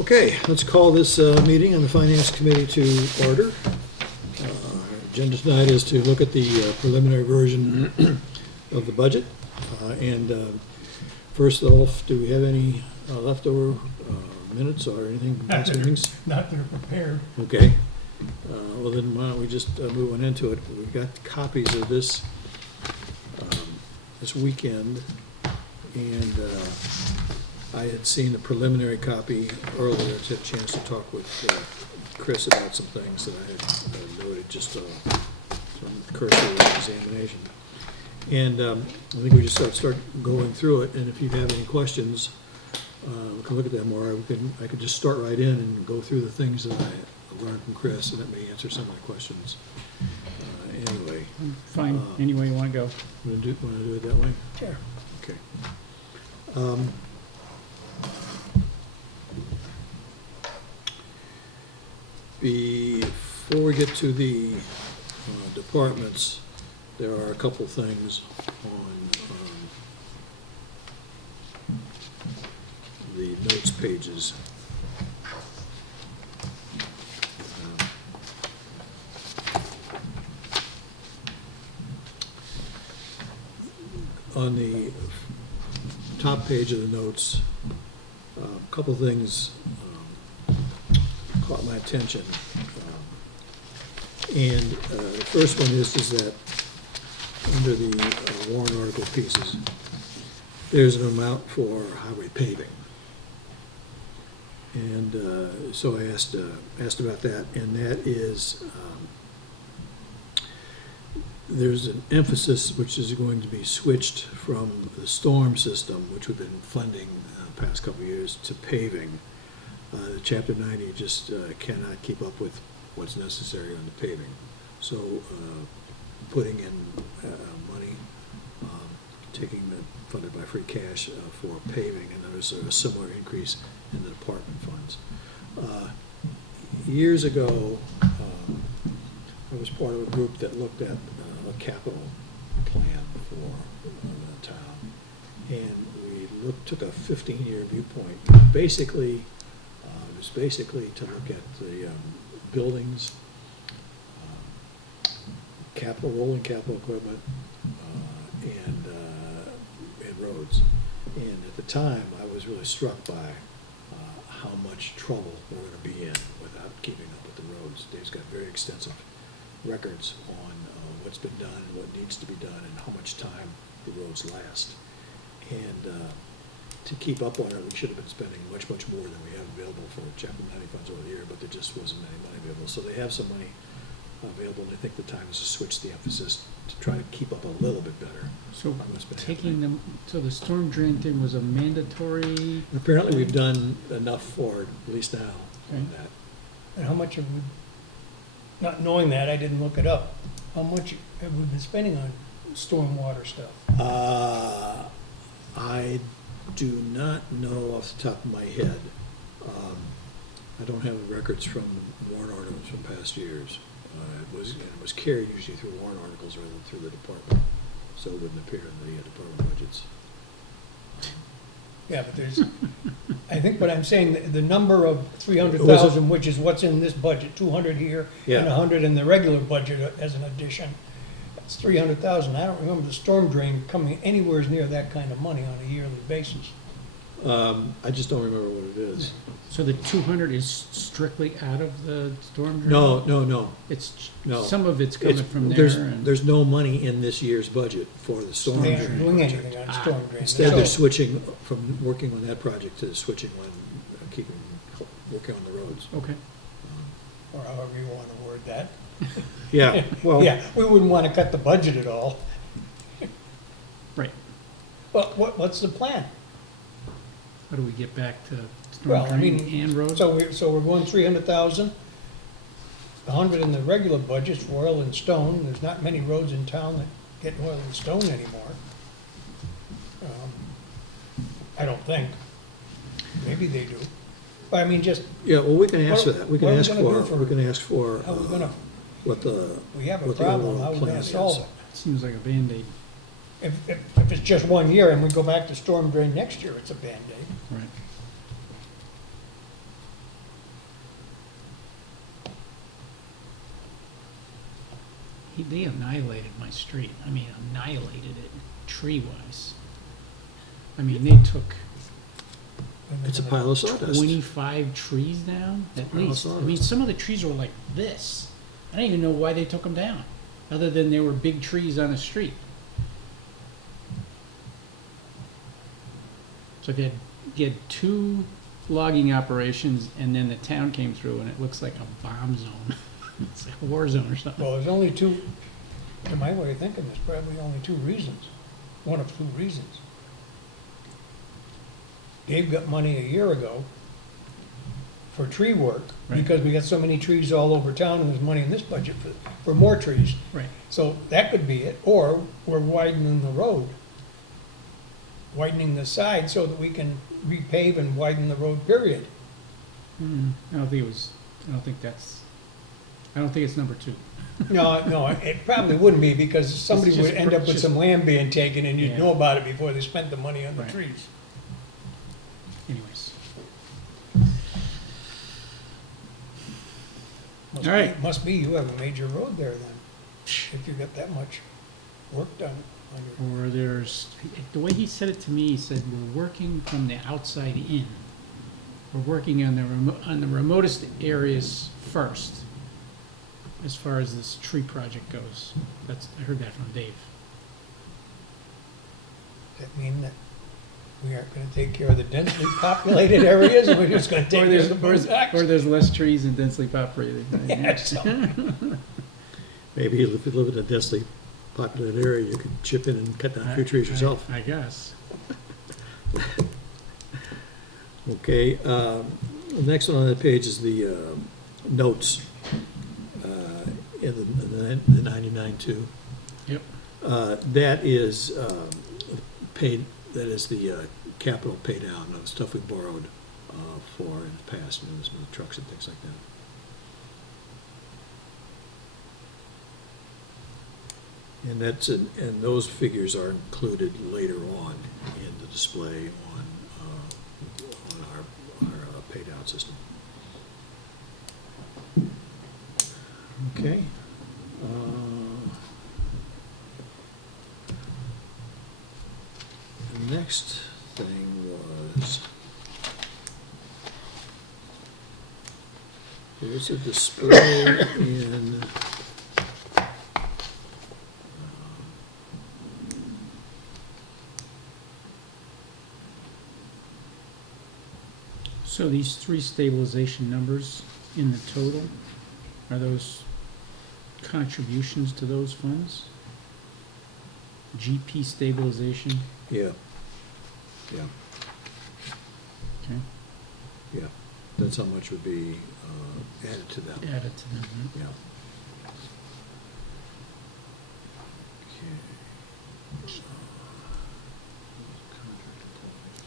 Okay, let's call this meeting on the Finance Committee to order. Agenda tonight is to look at the preliminary version of the budget. And first off, do we have any leftover minutes or anything from past meetings? Not that are prepared. Okay. Well, then why don't we just move on into it? We've got copies of this this weekend, and I had seen the preliminary copy earlier. I had a chance to talk with Chris about some things that I had noted just from cursory examination. And I think we just start going through it, and if you have any questions, we can look at them, or I could just start right in and go through the things that I learned from Chris, and that may answer some of the questions. Anyway. Fine, any way you want to go. Want to do it that way? Sure. Okay. Before we get to the departments, there are a couple things on the notes pages. On the top page of the notes, a couple things caught my attention. And the first one is that under the warrant article pieces, there's an amount for highway paving. And so I asked about that, and that is, there's an emphasis which is going to be switched from the storm system, which we've been funding the past couple of years, to paving. Chapter 90 just cannot keep up with what's necessary on the paving. So putting in money, taking the funded by free cash for paving, and there's a similar increase in the department funds. Years ago, I was part of a group that looked at a capital plan for the town, and we took a 15-year viewpoint. Basically, it was basically to look at the buildings, rolling capital equipment, and roads. And at the time, I was really struck by how much trouble we're going to be in without keeping up with the roads. Dave's got very extensive records on what's been done and what needs to be done and how much time the roads last. And to keep up on it, we should have been spending much more than we have available for Chapter 90 funds over the year, but there just wasn't any money available. So they have some money available, and I think the time is to switch the emphasis to try to keep up a little bit better. So on what's been taking happening. them, so the storm drain thing was a mandatory, Apparently, we've done enough for it, at least now, on Okay. that. And how much have we, not knowing that, I didn't look it up, how much have we been spending on stormwater stuff? I do not know off the top of my head. I don't have the records from warrant articles from past years. It was carried usually through warrant articles rather than through the department, so it wouldn't appear in the department budgets. Yeah, but there's, I think what I'm saying, the number of 300,000, which is what's in this budget, 200 here Yeah. and 100 in the regular budget as an addition, that's 300,000. I don't remember the storm drain coming anywhere near that kind of money on a yearly basis. I just don't remember what it is. so the 200 is strictly out of the storm drain? No. It's, No. some of it's coming from there There's, and. there's no money in this year's budget for the storm They drain aren't doing project. anything on storm drain. Instead, they're So- switching from working on that project to switching on working on the roads. Okay, Or however you want to word that. Yeah, well, Yeah, we wouldn't want to cut the budget at all. right. But what's the plan? How do we get back to Well, storm I drain mean, and roads? So we're going 300,000, 100 in the regular budgets for oil and stone. There's not many roads in town that get oil and stone anymore. I don't think. Maybe they do. But I mean, just, yeah, well, we can ask for What- that. We can what are we ask gonna do for, for- we can ask for how are we gonna, what the, we have a what the problem, overall how are we plan gonna is. solve it? Seems like a Band-Aid, If it's just 1 year and we go back to storm drain next year, it's a Band-Aid. right? they annihilated my street. I mean, annihilated it, tree-wise. I mean, they took It's a pile of sawdust. 25 trees down, at Pile of least. I mean, sawdust. some of the trees were like this. I don't even know why they took them down, other than they were big trees on a street. So if you had two logging operations, and then the town came through, and it looks like a bomb zone. It's like a war zone or something. Well, there's only two, in my way of thinking, there's probably only two reasons, one of two reasons. Dave got money a year ago for tree work, Right. because we got so many trees all over town, and there's money in this budget for more trees. Right. So that could be it, or we're widening the road. Widening the side so that we can repave and widen the road, period. I don't think it's number two. No, it probably wouldn't be, because somebody just would end up with just- some land being taken, and you'd Yeah. know about it before they spent the money on the Right. trees. Anyways. Must All right. Must be you have a major road there then, if you got that much work done on your. Or there's, the way he said it to me, he said, we're working from the outside in. We're working on the remotest areas first, as far as this tree project goes. I heard that from Dave. Does that mean that we aren't gonna take care of the densely populated areas, and we're just gonna take care of the Bozaks? Or there's less trees and densely populated. Yeah, so- Maybe if you live in a densely populated area, you could chip in and cut down a few trees yourself. I guess. Okay, the next one on that page is the notes in the 99-2. Yep. That is paid, that is the capital pay down of stuff we borrowed for in the past, some of the trucks and things like that. And and those figures are included later on in the display on our pay down system. Okay. The next thing was, there's a display in So these three stabilization numbers in the total, are those contributions to those funds? GP stabilization, yeah, okay, yeah, that's how much would be added to them. added to them, right? Yeah. Okay. Contract employees.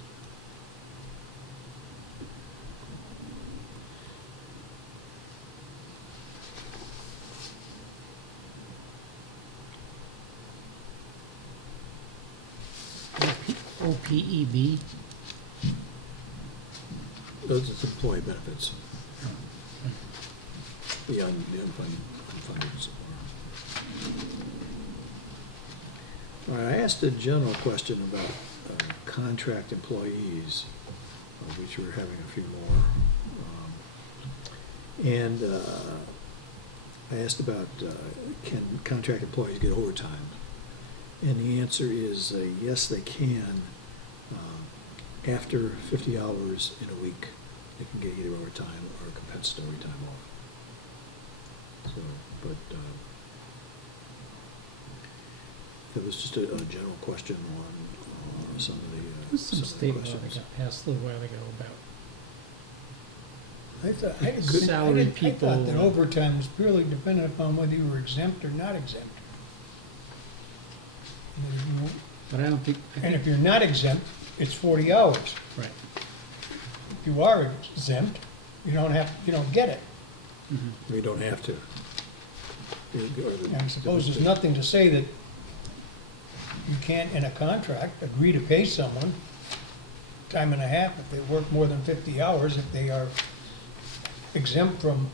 OPEB, Those are employee benefits. The unfunded support. All right, I asked a general question about contract employees, of which we're having a few more. And I asked about, can contract employees get overtime? And the answer is, yes, they can. After 50 hours in a week, they can get either overtime or compensatory time off. So, but that was just a general question on some of there's some the state law that questions. got passed a little while ago about I Salaried thought that people- overtime was purely dependent upon whether you were exempt or not exempt. And but I don't think, if you're not exempt, it's 40 hours. right. If you are exempt, you don't get it. Mhm. We don't have to. And I suppose there's nothing to say that you can't, in a contract, agree to pay someone time and a half if they work more than 50 hours, if they are exempt from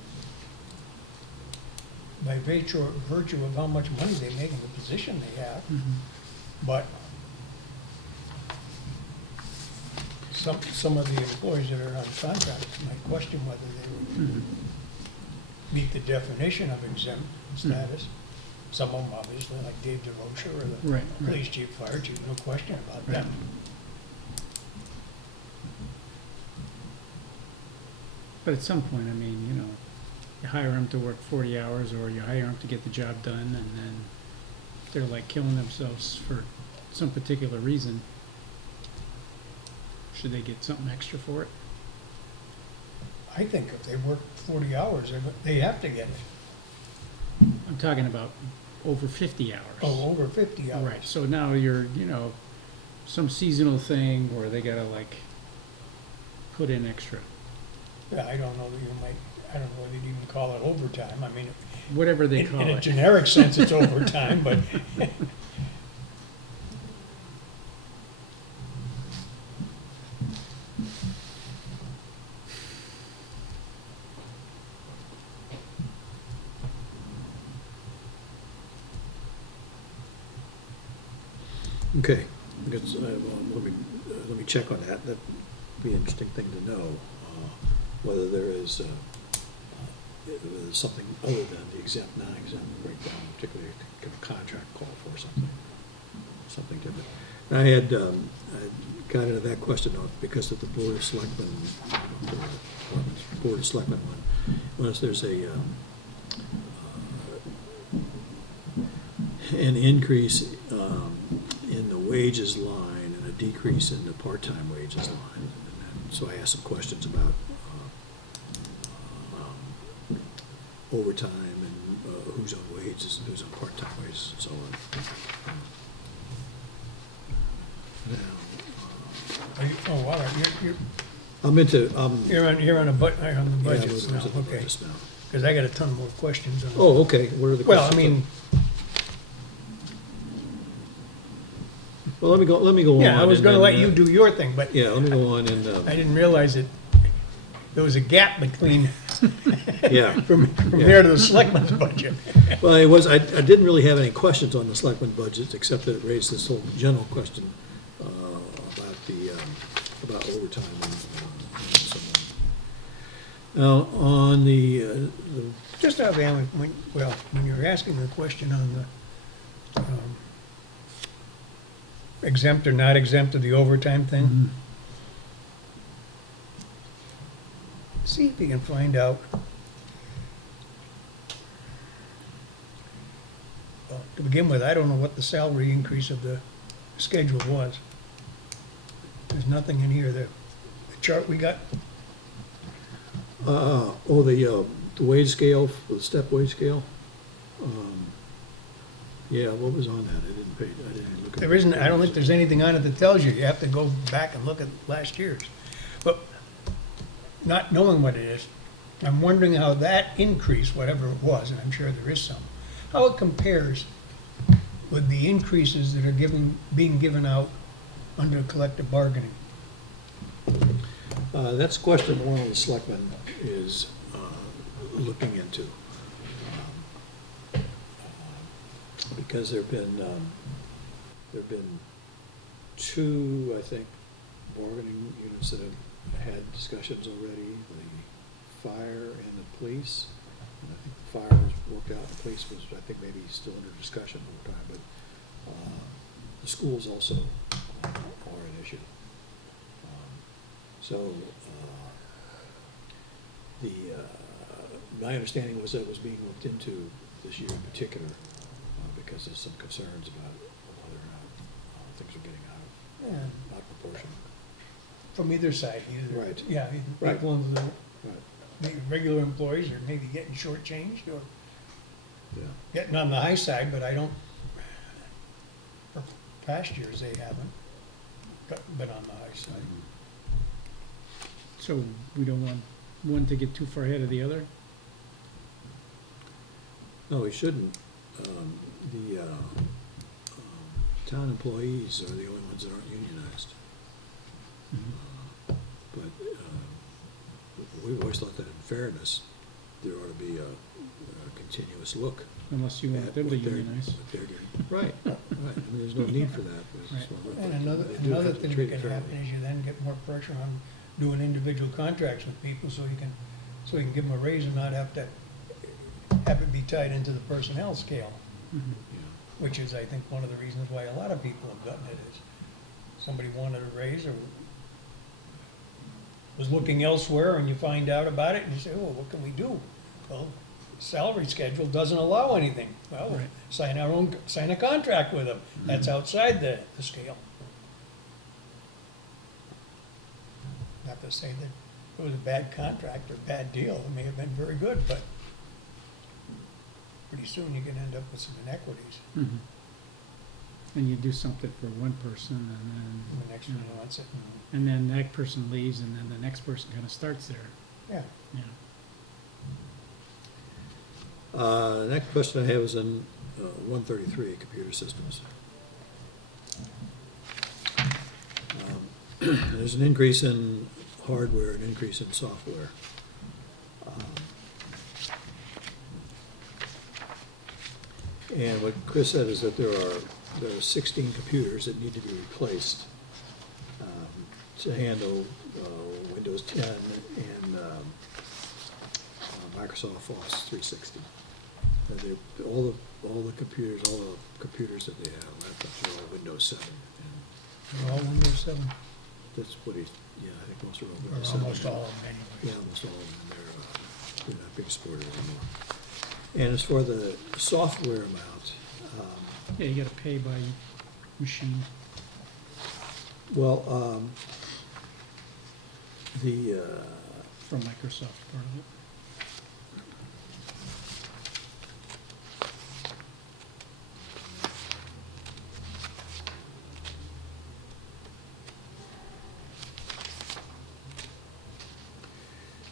by virtue of how much money they make in the position they have, but some of the employees that are on contract might question whether they would meet the definition of exempt status. Some of them obviously, like Dave DeRocher or the Right, right. police chief, fire chief, no question about them. But at some point, I mean, you know, you hire them to work 40 hours, or you hire them to get the job done, and then they're like killing themselves for some particular reason. Should they get something extra for it? I think if they work 40 hours, they have to get it. I'm talking about over 50 hours. Oh, over 50 hours. Right, so now you're, you know, some seasonal thing where they gotta like put in extra, Yeah, I don't know that you might, I don't know whether you'd even call it overtime. I mean, whatever they call in a it. generic sense, it's overtime, but Okay, because, let me check on that. That'd be an interesting thing to know, whether there is, whether there's something other than the exempt, non-exempt breakdown, particularly a contract call for something different. I had got into that question because of the Board of Selectmen, Board of Selectmen one, was there's an increase in the wages line and a decrease in the part-time wages line. And so I asked some questions about overtime and who's on wages and who's on part-time wages and so on. Now, are you, oh, all right, I'm into, you're on the yeah, budgets moving now, to the okay. budgets now. Because I got a ton more questions on. Oh, okay, what are the Well, I questions? mean, Well, let me go on. yeah, I was and gonna then, let you do your thing, but Yeah, let me go on and, I didn't realize that there was a gap between, yeah. from Yeah. there to the selectmen's budget. Well, I didn't really have any questions on the selectmen budget, except that it raised this whole general question about overtime and so on. Now, on the Just out of when you're asking the question on the exempt or not exempt of the overtime thing, see if you can find out. Well, to begin with, I don't know what the salary increase of the schedule was. There's nothing in here, the chart we got, the wage scale, the step wage scale. Yeah, what was on that? I didn't look at. there isn't, I don't think there's anything on it that tells you, you have to go back and look at last year's. But not knowing what it is, I'm wondering how that increase, whatever it was, and I'm sure there is some, how it compares with the increases that are being given out under collective bargaining. That's a question one of the selectmen is looking into. Because there've been two, I think, bargaining units that have had discussions already, the fire and the police. And I think the fire was worked out, the police was, I think, maybe still under discussion over time, but the schools also are an issue. My understanding was that it was being looked into this year in particular, because there's some concerns about whether or not things are getting out of proportion. From either side, either. Right. Yeah, either Right. people in the Right, regular employees are maybe getting shortchanged or yeah. getting on the high side, but I don't, for past years, they haven't been on the high side. So we don't want one to get too far ahead of the other? No, we shouldn't. The town employees are the only ones that aren't unionized. But we've always thought that in fairness, there ought to be a continuous look Unless you want at them to what they're, unionize. what they're doing. Right, right, I mean, there's no need for that. There's Right. just one look. And They another, do another have to thing treat that it can happen fairly. is you then get more pressure on doing individual contracts with people, so you can give them a raise and not have it be tied into the personnel scale, Mhm. Yeah. which is, I think, one of the reasons why a lot of people have gotten it is somebody wanted a raise or was looking elsewhere, and you find out about it, and you say, well, what can we do? Well, salary schedule doesn't allow anything. Well, Right. sign a contract with them. That's outside the scale. Not to say that it was a bad contract or bad deal, it may have been very good, but pretty soon you can end up with some inequities. Mhm. And you do something for one person and And the next then, one wants it, and then that person leaves and then the next person kind of starts there, yeah. yeah. The next question I have is on 133, computer systems. There's an increase in hardware, an increase in software. And what Chris said is that there are 16 computers that need to be replaced to handle Windows 10 and Microsoft Office 360. All the computers that they have, laptops are all Windows 7. And They're all Windows 7, that's what I think most are all or Windows 7. almost all of them anyway. Yeah, almost all of them, they're not being supported anymore. And as for the software amount, Yeah, you gotta pay by machine. well, the, From Microsoft, part of it.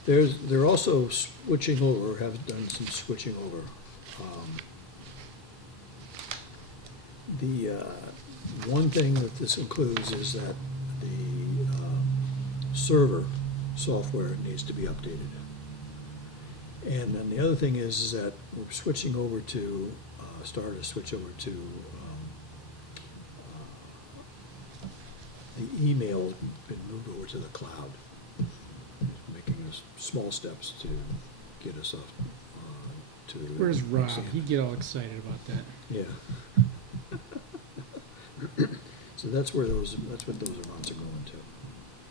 they're also switching over, have done some switching over. The one thing that this includes is that the server software needs to be updated. And then the other thing is that we're switching over to, started to switch over to, the email has been moved over to the cloud, making us small steps to get us up to. Where's Rob? He'd get all excited about that. Yeah. So that's what those amounts are going to.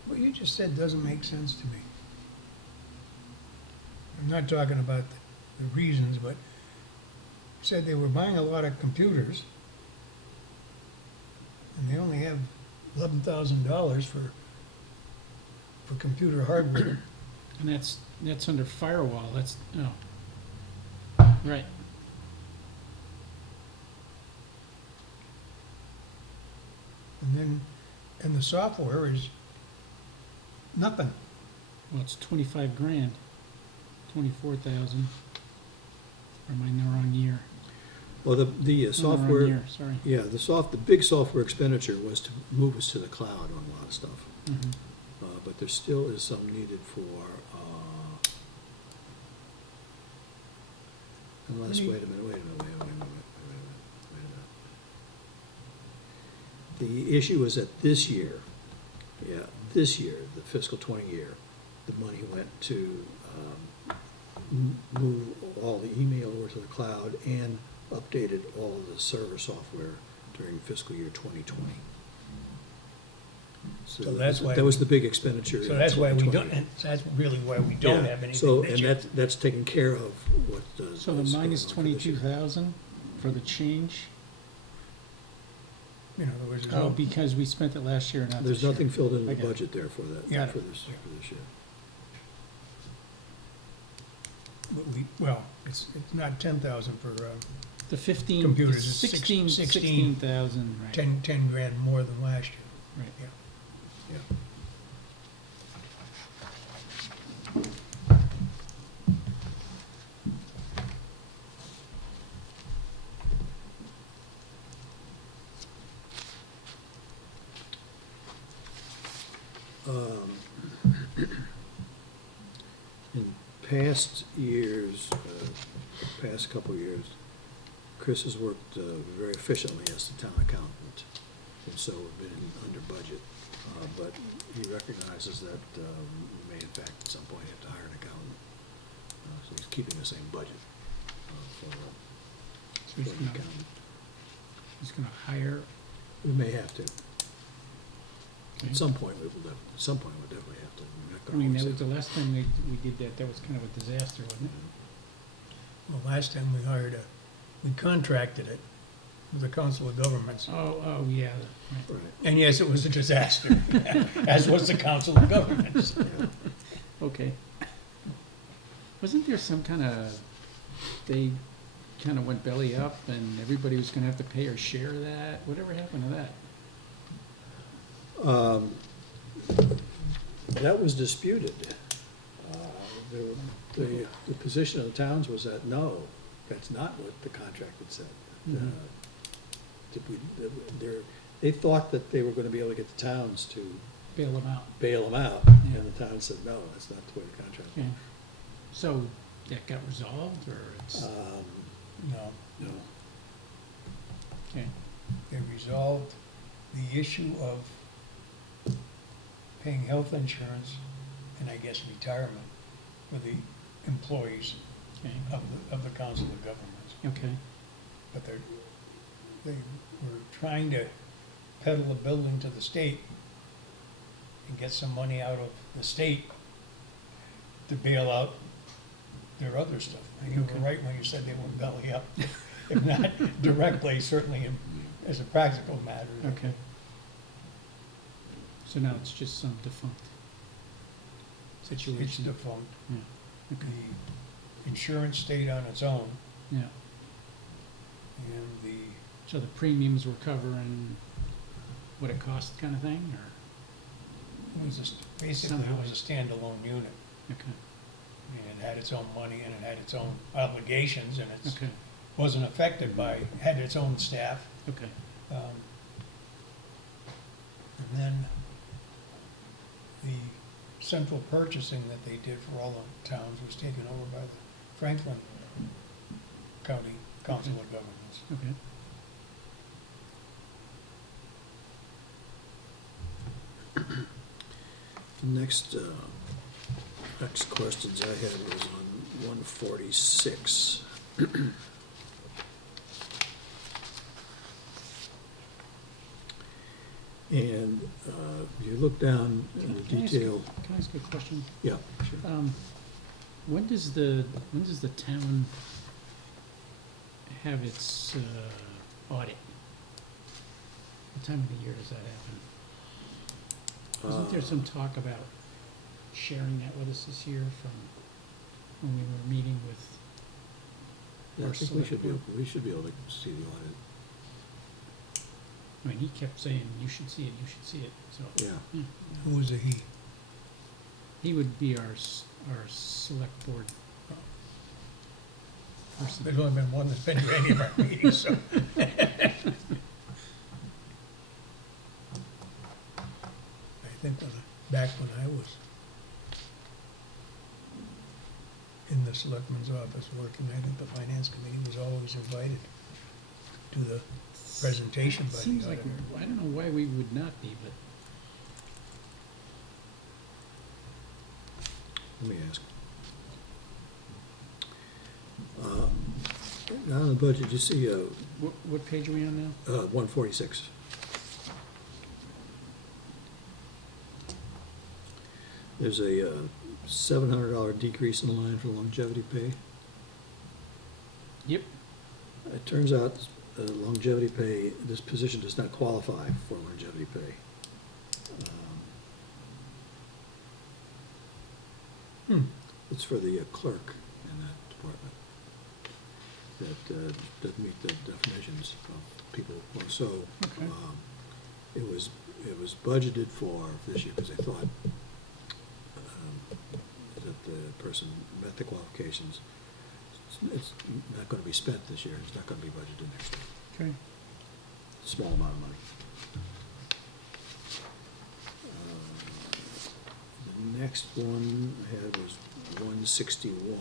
What you just said doesn't make sense to me. I'm not talking about the reasons, but you said they were buying a lot of computers, and they only have $11,000 for computer hardware. And that's under firewall, that's, oh. Right, And the software is nothing. well, it's 25 grand, 24,000. Or am I in the wrong year? Well, the I'm in the wrong software, year, sorry. yeah, the big software expenditure was to move us to the cloud on a lot of stuff. Mhm. But there still is some needed for, unless, Really? wait a minute. The issue is that this year, the fiscal 20 year, the money went to move all the email over to the cloud and updated all the server software during fiscal year 2020. So that's why that was the big expenditure. So in that's why we 2020. don't, and that's really why we don't Yeah. have anything So, this and year. that's taken care of what does. So the what's minus going on for this year. 22,000 for the change? In other words, there's Oh, no, because we spent it last year, not There's this year. nothing filled in I the got it. budget there for that, Yeah. for this year. well, it's not 10,000 for, The 15, Computers the is 16, 16. 16,000, right. 10 grand more than last year. Right. Yeah. Yeah. In past years, past couple of years, Chris has worked very efficiently as the town accountant, and so we've been under budget. But he recognizes that we may in fact at some point have to hire an accountant. So he's keeping the same budget for he's the gonna- accountant. He's gonna hire, We may have to. okay. At some point, we will, at some point, we'll definitely have to. We're not I gonna mean, that always was the have last time we did that, that was kind of a disaster, wasn't it? Well, last time we contracted it with the Council of Governments. Oh, yeah, to. right. Right. And yes, it was a disaster, as was the Council of Governments. Yeah. Okay. Wasn't there some kind of, they kind of went belly up and everybody was gonna have to pay a share of that? Whatever happened to that? That was disputed. The position of the towns was that, no, that's not what the contract had said. Mhm. They thought that they were gonna be able to get the towns to Bail them out. bail them out, Yeah. and the town said, no, that's not the way the contract Okay. works. So that got resolved or it's, No, No, okay, they resolved the issue of paying health insurance and I guess retirement for the employees okay, of the Council of Governments. okay, But they were trying to peddle a building to the state and get some money out of the state to bail out their other stuff. And you were Okay. right when you said they went belly up, if not directly, certainly as a practical matter. okay. So now it's just some defunct It's situation? defunct. Yeah, okay, The insurance stayed on its own, yeah. and the, So the premiums were covering what it cost kind of thing, or? it was basically it was a standalone unit. Okay, I mean, it had its own money and it had its own obligations and it okay, wasn't affected by, had its own staff. okay, And then the central purchasing that they did for all the towns was taken over by the Franklin County Council of Governments. okay. the next questions I had was on 146. And you look down in the Can I ask- detail, Can I ask a question? yeah, sure. When does the town have its audit? What time of the year does that happen? Wasn't there some talk about sharing that with us this year from when we were meeting with Yeah, our I think we should be, select we should be able to see the audit, I mean, he kept saying, you should see it, you should see it, so. yeah. Who was a he? He would be our select board person. There's only been one that's been to any of our meetings, so. I think back when I was in the selectman's office working, I think the finance committee was always invited to the presentation by the Seems like, auditor. I don't know why we would not be, but Let me ask. Now on the budget, you see what page are we on now? 146. There's a $700 decrease in the line for longevity pay. Yep. It turns out longevity pay, this position does not qualify for longevity pay. It's for the clerk in that department that doesn't meet the definitions of people. So Okay. it was budgeted for this year because they thought that the person met the qualifications. It's not going to be spent this year. It's not going to be budgeted next year. Okay. Small amount of money. The next one I had was 161.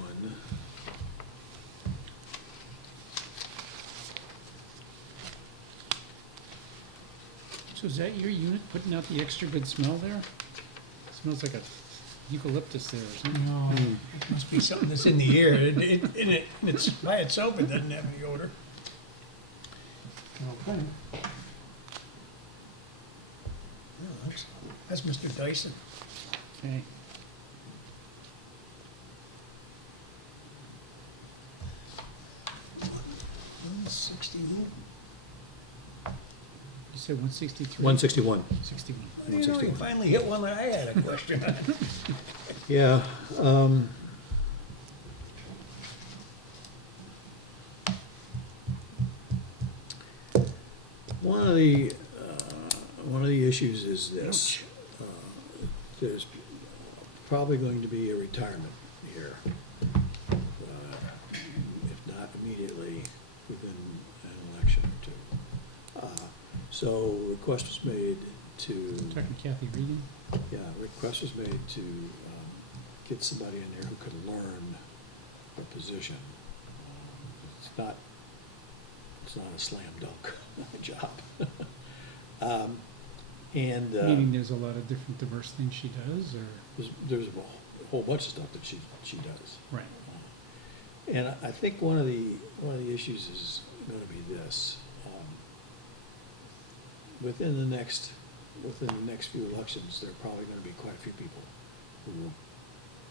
So is that your unit putting out the extra good smell there? Smells like a eucalyptus there or something. No, it must be something that's in the air. It's by itself, it doesn't have any odor. Okay. Oh, that's Mr. Dyson. Okay. 61. You said 163? 161. 61. You know, you finally hit one that I had a question on. Yeah, one of the issues is this. There's probably going to be a retirement here. If not immediately, within an election or two. So request was made to. Talking Kathy Regan? Yeah, request was made to get somebody in there who could learn the position. It's not a slam dunk job. And Meaning there's a lot of different diverse things she does, or? there's a whole bunch of stuff that she does. Right. And I think one of the issues is going to be this. Within the next few elections, there are probably going to be quite a few people who will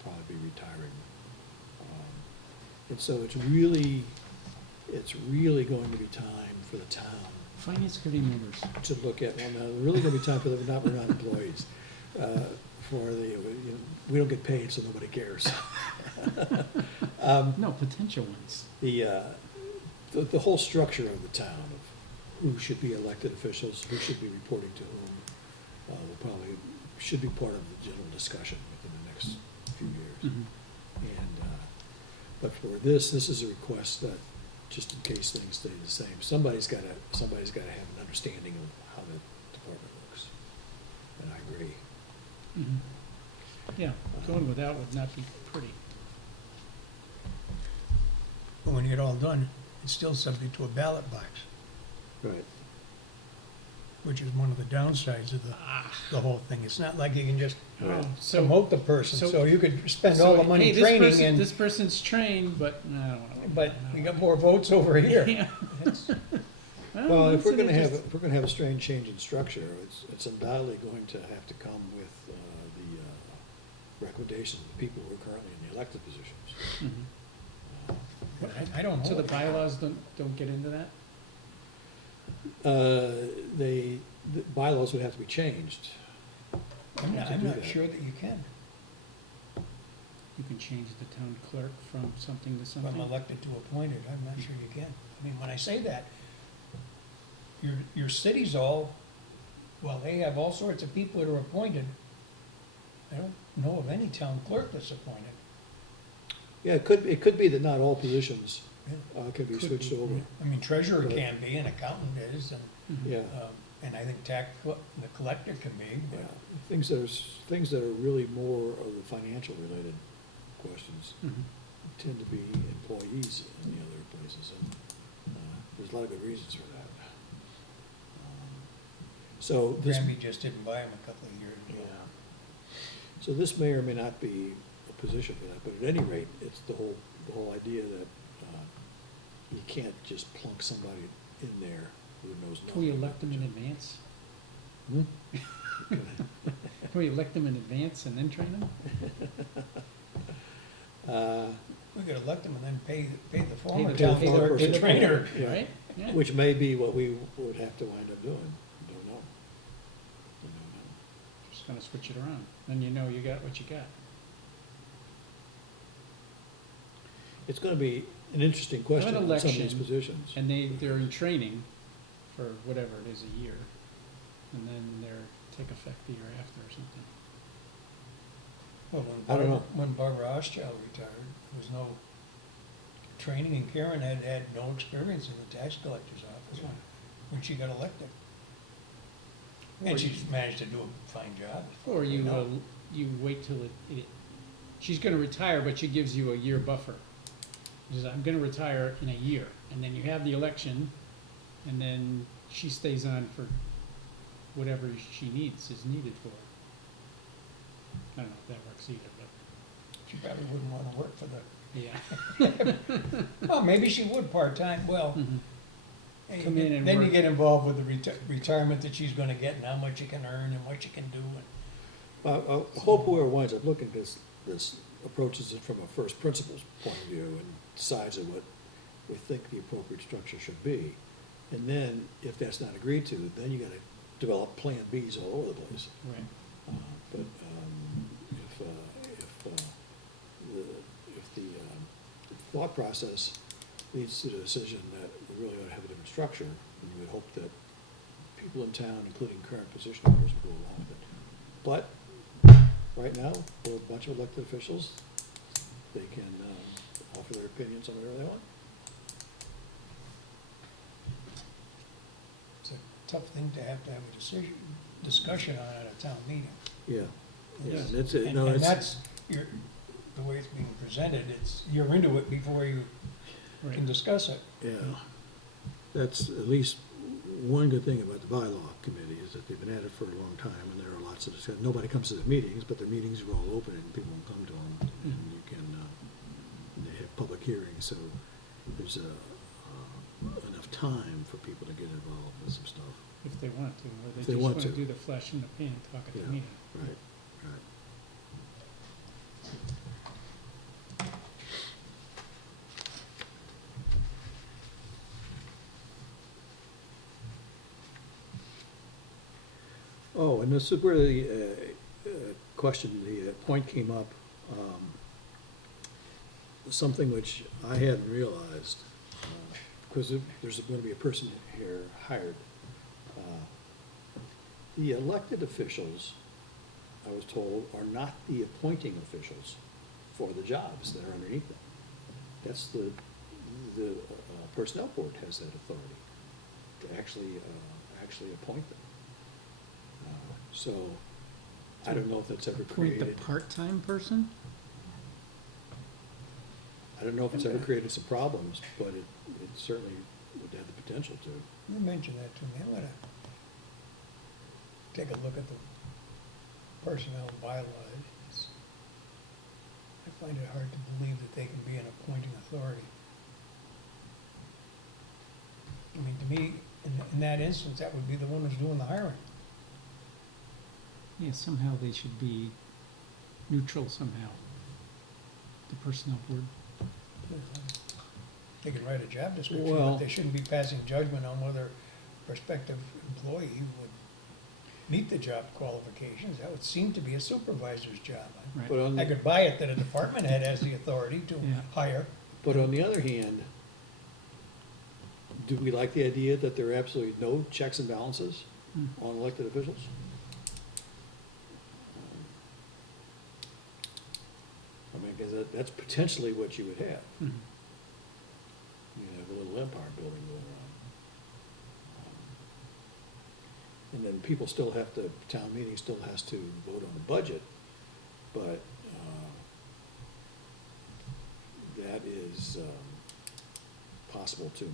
probably be retiring. And so it's really going to be time for the town Finance committee members. to look at, well, no, really going to be time for the, we're not employees. We don't get paid, so nobody cares. No, potential ones. The whole structure of the town, of who should be elected officials, who should be reporting to whom, should be part of the general discussion within the next few years. Mhm. And, but for this is a request that, just in case things stay the same, somebody's gotta have an understanding of how the department works. And I agree. Mhm. Yeah, going without would not be pretty. But when you get all done, it's still subject to a ballot box, Right. which is one of the downsides of the whole thing. It's not like you can just Right. promote the person, so- so you could spend So, all the money hey, this training person- and, This person's trained, but, no, I don't know. but we got more votes over here. Yeah. It's- Well, if that's we're an gonna have, interest- if we're gonna have a strange change in structure, it's undoubtedly going to have to come with the recommendations of the people who are currently in the elected positions. Mhm. but I don't know. So the bylaws don't get into that? The bylaws would have to be changed. I'm to not do that. sure that you can, You can change the town clerk from something to from something? elected to appointed. I'm not sure you can. I mean, when I say that, your cities all, well, they have all sorts of people that are appointed. I don't know of any town clerk that's appointed. Yeah, it could be that not all positions can be Could switched be, over. I mean, treasurer But- can be, an accountant is, Mhm. Yeah, and I think the collector can be, yeah. but Things that are really more of the financial related questions Mhm. tend to be employees in the other places, and there's a lot of good reasons for that. So this. Granby just didn't buy him a couple of years ago. Yeah. So this may or may not be a position for that, but at any rate, it's the whole idea that you can't just plunk somebody in there who knows nothing. Can we about elect them the in job. advance? Hmm? Can we elect them in advance and then train them? We could elect him and then pay the Pay former the town former clerk person. to train her. Yeah. Right? Yeah. Which may be what we would have to wind up doing, don't know. We don't know. Just gonna switch it around. Then you know you got what you got. It's gonna be an interesting question An on some of these election, positions. And they're in training for whatever it is, a year. And then take effect the year after or something. Well, I don't know. when Barbara Oschel retired, there was no training, and Karen had no experience in the tax collector's office when she got elected. Or And you- she's managed to do a fine job. Or you, know. you wait till she's gonna retire, but she gives you a year buffer. She says, I'm gonna retire in a year, and then you have the election, and then she stays on for whatever she needs is needed for her. I don't know if that works either, but, She probably wouldn't wanna work for the, yeah. well, maybe she would part-time, well. Mhm. Then you Come in get- and Then you work. get involved with the retirement that she's gonna get and how much you can earn and what you can do and. I hope whoever winds up looking at this approaches it from a first principles point of view and decides on what we think the appropriate structure should be. And then, if that's not agreed to, then you gotta develop Plan Bs all over the place. Right. But if the thought process leads to the decision that we really ought to have a different structure, then you would hope that people in town, including current position holders, will go along with it. But right now, we're a bunch of elected officials. They can offer their opinions on whatever they want. It's a tough thing to have a discussion on at a town meeting. Yeah. Yeah, Yes. and it's, no, And it's, that's, the way it's being presented, you're into it before you can Right. discuss it. yeah. That's at least one good thing about the bylaw committee is that they've been at it for a long time and there are lots of discussion. Nobody comes to the meetings, but their meetings are all open and people can come to them and you can, they have public hearings, so there's enough time for people to get involved with some stuff. If they want to, or they If just they want want to. to do the flash in the pan talk at the Yeah, meeting. right, right. Oh, and this is where the question, the point came up, something which I hadn't realized, because there's going to be a person here hired. The elected officials, I was told, are not the appointing officials for the jobs that are underneath them. That's the personnel board has that authority to actually appoint them. So, I don't know if that's ever Appoint the created, part-time person? I don't know if it's ever created some problems, but it certainly would have the potential to. You mentioned that to me, I wanna take a look at the personnel bylaws. I find it hard to believe that they can be an appointing authority. I mean, to me, in that instance, that would be the one who's doing the hiring. Yeah, somehow they should be neutral somehow. The personnel board. They can write a job description, Well- but they shouldn't be passing judgment on whether a prospective employee would meet the job qualifications. That would seem to be a supervisor's job. Right. But on, I could buy it that a department head has the authority to Yeah. hire. but on the other hand, do we like the idea that there are absolutely no checks and balances Hmm. on elected officials? I mean, because that's potentially what you would have. Mhm. You have a little empire building going on. And then people still have to, town meeting still has to vote on the budget, but that is possible to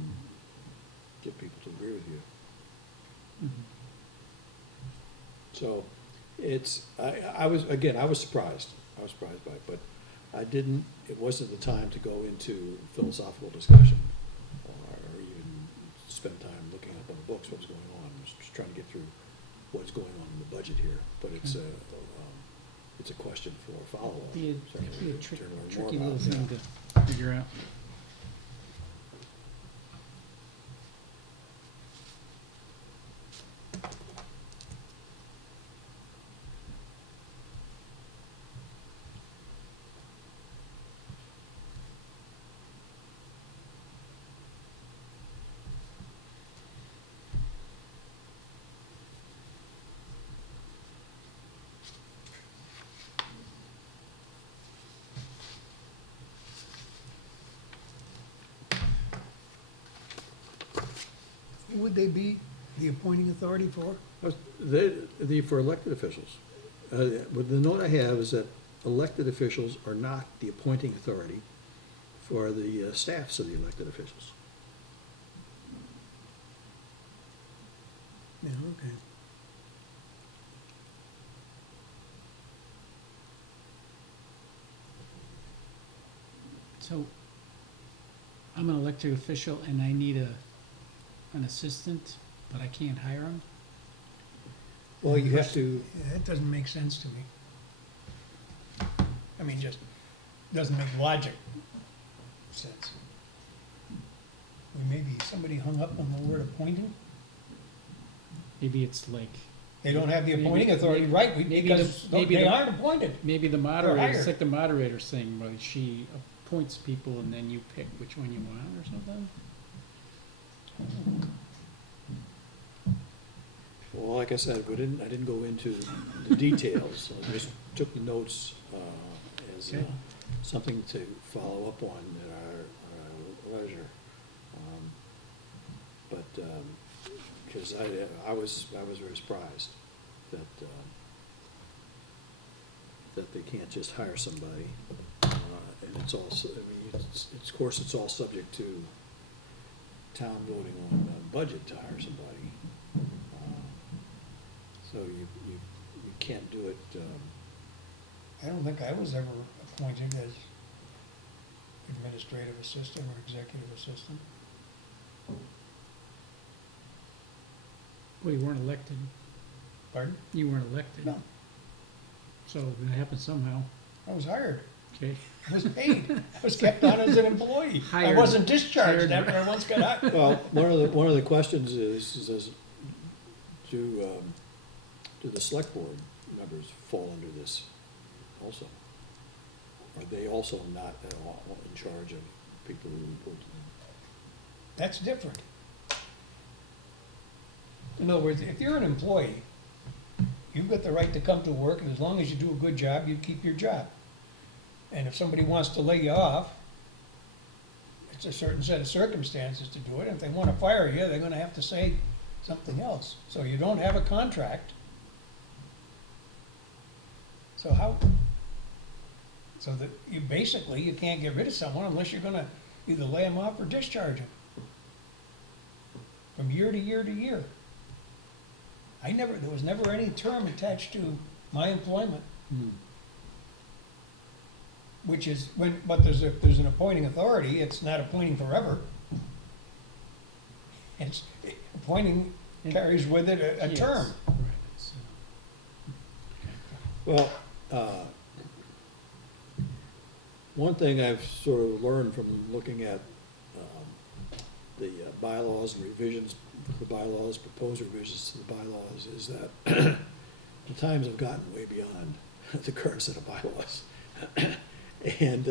get people to agree with you. Mhm. So it's, I was, again, I was surprised by it, but it wasn't the time to go into philosophical discussion or even spend time looking up on the books what was going on. I was just trying to get through what's going on in the budget here, but it's a question for follow-up. Be Certainly be a to learn more tricky about little that. thing to figure out. Who would they be the appointing authority for? For elected officials. What the note I have is that elected officials are not the appointing authority for the staffs of the elected officials. Yeah, okay. So, I'm an elected official and I need an assistant, but I can't hire him? Well, you have to, Yeah, that doesn't make sense to me. I mean, just doesn't make logic sense. Or maybe somebody hung up on the word appointing? Maybe it's like, They don't have the Maybe- appointing authority, maybe- right, maybe because the- maybe they the- aren't appointed. maybe the moderator, it's hired. like the moderator saying, well, she appoints people and then you pick which one you want or something? well, like I said, I didn't go into the details. I just took the notes as Okay. something to follow up on at our leisure. But, because I was very surprised that, that they can't just hire somebody. And it's also, I mean, of course, it's all subject to town voting on budget to hire somebody. So you can't do it, I don't think I was ever appointed as administrative assistant or executive assistant. Well, you weren't elected. Pardon? You weren't elected. No, So it happened somehow, I was hired. okay? I was paid. I was kept on as an employee. I Hired- wasn't discharged hired- after I once got hired. well, one of the questions is do the select board members fall under this also? Are they also not at all in charge of people who report to them? That's different. In other words, if you're an employee, you've got the right to come to work, and as long as you do a good job, you keep your job. And if somebody wants to lay you off, it's a certain set of circumstances to do it. If they want to fire you, they're gonna have to say something else. So you don't have a contract. So how, so that you basically, you can't get rid of someone unless you're gonna either lay them off or discharge them. From year to year to year. There was never any term attached to my employment, which is, but there's an appointing authority, it's not appointing forever. It's, appointing carries with it a Yes, term. Right, it's, Well, one thing I've sort of learned from looking at the bylaws and revisions, the bylaws, proposed revisions to the bylaws, is that the times have gotten way beyond the current set of bylaws. And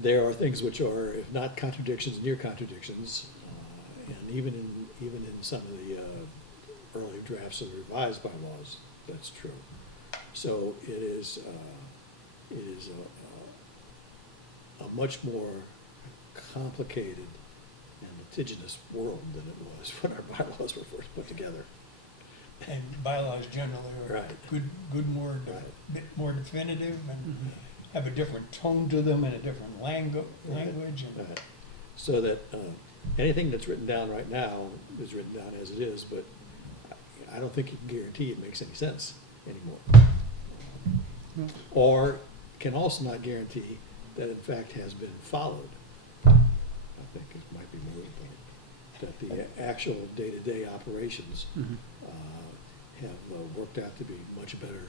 there are things which are, if not contradictions, near contradictions, and even in some of the early drafts of the revised bylaws, that's true. So it is a much more complicated and litigious world than it was when our bylaws were first put together. And bylaws generally are Right. good more, Right. bit more definitive and Mhm. have a different tone to them and a different language. And Right. So that anything that's written down right now is written down as it is, but I don't think you can guarantee it makes any sense anymore. No. Or can also not guarantee that in fact has been followed. I think it might be more important, that the actual day-to-day operations Mhm. have worked out to be much better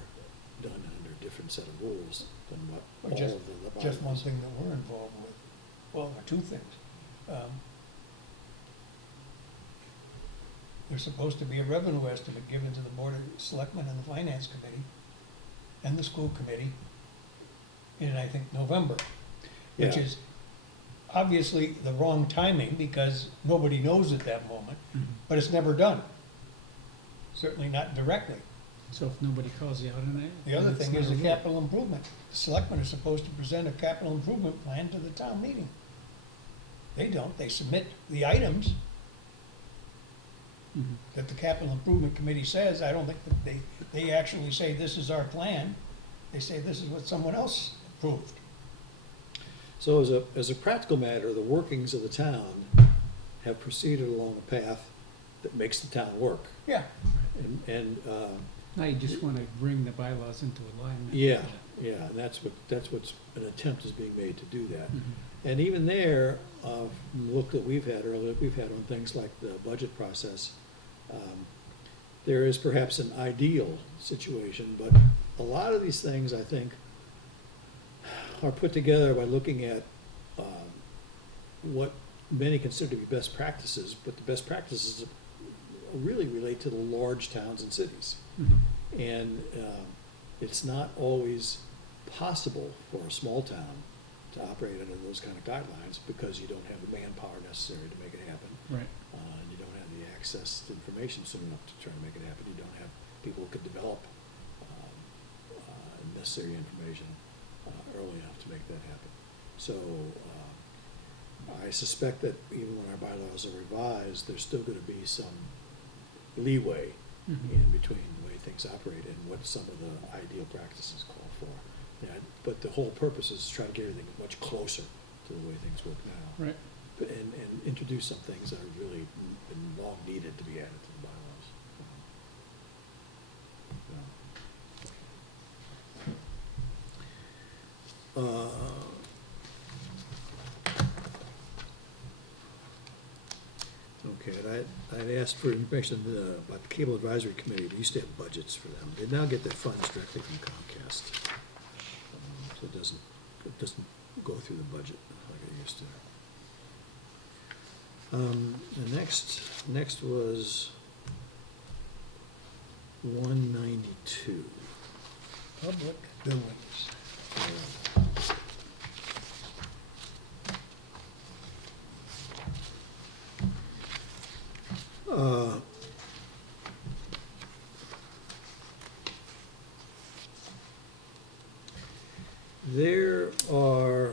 done under a different set of rules than what Or all just- of the just one bylaws. thing that we're involved with, well, or two things. There's supposed to be a revenue estimate given to the Board of Selectmen and the Finance Committee and the School Committee in, I think, November, which Yeah. is obviously the wrong timing because nobody knows at that moment, but it's never done. Certainly not directly. So if nobody calls you out on it? The other then it's thing is not the a rule. capital improvement. The selectmen are supposed to present a capital improvement plan to the town meeting. They don't, they submit the items Mhm. that the capital improvement committee says. I don't think that they actually say, this is our plan. They say, this is what someone else approved. So as a practical matter, the workings of the town have proceeded along a path that makes the town work. Yeah, And Now you just wanna bring the bylaws into alignment. Yeah, yeah, and that's what's, an attempt is being made to do that. Mhm. And even there, look that we've had earlier, we've had on things like the budget process, there is perhaps an ideal situation, but a lot of these things, I think, are put together by looking at what many consider to be best practices, but the best practices really relate to the large towns and cities. Mhm. And it's not always possible for a small town to operate under those kind of guidelines because you don't have the manpower necessary to make it happen. Right, And you don't have the access to information soon enough to try to make it happen. You don't have people who could develop necessary information early enough to make that happen. So I suspect that even when our bylaws are revised, there's still going to be some leeway Mhm. in between the way things operate and what some of the ideal practices call for. Yeah, but the whole purpose is to try to get everything much closer to the way things work now. right. And introduce some things that are really been long needed to be added to the bylaws. Okay, and I'd asked for information about the Cable Advisory Committee. They used to have budgets for them. They now get their funds directly from Comcast. So it doesn't go through the budget like it used to. The next was 192. Public buildings. There are,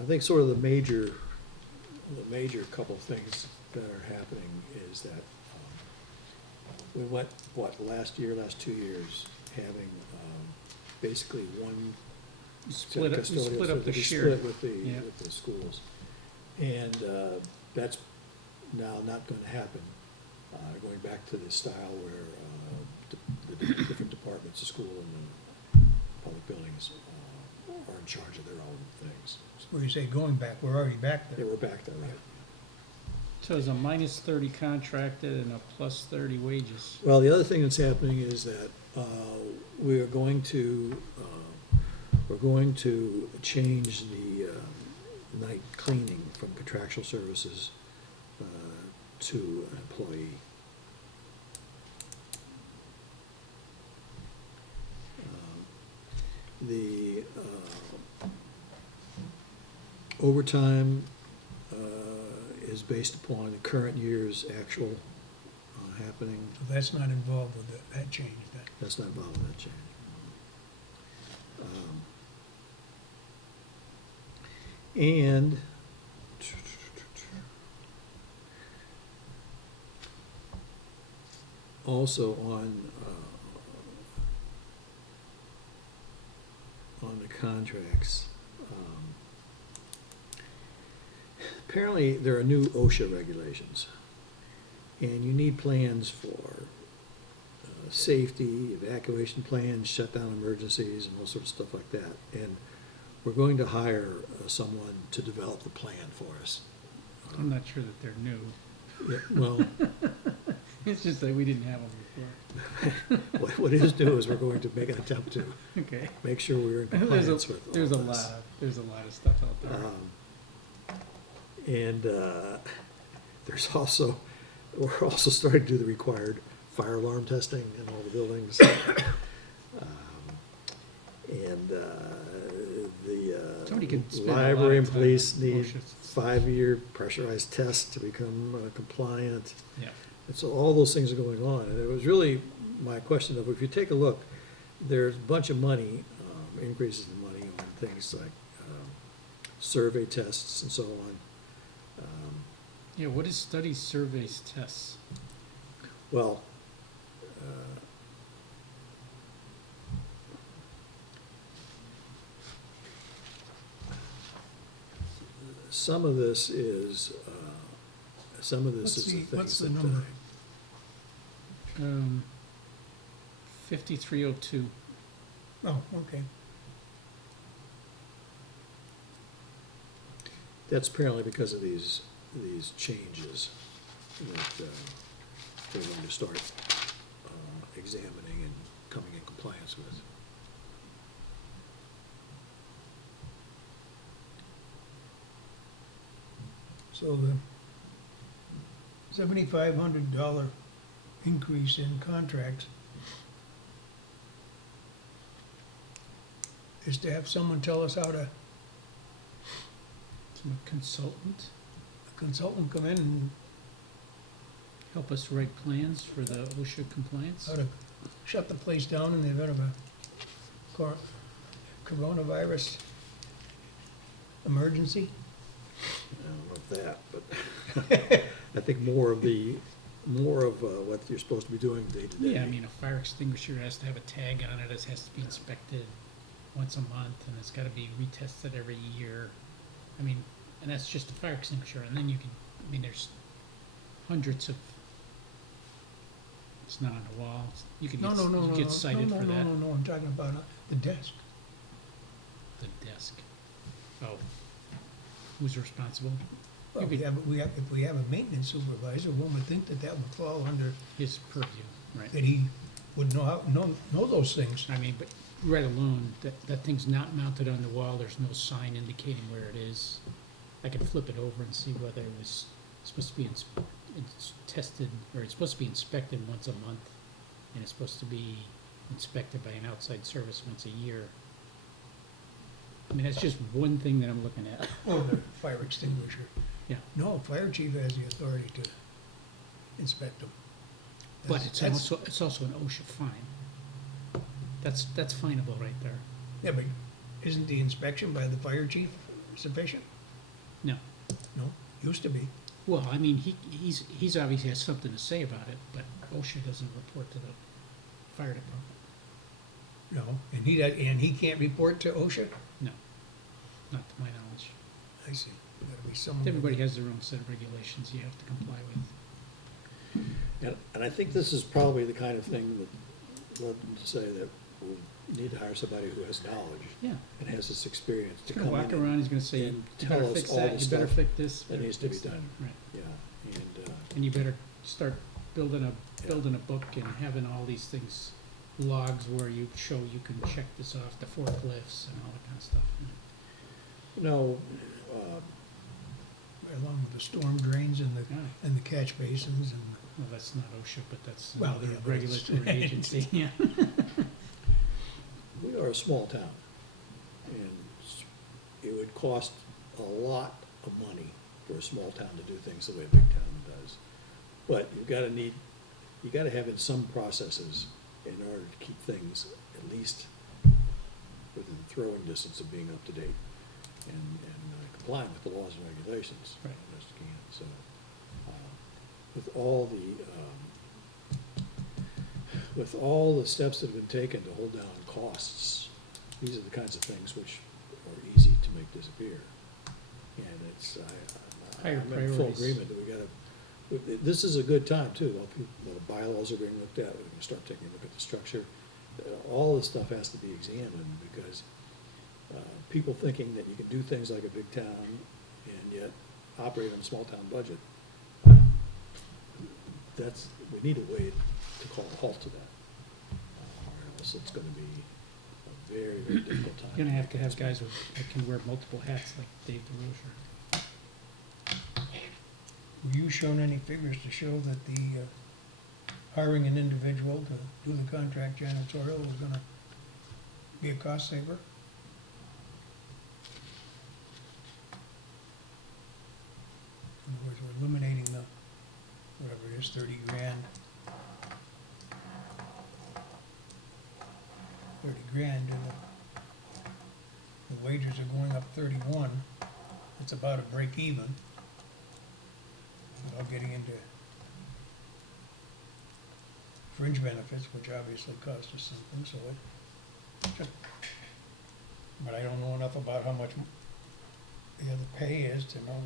I think sort of the major couple of things that are happening is that we went, last 2 years, having basically one Split up- custodial split up so the we share. split Yeah. with the schools. And that's now not going to happen, going back to the style where the different departments, the school and the public buildings are in charge of their own things. Where you say going back, we're already back Yeah, there. we're back there, right? So it's a -30 contracted and a +30 wages. Well, the other thing that's happening is that we're going to change the night cleaning from contractual services to an employee. The overtime is based upon the current year's actual happening. So that's not involved with that change then. That's not involved in that change. And also on the contracts, apparently there are new OSHA regulations, and you need plans for safety, evacuation plans, shutdown emergencies, and all sorts of stuff like that. And we're going to hire someone to develop the plan for us. I'm not sure that they're new. Yeah, well, It's just that we didn't have them before. what is new is we're going to make an attempt to Okay. make sure we're in There's compliance a, with all there's a this. lot of stuff out there. And there's also, we're also starting to do the required fire alarm testing in all the buildings. And Somebody could the spend a lot library of and time police on need OSHA. 5-year pressurized tests to become compliant. Yeah. And so all those things are going on. And it was really my question of, if you take a look, there's a bunch of money, increases in money on things like survey tests and so on. Yeah, what is studies, surveys, tests? Well, some of this is, What's the things the that, number? 5302. Oh, okay. That's apparently because of these changes that they're going to start examining and coming in compliance with. So the $7,500 increase in contracts is to have someone tell us how to, Some consultant, a consultant come in and help us write plans for the OSHA compliance. how to shut the place down in the event of a coronavirus emergency. I don't know if that, but I think more of what you're supposed to be doing day to day. Yeah, I mean, a fire extinguisher has to have a tag on it, it has to be inspected once a month, and it's gotta be retested every year. I mean, and that's just a fire extinguisher, and then you can, I mean, there's hundreds of, it's not on the wall, you can No, get, no, no, you no, get no, cited no, for no, that. no, no, I'm talking about the desk. The desk. Oh. Who's responsible? Well, You we could- have, if we have a maintenance supervisor, one would think that that would fall under, His purview, right? that he would know those things. I mean, but right alone, that thing's not mounted on the wall, there's no sign indicating where it is. I could flip it over and see whether it was supposed to be it's tested, or it's supposed to be inspected once a month, and it's supposed to be inspected by an outside service once a year. I mean, that's just one thing that I'm looking at. Oh, the fire extinguisher. Yeah, No, fire chief has the authority to inspect them. but That's- it's also an OSHA fine. That's fineable right there. Yeah, but isn't the inspection by the fire chief sufficient? No, No, used to be. well, I mean, he's obviously has something to say about it, but OSHA doesn't report to the fire department. No, and he can't report to OSHA? No, not to my knowledge. I see. Gotta be someone. Everybody has their own set of regulations you have to comply with. And I think this is probably the kind of thing that led them to say that we need to hire somebody who has knowledge Yeah. and has this experience to He's gonna come walk in around, he's gonna say, and you tell better us fix all that, the you better stuff fix this. that better needs to be fix that. done. Right. Yeah, And you better start building a book and having all these things, logs where you show you can check this off, the forklifts and all that kind of stuff. you know, Along with the storm drains and Yeah. the catch basins and. Well, that's not OSHA, but that's Well, another yeah, but it's- regulatory agency, yeah. we are a small town, and it would cost a lot of money for a small town to do things the way a big town does. But you gotta have in some processes in order to keep things at least within throwing distance of being up to date and complying with the laws and regulations. Right. Best you can. So, with all the steps that have been taken to hold down costs, these are the kinds of things which are easy to make disappear. And Higher I'm in full priorities. agreement that we gotta, this is a good time too, while the bylaws are being looked at, we're gonna start taking a look at the structure. All this stuff has to be examined, because people thinking that you can do things like a big town and yet operate on a small town budget, we need a way to call a halt to that. Or else it's gonna be a very, very difficult time. You're gonna have to have guys that can wear multiple hats like Dave DeRocher. Were you shown any figures to show that the hiring an individual to do the contract janitorial was gonna be a cost saver? In other words, we're eliminating the, whatever it is, 30 grand. 30 grand, and the wages are going up 31. It's about a break even. Without getting into fringe benefits, which obviously cost us something, so it, but I don't know enough about how much the other pay is to know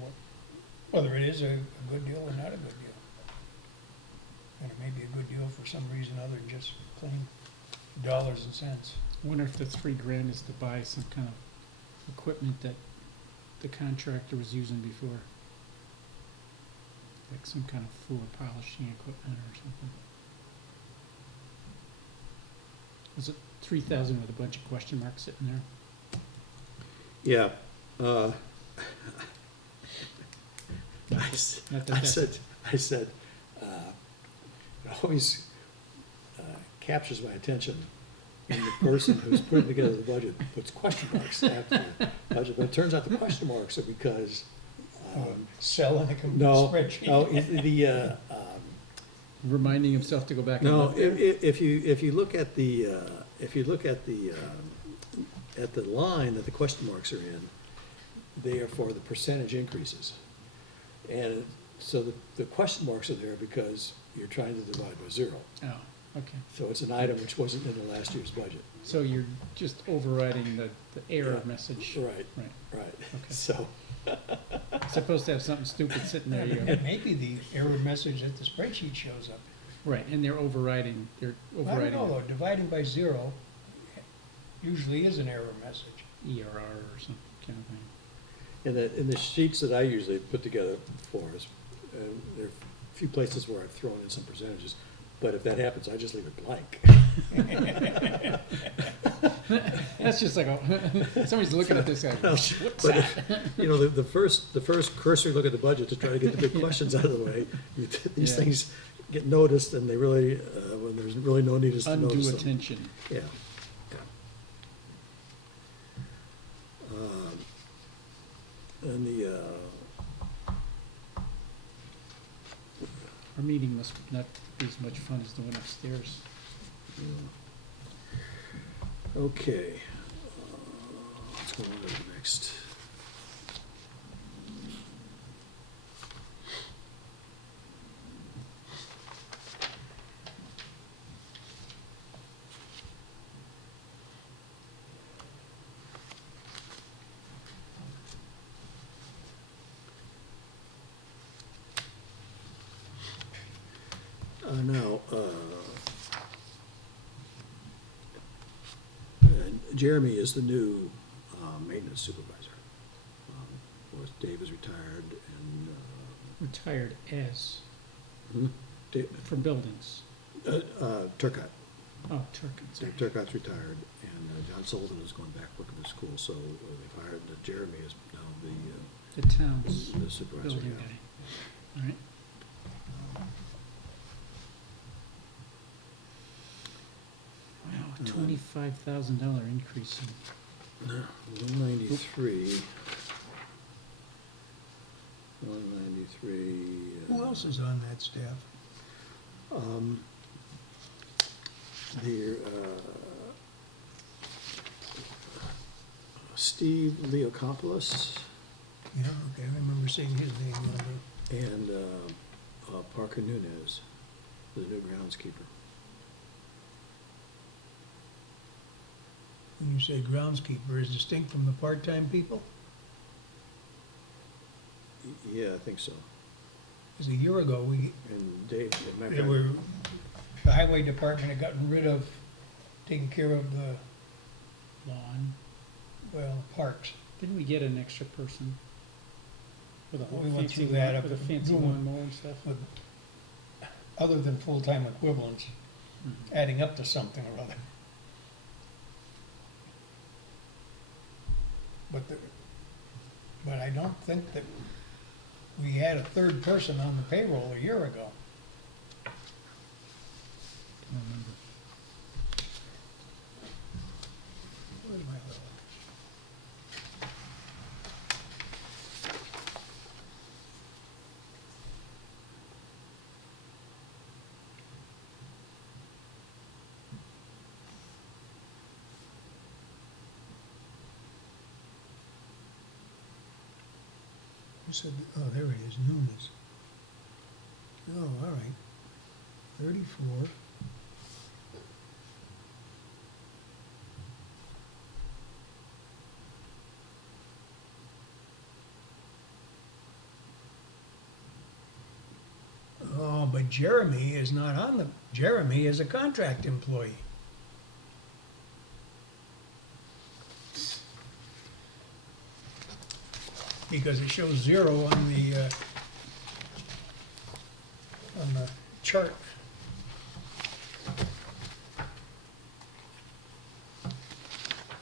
whether it is a good deal or not a good deal. And it may be a good deal for some reason other than just plain dollars and cents. I wonder if the $3,000 is to buy some kind of equipment that the contractor was using before. Like some kind of floor polishing equipment or something. Was it 3,000 with a bunch of question marks sitting there? Yeah. I said, it always captures my attention when the person who's putting together the budget puts question marks after the budget. But it turns out the question marks are because, Cell in a no, spreadsheet. no, Reminding himself to go back and no, look. if you look at the line that the question marks are in, they are for the percentage increases. And so the question marks are there because you're trying to divide by zero. Oh, okay. So it's an item which wasn't in the last year's budget. So you're just overriding the error Yeah. message. Right, Right. right. Okay. So, Supposed to have something stupid sitting there. You It go. may be the error message that the spreadsheet shows up. Right, and they're overriding, I don't know, though, it. dividing by zero usually is an error message. ERR or some kind of thing. in the sheets that I usually put together for us, there are a few places where I've thrown in some percentages, but if that happens, I just leave it blank. That's just like, somebody's looking at this guy. What's But, that? you know, the first cursory look at the budget to try to get the big questions out of the way, these Yeah. things get noticed, and they really, when there's really no need to Undue notice them. attention. Yeah. And Our meeting must not be as much fun as the one upstairs. okay. Let's go on to the next. Now, Jeremy is the new maintenance supervisor. Of course, Dave is retired, and Retired as, Dave, from buildings. Turcott. Oh, Turkins. Dave Turcott's retired, and John Sullivan is going back working the school, so they've hired, Jeremy is now The town's the supervisor. building yeah. guy. All right. Wow, $25,000 increase in, 193. 193. Who else is on that staff? There, Steve Leokopoulos Yeah, okay, I remember seeing his name on there. and Parker Nunez, the new groundskeeper. When you say groundskeeper, is distinct from the part-time people? Yeah, I think so. Because a year ago, And Dave, as a matter they of were, fact, the highway department had gotten rid of taking care of the, lawn. well, parks. Didn't we get an extra person? With a whole We went fancy through that lawn, up with a at fancy Newman. lawnmower and stuff? With, other than full-time equivalents, Mhm. adding up to something or other. But I don't think that we had a third person on the payroll a year ago. Don't remember. Where's my little? Who said, oh, there it is, Nunes. Oh, all right. 34. Oh, but Jeremy is not on the, Jeremy is a contract employee. because it shows 0 on the chart.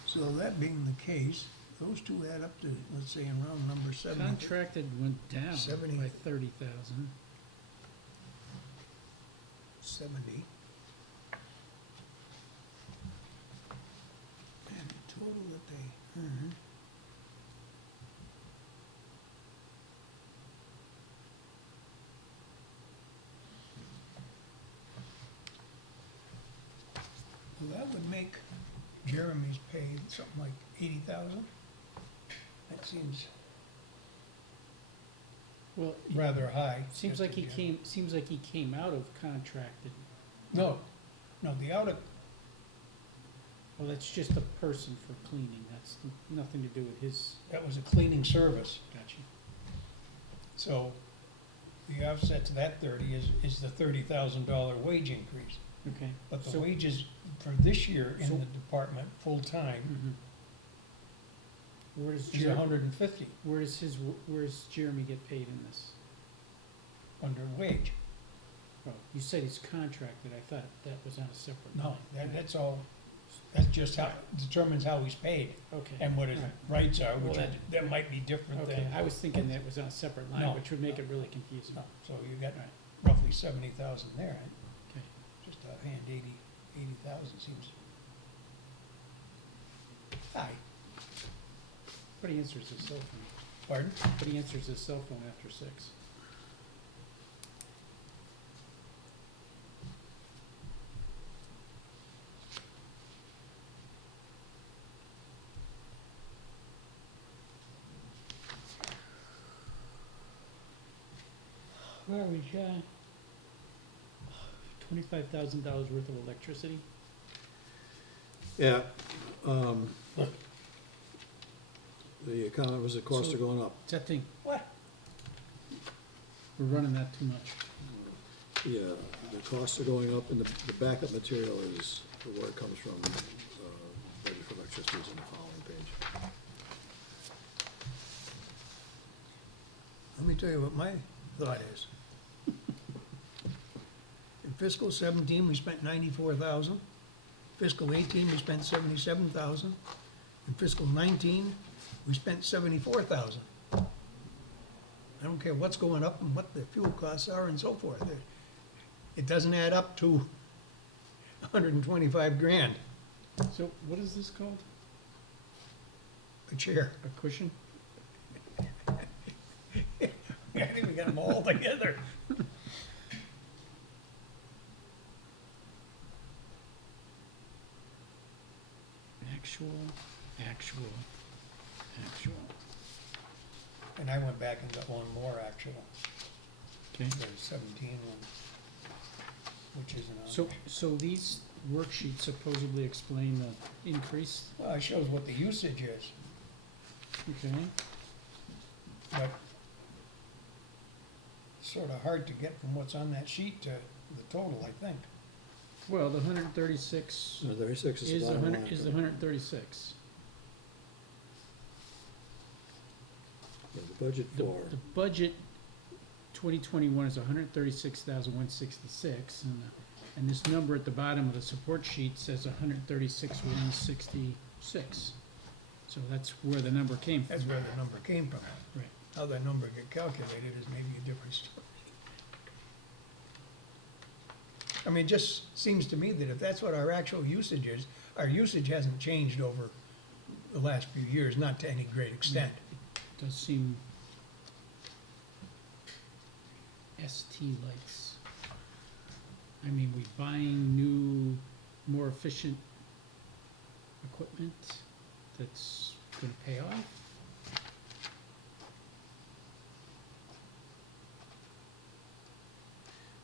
So that being the case, those two add up to, let's say, in round number 70. Contracted went down 70. by 30,000. 70. And the total that they earned. Well, that would make Jeremy's pay something like 80,000. That seems Well, rather high. seems like he came out of contracted. No, the outer, Well, that's just a person for cleaning. That's nothing to do with his. that was a cleaning service. Gotcha. So the offset to that 30 is the $30,000 wage increase. Okay. But the So- wages for this year So- in the department, full-time, Where does is 150 where does Jeremy get paid in this? under wage. Oh, you said he's contracted. I thought that was on a separate No, line. that's all, that's just how, determines how he's paid Okay. and what his All right. rights are, which Well, that might be different Okay, than. I was thinking that was on a separate line, No, which would make no. it really confusing. No, so you got Right. roughly 70,000 there. Okay. Just offhand, 80,000 seems high. But he answers his cell phone. Pardon? But he answers his cell phone after 6. Where are we, $25,000 worth of electricity? Yeah, the comment was the costs are going up. It's that thing, What? we're running that too much. Yeah, the costs are going up, and the backup material is where it comes from, budget for electricity is on the following page. Let me tell you what my thought is. In fiscal 17, we spent 94,000. Fiscal 18, we spent 77,000. In fiscal 19, we spent 74,000. I don't care what's going up and what the fuel costs are and so forth. It doesn't add up to 125 grand So what is this called? a chair. A cushion? We haven't even got them all together. Actual. And I went back and got one more actual. Okay. There's 17 one, which isn't on. So these worksheets supposedly explain the increase? Well, it shows what the usage is, Okay. but it's sort of hard to get from what's on that sheet to the total, I think. Well, the 136 So 36 is is the the bottom 100, is the line. 136. Yeah, the budget for, The budget 2021 is 136,166, and this number at the bottom of the support sheet says 136,166. So that's where the number came from. That's where the number came from. Right. How that number get calculated is maybe a different story. I mean, it just seems to me that if that's what our actual usage is, our usage hasn't changed over the last few years, not to any great extent. Does seem ST lights. I mean, we buying new, more efficient equipment that's gonna pay off?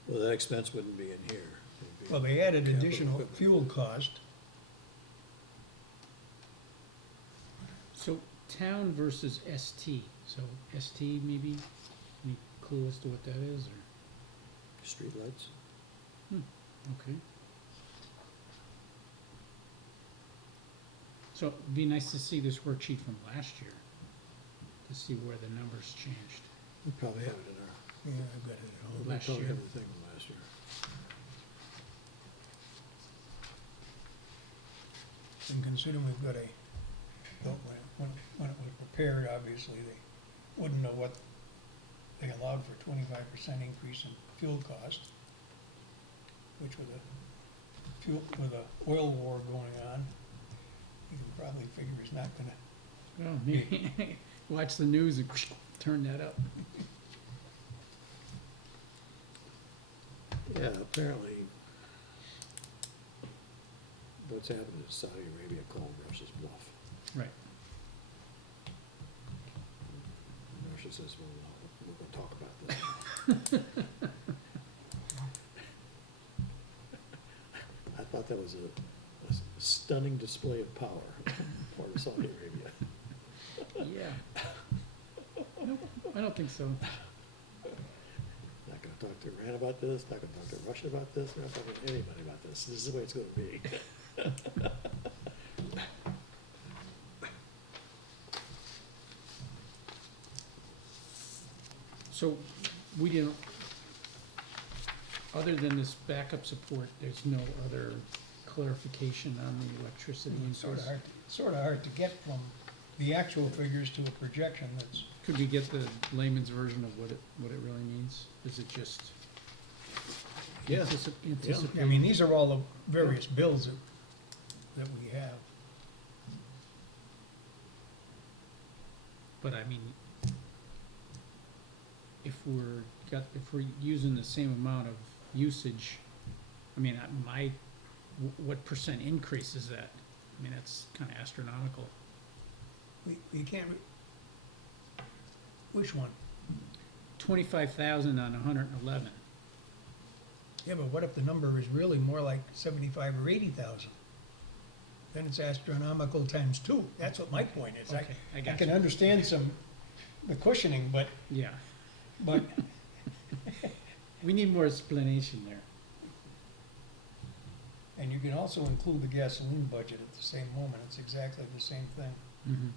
well, that expense wouldn't be in here. It'd be Well, they added capital additional equipment. fuel cost. So town versus ST, so ST maybe, any clue as to what that is, or, Streetlights? okay. So it'd be nice to see this worksheet from last year. to see where the numbers changed. We probably have it in our, Yeah, I've got it at home. we Last probably year. have the thing from last year. And considering we've got well, when it was prepared, obviously, they wouldn't know what, they allowed for 25% increase in fuel cost, which with a oil war going on, you can probably figure it's not gonna, Well, maybe, watch the news and turn that up. Yeah, apparently, what's happened is Saudi Arabia called Russia's bluff. Right. And Russia says, well, no, we're gonna talk about this. I thought that was a stunning display of power on the part of Saudi Arabia. Yeah. Nope, I don't think so. Not gonna talk to Iran about this, not gonna talk to Russia about this, we're not talking to anybody about this. This is the way it's gonna be. So we didn't, other than this backup support, there's no other clarification on the electricity it's sort of increase? hard to get from the actual figures to a projection that's, Could we get the layman's version of what it really means? Is it just Yeah. anticipating? I mean, these are all the various bills that we have. But I mean, if we're using the same amount of usage, I mean, what percent increase is that? I mean, that's kind of astronomical. We can't, which one? 25,000 on 111. Yeah, but what if the number is really more like 75 or 80,000? Then it's astronomical times two. That's what my point is. Okay, I I got can you. understand the cushioning, but Yeah, But, we need more explanation there. and you can also include the gasoline budget at the same moment, it's exactly the same thing. Mhm.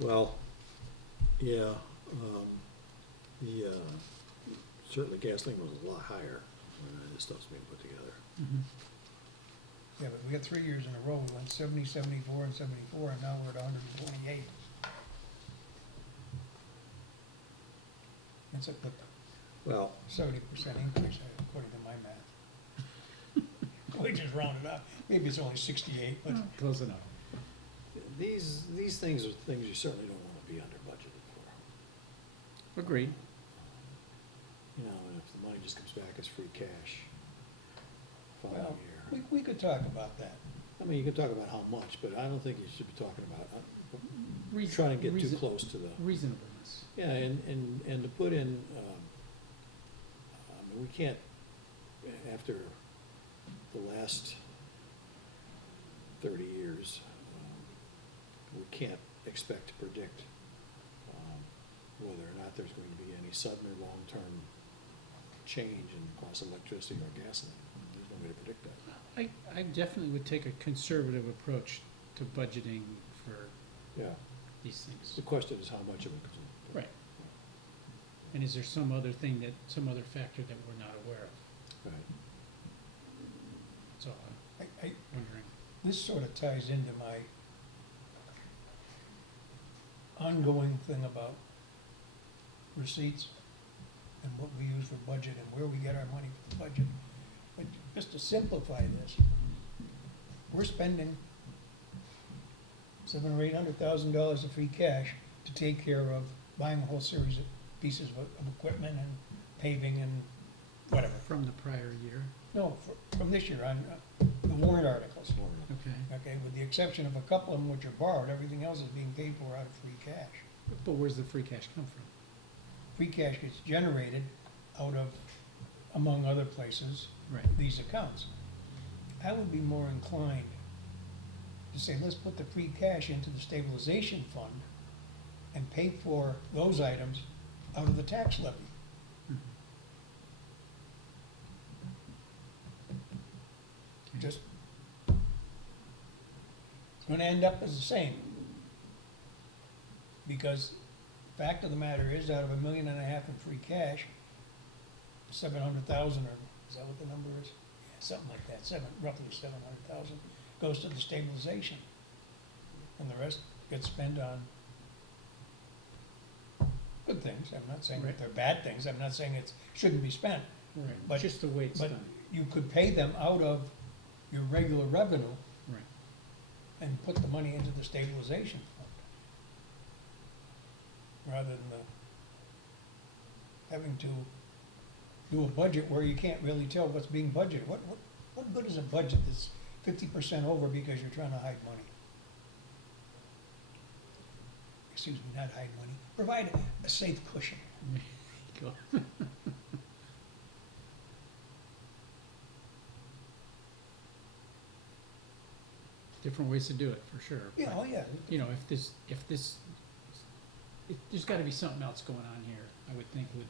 Well, yeah, certainly gasoline was a lot higher when this stuff's being put together. Mhm. Yeah, but we had 3 years in a row, we went 70, 74, and 74, and now we're at 128. It's a Well, 70% increase, according to my math. We just rounded up, maybe it's only 68, but Close enough. these things are things you certainly don't want to be under budgeted for. Agreed. You know, and if the money just comes back as free cash following well, year. we could talk about that. I mean, you can talk about how much, but I don't think you should be talking about, Reason- trying to get too reason- close to the. Reasonableness. Yeah, and to put in, I mean, we can't, after the last 30 years, we can't expect to predict whether or not there's going to be any sudden or long-term change in cost of electricity or gasoline. There's no way to predict that. I definitely would take a conservative approach to budgeting for Yeah, these things. the question is how much of it goes in. Right. And is there some other factor that we're not aware of? Right. That's all I'm I, wondering. this sort of ties into my ongoing thing about receipts and what we use for budget and where we get our money for the budget. But just to simplify this, we're spending $700,000 or $800,000 of free cash to take care of buying a whole series of pieces of equipment and paving and whatever. From the prior year, No, from this year on, the warrant articles. okay. Okay, with the exception of a couple of them which are borrowed, everything else is being paid for out of free cash. But where's the free cash come from? Free cash gets generated out of, among other places, Right. these accounts. I would be more inclined to say, let's put the free cash into the stabilization fund and pay for those items out of the tax levy. Mhm. Okay. Just, gonna end up as the same. Because fact of the matter is, out of $1.5 million in free cash, 700,000, or is that what the number is? Yeah, something like that, roughly 700,000 goes to the stabilization. And the rest gets spent on good things. I'm not saying that Right. they're bad things. I'm not saying it shouldn't be spent. Right, But- just the way it's But done. you could pay them out of your regular revenue Right. and put the money into the stabilization fund. Rather than having to do a budget where you can't really tell what's being budgeted. What good is a budget that's 50% over because you're trying to hide money? Excuse me, not hide money, provide a safe cushion. Go. Different ways to do it, for sure. Yeah, oh yeah. You know, there's gotta be something else going on here, I would think, with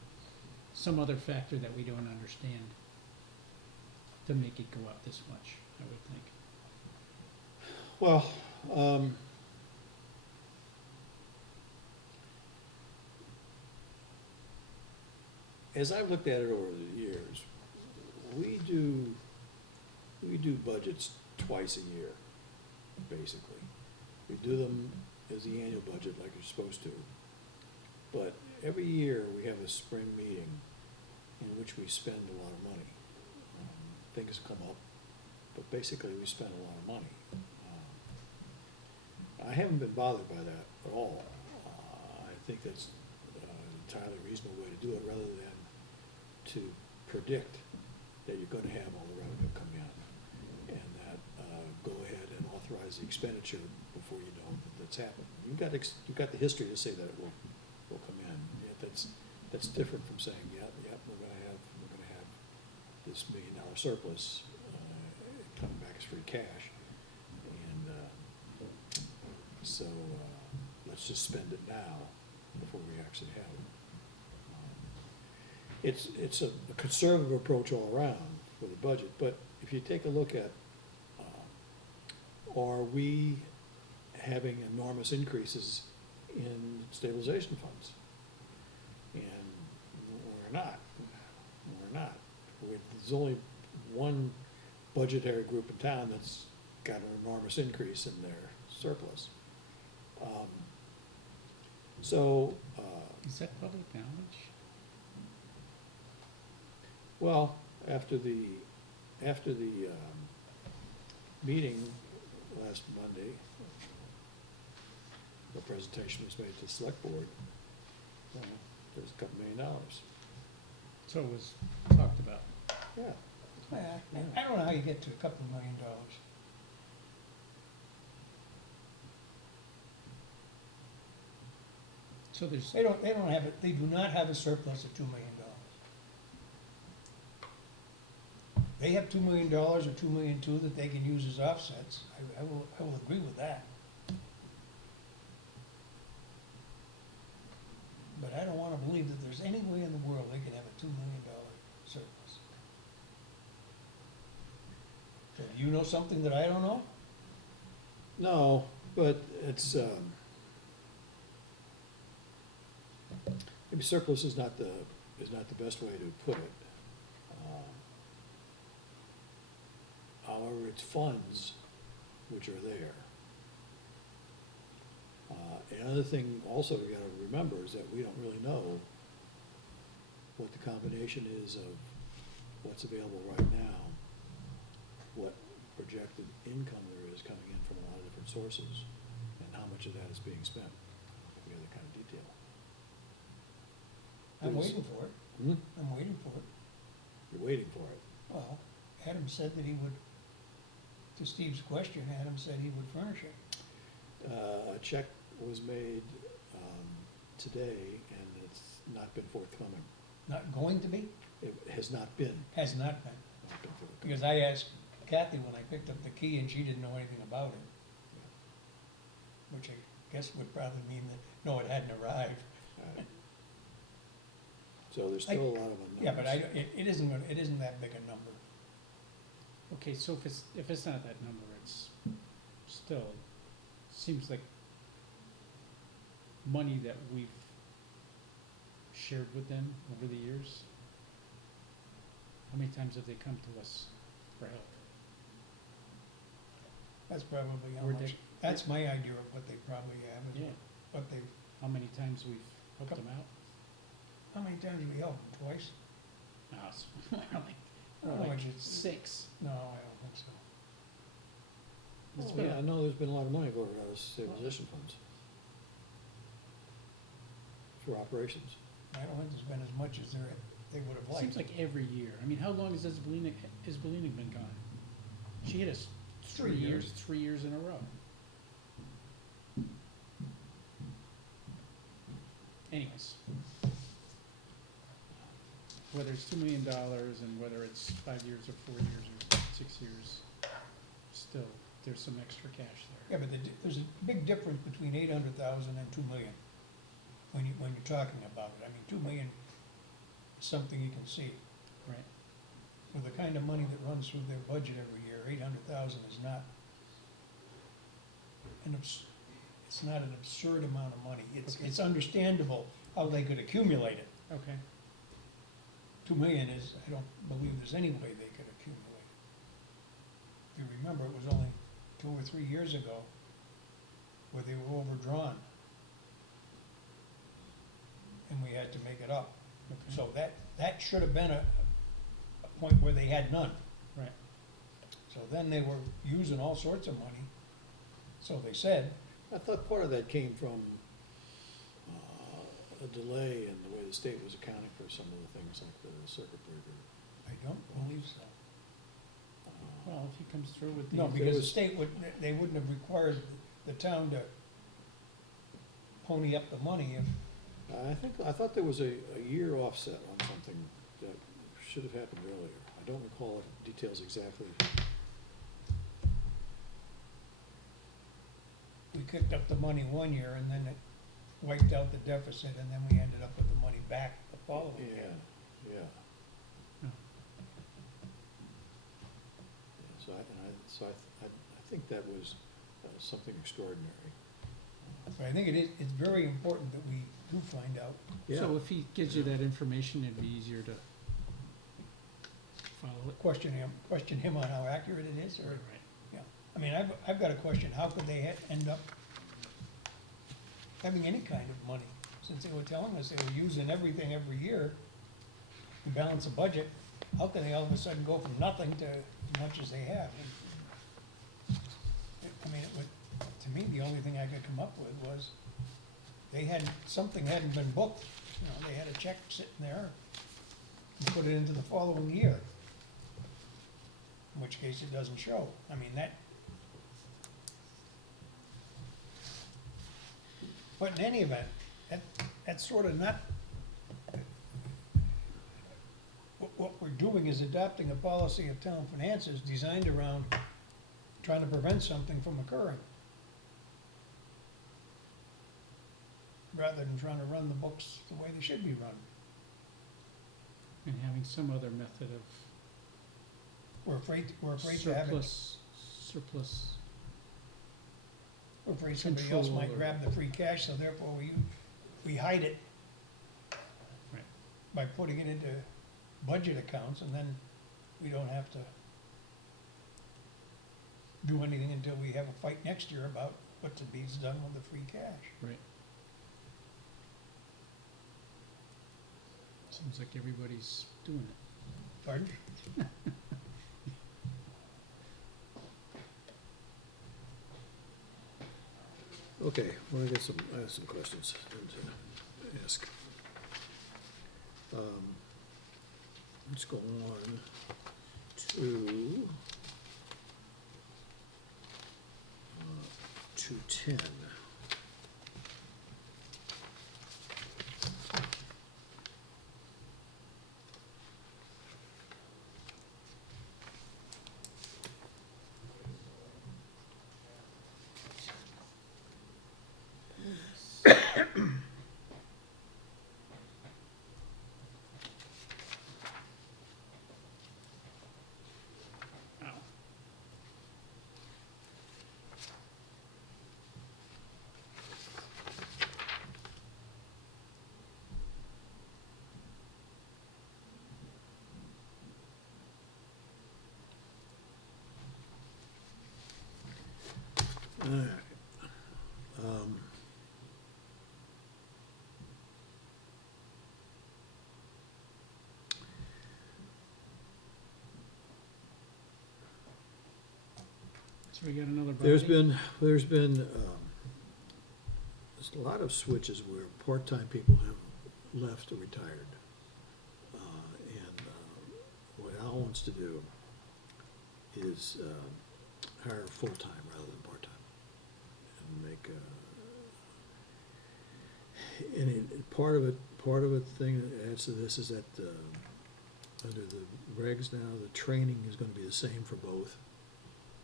some other factor that we don't understand to make it go up this much, I would think. Well, as I've looked at it over the years, we do budgets twice a year, basically. We do them as the annual budget like you're supposed to. But every year, we have a spring meeting in which we spend a lot of money. Things come up, but basically, we spend a lot of money. I haven't been bothered by that at all. I think that's an entirely reasonable way to do it, rather than to predict that you're going to have all the revenue come in, and that go ahead and authorize the expenditure before you know that that's happened. You've got the history to say that it will come in. Yet that's different from saying, yeah, we're going to have this $1 million surplus coming back as free cash, and so let's just spend it now before we actually have it. It's a conservative approach all around for the budget, but if you take a look at, are we having enormous increases in stabilization funds? And we're not. There's only one budgetary group in town that's got an enormous increase in their surplus. Is that public knowledge? Well, after the meeting last Monday, the presentation was made to the select board. There's $2 million. So it was talked about. Yeah. I don't know how you get to $2 million. So there's, They do not have a surplus of $2 million. They have $2 million or $2.2 million that they can use as offsets. I will agree with that. But I don't want to believe that there's any way in the world they can have a $2 million surplus. So do you know something that I don't know? No, but it's, maybe surplus is not the best way to put it. However, it's funds which are there. Another thing also we gotta remember is that we don't really know what the combination is of what's available right now, what projected income there is coming in from a lot of different sources, and how much of that is being spent. We have that kind of detail. I'm There's- waiting for it. Hmm? I'm waiting for it. You're waiting for it. Well, Adam said that he would, to Steve's question, Adam said he would furnish it. A check was made today, and it's not been forthcoming. Not going to be? It has not been. Has not been. Not been forthcoming. Because I asked Kathy when I picked up the key and she didn't know anything about it, which I guess would probably mean that, no, it hadn't arrived. Right. So there's still a lot of unknowns. Yeah, but it isn't that big a number. okay, so if it's not that number, it's still seems like money that we've shared with them over the years. How many times have they come to us for help? That's probably how Or much, they- that's my idea of what they probably have, is Yeah. what they, How many times we've helped them out? how many times we help them, twice? No, it's more like, Oh, like it's- 6. No, I don't think so. It's Oh, been yeah, I a- know there's been a lot of money voted out of stabilization funds for operations. I don't think there's been as much as they would have It liked. seems like every year. I mean, how long has Belina been gone? She hit us 3 years. 3 years in a row. Anyways. Whether it's $2 million and whether it's 5 years or 4 years or 6 years, still, there's some extra cash Yeah, there. but there's a big difference between 800,000 and 2 million, when you're talking about it. I mean, 2 million is something you can see. Right, For the kind of money that runs through their budget every year, 800,000 is not it's not an absurd amount of money. Okay. It's understandable how they could accumulate it. okay. 2 million is, I don't believe there's any way they could accumulate. If you remember, it was only 2 or 3 years ago where they were overdrawn. And we had to make it up. Okay. So that should have been a point where they had none. Right, So then they were using all sorts of money, so they said. I thought part of that came from a delay in the way the state was accounting for some of the things like the circuit breaker. I don't believe so. well, if he comes through with the. No, There because the was- state they wouldn't have required the town to pony up the money if, I thought there was a year offset on something that should have happened earlier. I don't recall the details exactly. we kicked up the money one year and then it wiped out the deficit and then we ended up with the money back the following Yeah, year. yeah. Oh, I think that was something extraordinary. But I think it's very important that we do find out. So if he gives you that information, it'd be easier to follow it. Question him on how accurate it is, or, Right. yeah. I mean, I've got a question, how could they end up having any kind of money? Since they were telling us they were using everything every year to balance a budget, how can they all of a sudden go from nothing to as much as they have? I mean, to me, the only thing I could come up with was something hadn't been booked. You know, they had a check sitting there and put it into the following year. In which case it doesn't show. I mean, but in any event, that's sort of not, what we're doing is adopting a policy of town finances designed around trying to prevent something from occurring, rather than trying to run the books the way they should be run. And having some other method of We're afraid to have it. surplus. We're afraid somebody else Control might or- grab the free cash, so therefore we hide it Right. by putting it into budget accounts, and then we don't have to do anything until we have a fight next year about what to be done with the free cash. Right. Seems like everybody's doing it. Pardon? Okay, well, I have some questions to ask. Let's go on to 210. Ow. Alright. Um, So we got another body? there's been there's a lot of switches where part-time people have left or retired. And what Al wants to do is hire full-time rather than part-time. And make part of it thing that adds to this is that under the regs now, the training is gonna be the same for both.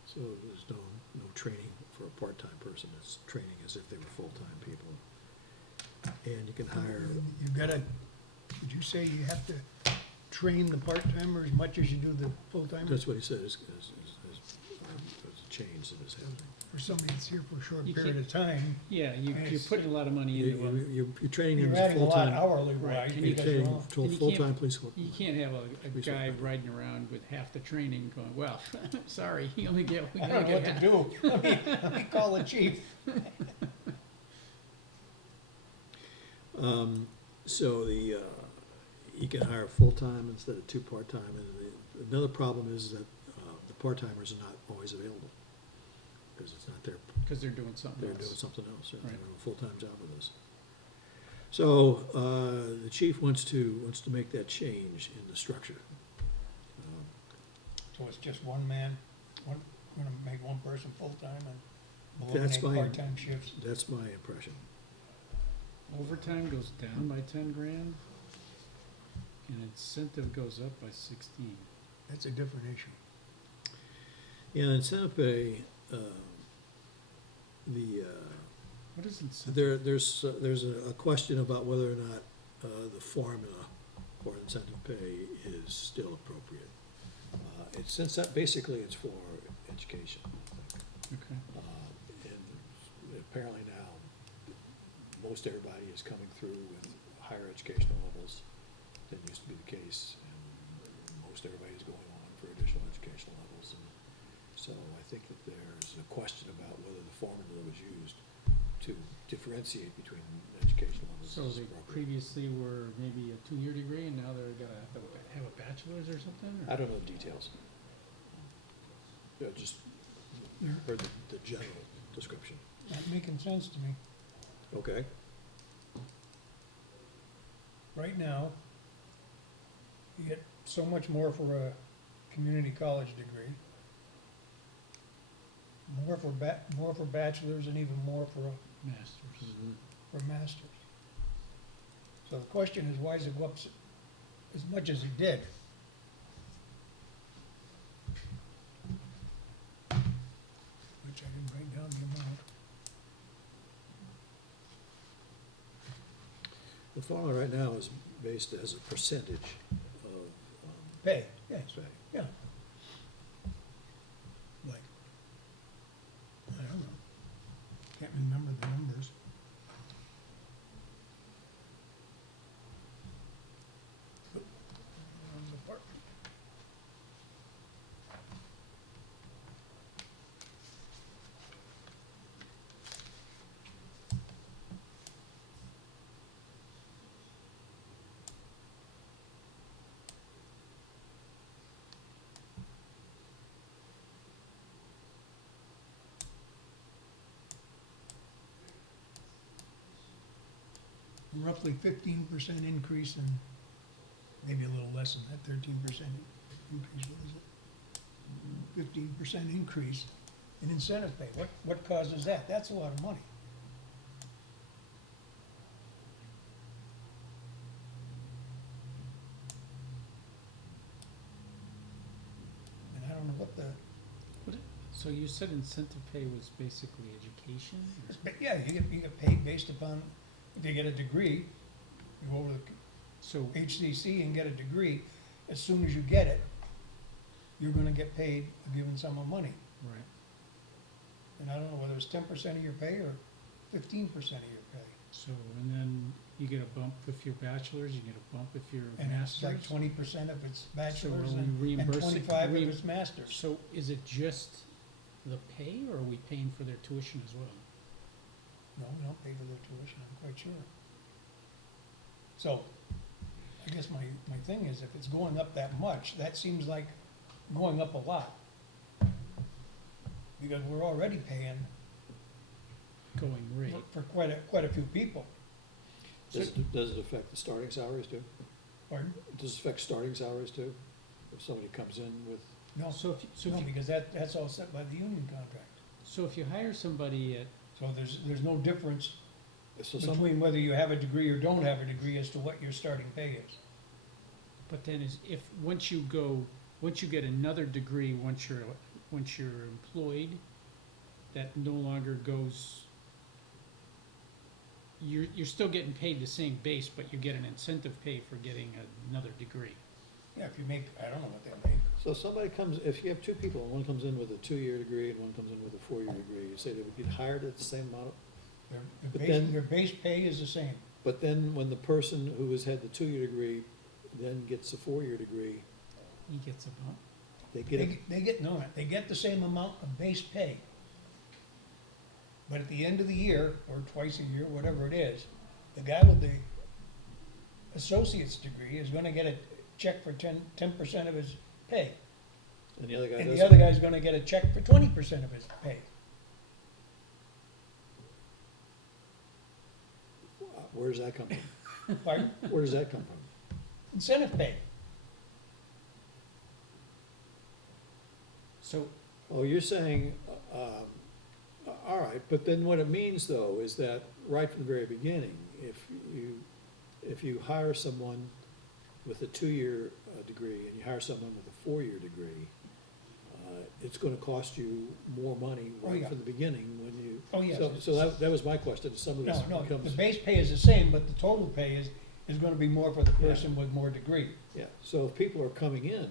So there's no training for a part-time person, it's training as if they were full-time people. And you can hire, You gotta, did you say you have to train the part-timer as much as you do the full-timer? that's what he said, is there's a change that is happening. For somebody that's here for a short You period can't- of time, Yeah, you're Yes. putting a lot of money into them. You're training them you're as a adding a lot full-time. hourly Right. wise Can You're you- because training you're them all. to And you full-time can't- police. You can't have a Police guy officer. riding around with half the training going, well, sorry, you only get. I don't know what to do. Let me call the chief. So you can hire full-time instead of two part-time, and another problem is that the part-timers are not always available, because it's not their, Because they're doing something they're else. doing something else, they're Right. doing a full-time job with us. So, the chief wants to make that change in the structure. So it's just one man, we're gonna make one person full-time and That's eliminate my- part-time shifts. That's my impression. Overtime goes down by 10 grand, and incentive goes up by 16. That's a different issue. Yeah, incentive pay, What is incentive? there's a question about whether or not the formula for incentive pay is still appropriate. Since that, basically it's for education, I think. Okay. And apparently now, most everybody is coming through with higher educational levels than used to be the case, and most everybody is going on for additional educational levels. And so I think that there's a question about whether the formula was used to differentiate between educational levels So is they appropriate. previously were maybe a 2-year degree, and now they're gonna have a bachelor's or something? or- I don't know the details. Just heard the general description. Not making sense to me. Okay. Right now, you get so much more for a community college degree, more for bachelors, and even more for Masters. a master's. So the question is, why does it go up as much as it did? Which I didn't write down the amount. The formula right now is based as a percentage of Pay, yes, pay. yeah. Like, I don't know. Can't remember the numbers. Department. Roughly 15% increase in, maybe a little less than that, 13% increase, what is it? 15% increase in incentive pay. What causes that? That's a lot of money. And I don't know what the, So you said incentive pay was basically education? yeah, you get paid based upon, if you get a degree, you go over to So, HCC and get a degree, as soon as you get it, you're gonna get paid a given sum of money. right, And I don't know whether it's 10% of your pay or 15% of your pay. so, and then you get a bump if you're bachelor's, you get a bump if you're And it's like master's? 20% if it's bachelor's are we and reimbursing- 25 if it's master's. So is it just the pay, or are we paying for their tuition as well? No, we don't pay for their tuition, I'm quite sure. So, I guess my thing is, if it's going up that much, that seems like going up a lot. Because we're already paying Going rate. for quite a few people. Does it affect the starting salaries too? Pardon? Does it affect starting salaries too? If somebody comes in with, No, So if, so no, if, you- because that's all set by the union contract. so if you hire somebody at, So there's no difference so some, between whether you have a degree or don't have a degree as to what your starting pay is. but then is, if, once you get another degree, once you're employed, that no longer goes, you're still getting paid the same base, but you get an incentive pay for getting another degree. Yeah, if you make, I don't know what they make. so somebody comes, if you have two people, and one comes in with a 2-year degree and one comes in with a 4-year degree, you say they would get hired at the same amount? But then- Their base pay is the same. But then when the person who has had the 2-year degree then gets a 4-year degree, He gets a bump. they get a, They get the same amount of base pay. But at the end of the year, or twice a year, whatever it is, the guy with the associate's degree is gonna get a check for 10% of his pay. and the other guy And the doesn't. other guy's gonna get a check for 20% of his pay. Where does that come from? Pardon? Where does that come from? Incentive pay. So, Oh, you're saying, all right, but then what it means though is that right from the very beginning, if you hire someone with a 2-year degree and you hire someone with a 4-year degree, it's gonna cost you more money Oh, right yeah. from the beginning when you. Oh, yes. So that was my question, if some of this No, becomes. the base pay is the same, but the total pay is gonna be more for the person with more degree. Yeah, so if people are coming in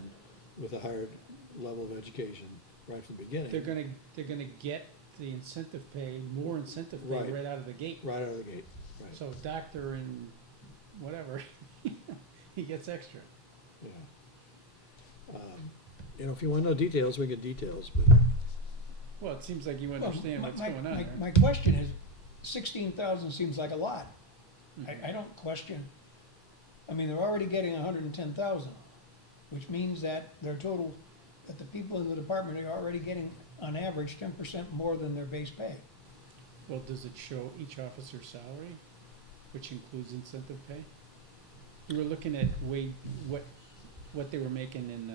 with a higher level of education right from the beginning. they're gonna get the incentive pay, more incentive pay Right. right out of the gate. Right out of the gate, right, So a doctor and whatever, he gets extra. yeah. You know, if you wanna know details, we get details, but. Well, it seems like you Well, understand what's going on there. My question is, 16,000 seems like a lot. Mhm. I don't question, I mean, they're already getting 110,000, which means that their total, that the people in the department are already getting, on average, 10% more than their base pay. Well, does it show each officer's salary, which includes incentive pay? We were looking at what they were making in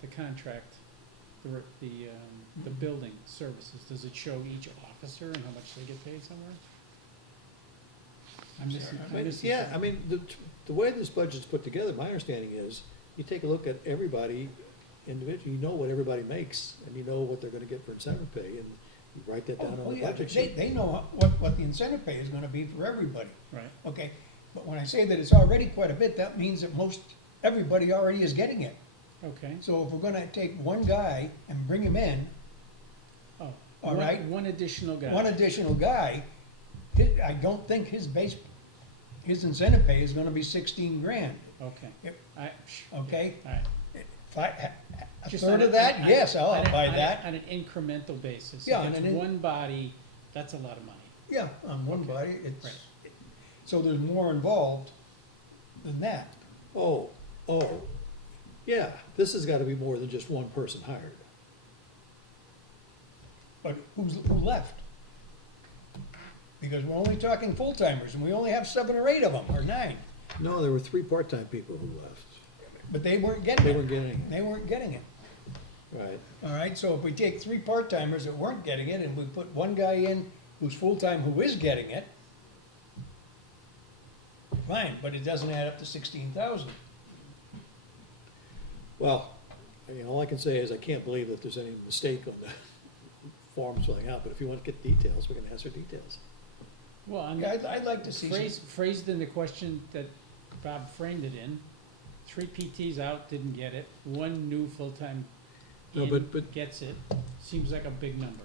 the contract, the building services. Does it show each officer and how much they get paid somewhere? I'm missing Yeah, I something. mean, the way this budget's put together, my understanding is, you take a look at everybody individually, you know what everybody makes, and you know what they're gonna get for incentive pay, and you write that down Oh, on the yeah, budget they, sheet. they know what the incentive pay is gonna be for everybody, Right. okay? But when I say that it's already quite a bit, that means that everybody already is getting it. Okay. So if we're gonna take one guy and bring him in, Oh, All one- right. One additional guy. one additional guy, I don't think his incentive pay is gonna be 16 grand, Okay. Yep. All okay? right. If a Just third on of that, on yes, I'll on a- buy on a- that. On an incremental basis. Yeah, If on it's an one body, that's a lot of money. Yeah, on one Okay. body, Right. so there's more involved than that. Oh, yeah, this has gotta be more than just one person hired. But who left? Because we're only talking full-timers, and we only have 7 or 8 of them, or 9. No, there were 3 part-time people who left. But they weren't getting They it. weren't getting it, They weren't getting it. right. All right, so if we take 3 part-timers that weren't getting it, and we put one guy in who's full-time who is getting it, fine, but it doesn't add up to 16,000. Well, I mean, all I can say is I can't believe that there's any mistake on the forms filling out, but if you want to get details, we can ask for details. Well, I'm Yeah, I'd like to see phrased in the question that Bob framed it in. 3 PTs out, didn't get it. 1 new full-time No, in, but- gets it. Seems like a big number.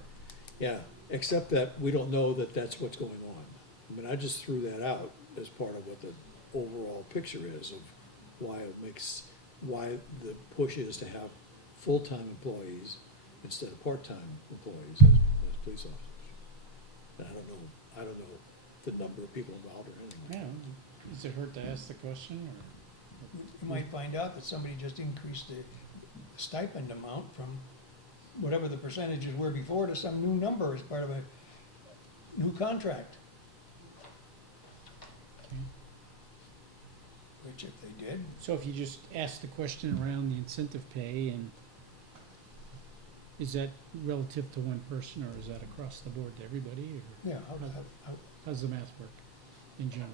Yeah, except that we don't know that that's what's going on. I mean, I just threw that out as part of what the overall picture is of why the push is to have full-time employees instead of part-time employees as police officers. And I don't know the number of people involved or anything like Yeah, that. does it hurt to ask the question, or? You might find out that somebody just increased the stipend amount from whatever the percentages were before to some new number as part of a new contract, Okay. which if they did, So if you just ask the question around the incentive pay, and is that relative to one person, or is that across the board to everybody, or yeah, how's the math work in general,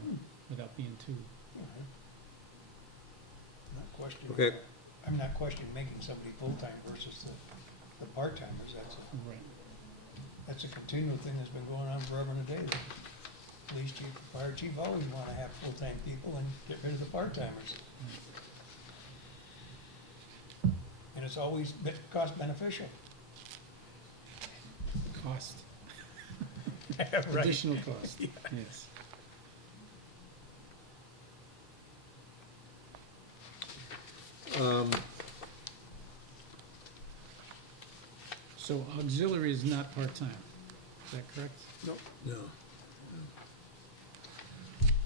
without being too? not questioning. Okay. I'm not questioning making somebody full-time versus the part-timers, Right. that's a continual thing that's been going on forever and a day. The police chief, the fire chief always wanna have full-time people and get rid of the part-timers. And it's always cost beneficial. Cost, Right. additional cost, yes. So auxiliary is not part-time, is that correct? No.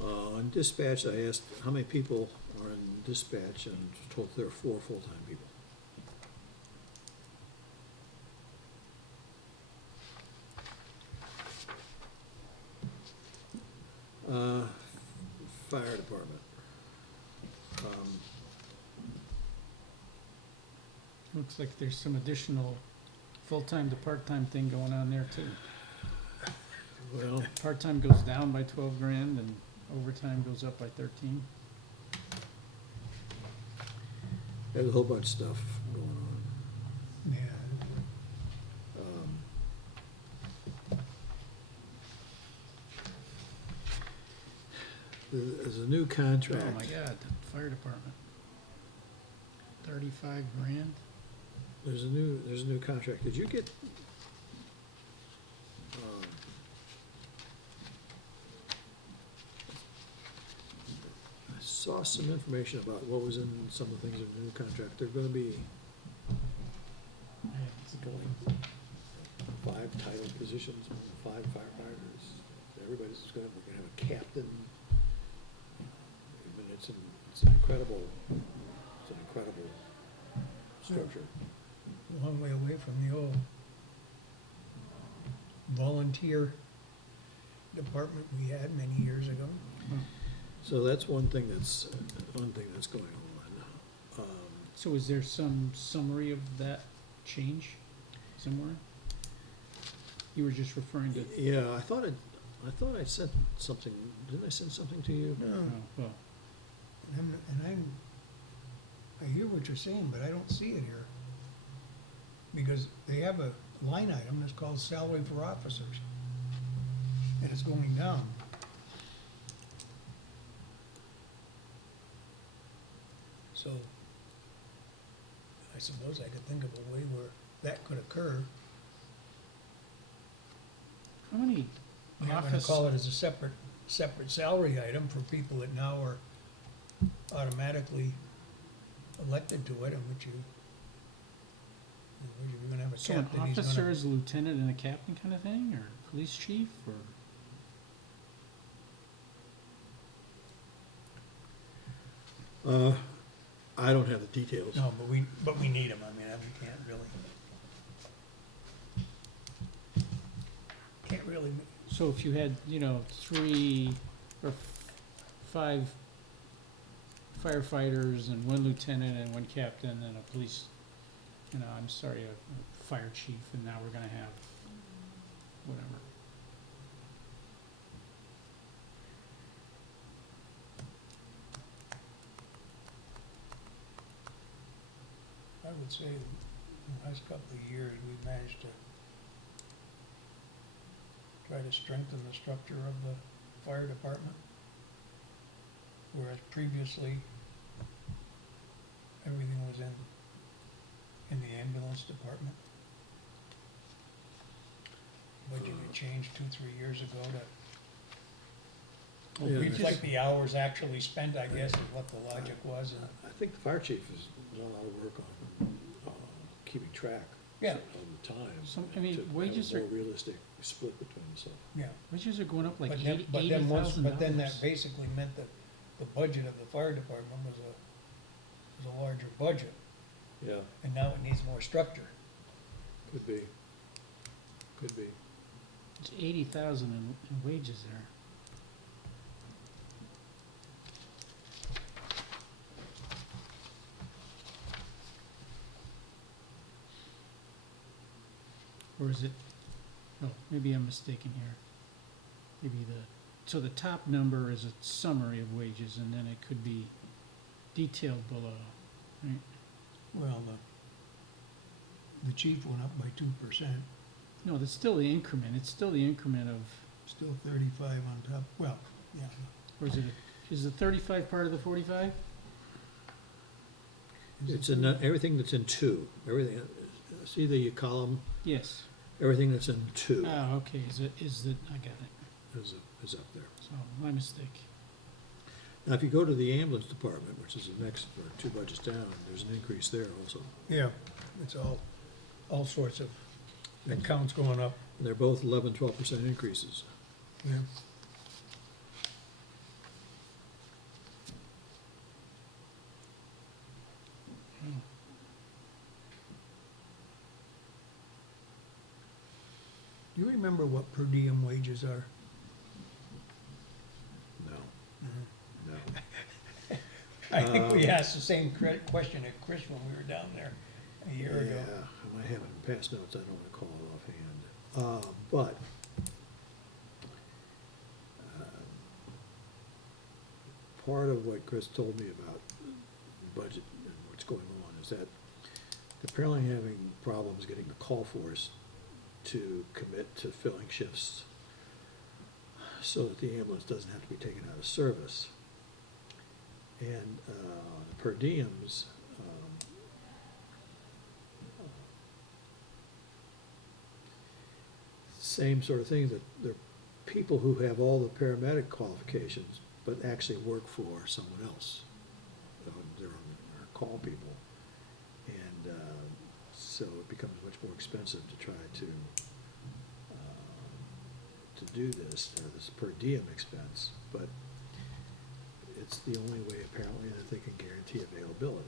On dispatch, I asked how many people are in dispatch, and was told there are 4 full-time people. Fire department. Looks like there's some additional full-time to part-time thing going on there too. Well, Part-time goes down by 12 grand and overtime goes up by 13. there's a whole bunch of stuff going on. Yeah, There's a new contract. Oh my God, the fire department. 35 grand? There's a new contract. Did you get? I saw some information about what was in some of the things in the new contract. They're going to be It's going. 5 title positions, 5 firefighters. Everybody's going to. We're going to have a captain. I mean, it's an incredible structure. a long way away from the old volunteer department we had many years ago. So that's one thing that's going on. So is there some summary of that change somewhere? You were just referring to, Yeah, I thought I sent something. Didn't I send something to you? No, oh, well, I hear what you're saying, but I don't see it here. Because they have a line item that's called salary for officers. And it's going down. So, I suppose I could think of a way where that could occur. how many I'm not gonna office, call it as a separate salary item for people that now are automatically elected to it, and which you're gonna have a so an captain, he's officer gonna. is a lieutenant and a captain kind of thing, or police chief, or? I don't have the details. No, but we need them, I mean, we can't really, So if you had, 3 or 5 firefighters and 1 lieutenant and 1 captain and a police, I'm sorry, a fire chief, and now we're gonna have whatever. I would say in the last couple of years, we've managed to try to strengthen the structure of the fire department. Whereas previously, everything was in the ambulance department. Budget had changed 2-3 years ago to Yeah, reflect the hours actually spent, I guess, is what the logic was. And I think the fire chief has done a lot of work on keeping track Yeah. of the time. I mean, to have wages a more are- realistic split between the stuff. Yeah. Wages are going up like But then, $80,000. but then that basically meant that the budget of the fire department was a larger budget, Yeah, and now it needs more structure. could be. Could be. It's 80,000 in wages there. Or is it, oh, maybe I'm mistaken here. Maybe so the top number is a summary of wages, and then it could be detailed below, right? Well, the chief went up by 2%, No, that's still the increment, it's still the increment of, still 35 on top, well, yeah. or is the 35 part of the 45? It's in, everything that's in two, everything, see the column, Yes. everything that's in two Oh, okay, I got it, is up there. so, my mistake. Now, if you go to the ambulance department, which is the next, or two budgets down, there's an increase there also. Yeah, it's all sorts of accounts going up. And they're both 11, 12% increases. Yeah. Do you remember what per diem wages are? No, no. I think we asked the same question at Chris when we were down there a year ago. Yeah, I might have it in past notes, I don't recall it offhand. But part of what Chris told me about the budget and what's going on is that they're apparently having problems getting the call force to commit to filling shifts so that the ambulance doesn't have to be taken out of service. And the per diems, same sort of thing, that they're people who have all the paramedic qualifications, but actually work for someone else. They're on our call people. And so it becomes much more expensive to try to do this, or this per diem expense, but it's the only way apparently that they can guarantee availability.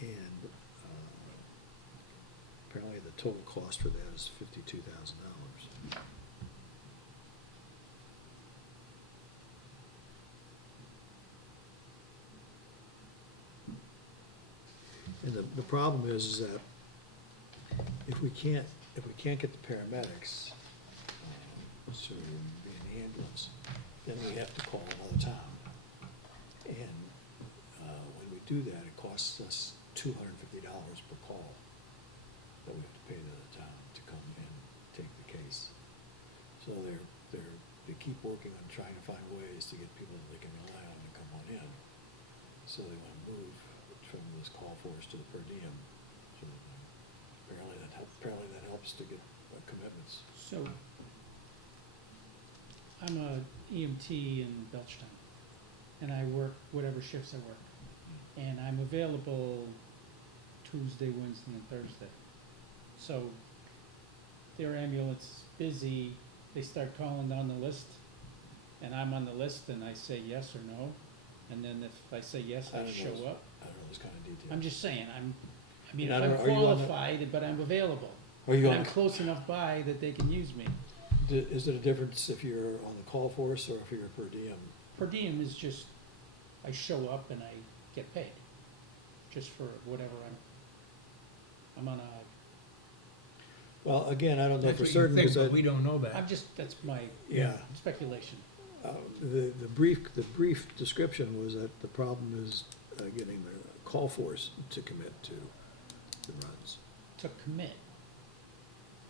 And apparently the total cost for that is $52,000. And the problem is that if we can't get the paramedics to be in the ambulance, then we have to call another town. And when we do that, it costs us $250 per call that we have to pay to the town to come and take the case. So they keep working on trying to find ways to get people that they can rely on to come on in. So they want to move from this call force to the per diem. So apparently that helps to get commitments. So, I'm a EMT in Belchtown, and I work whatever shifts I work. And I'm available Tuesday, Wednesday, and Thursday. So, their ambulance is busy, they start calling down the list, and I'm on the list, and I say yes or no. And then if I say yes, I show up. I don't know those kind of details. I'm just saying, I mean, And if I'm are you on the- qualified, but I'm available. Are you And on I'm the- close enough by that they can use me. Is it a difference if you're on the call force or if you're per diem? Per diem is just, I show up and I get paid, just for whatever I'm on a, Well, again, I don't know That's for what you certain, think, because but we don't know that. that's my Yeah. speculation. The brief description was that the problem is getting the call force to commit to the runs. To commit.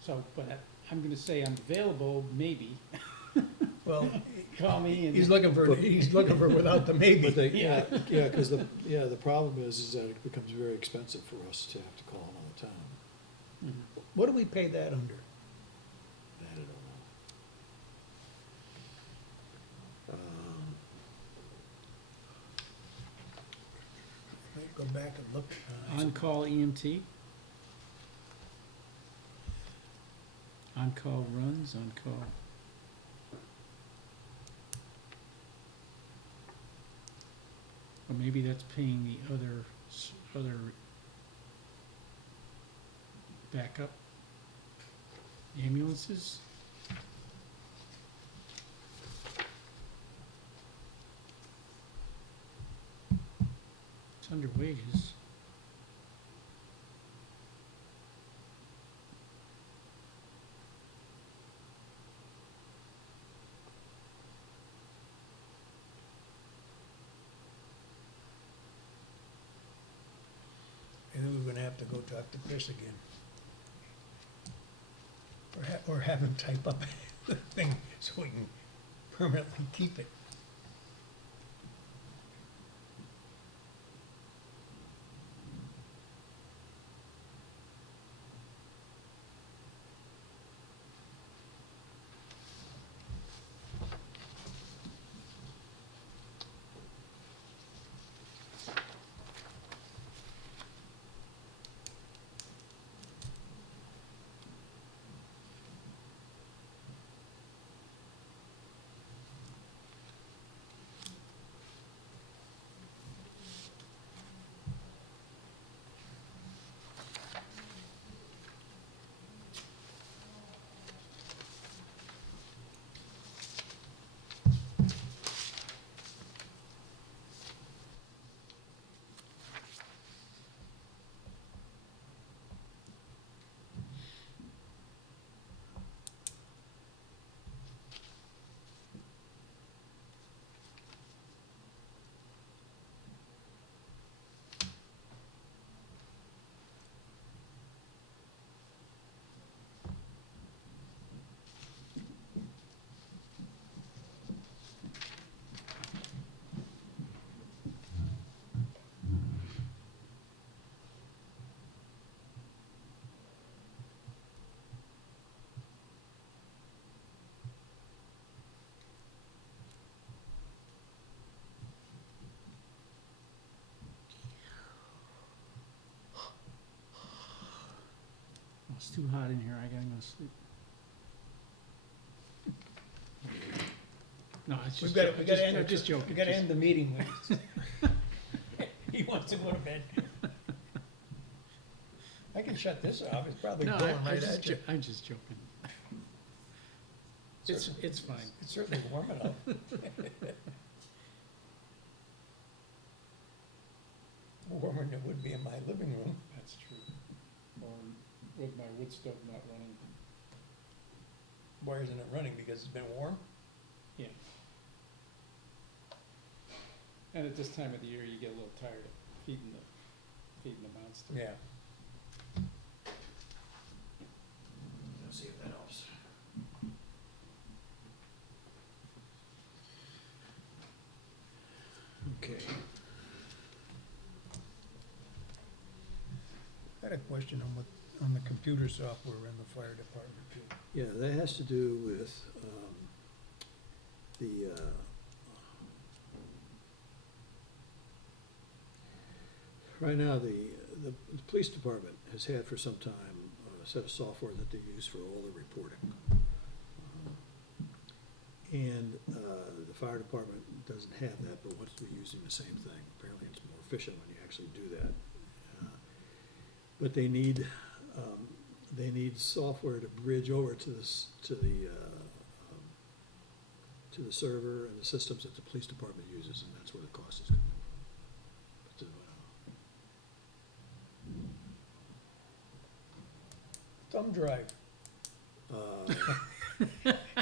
So, but I'm gonna say I'm available, maybe, Well, call me and. he's looking for without the maybe. But they, Yeah. yeah, because the problem is that it becomes very expensive for us to have to call another town. Mhm. What do we pay that under? That I don't know. go back and look. On-call EMT? On-call runs, on-call. Or maybe that's paying the other backup ambulances? It's under wages. Maybe we're gonna have to go talk to Chris again. Or have him type up the thing so we can permanently keep it. Oh, it's too hot in here, I gotta go sleep. No, it's just, We gotta end. I'm just joking. We gotta end the meeting with. He wants to go to bed. I can shut this off, it's probably No, going right at you. I'm just joking. It's fine. It's certainly warm enough. Warmer than it would be in my living room. That's true. Or with my wood stove not running. Why isn't it running? Because it's been warm? Yeah. And at this time of the year, you get a little tired of feeding the monster. Yeah. Let's see if that helps. Okay. I had a question on the computer software in the fire department too. Yeah, that has to do with the right now, the police department has had for some time a set of software that they use for all their reporting. And the fire department doesn't have that, but wants to be using the same thing. Apparently, it's more efficient when you actually do that. But they need software to bridge over to this to the server and the systems that the police department uses, and that's where the cost is coming from. Thumb drive. But,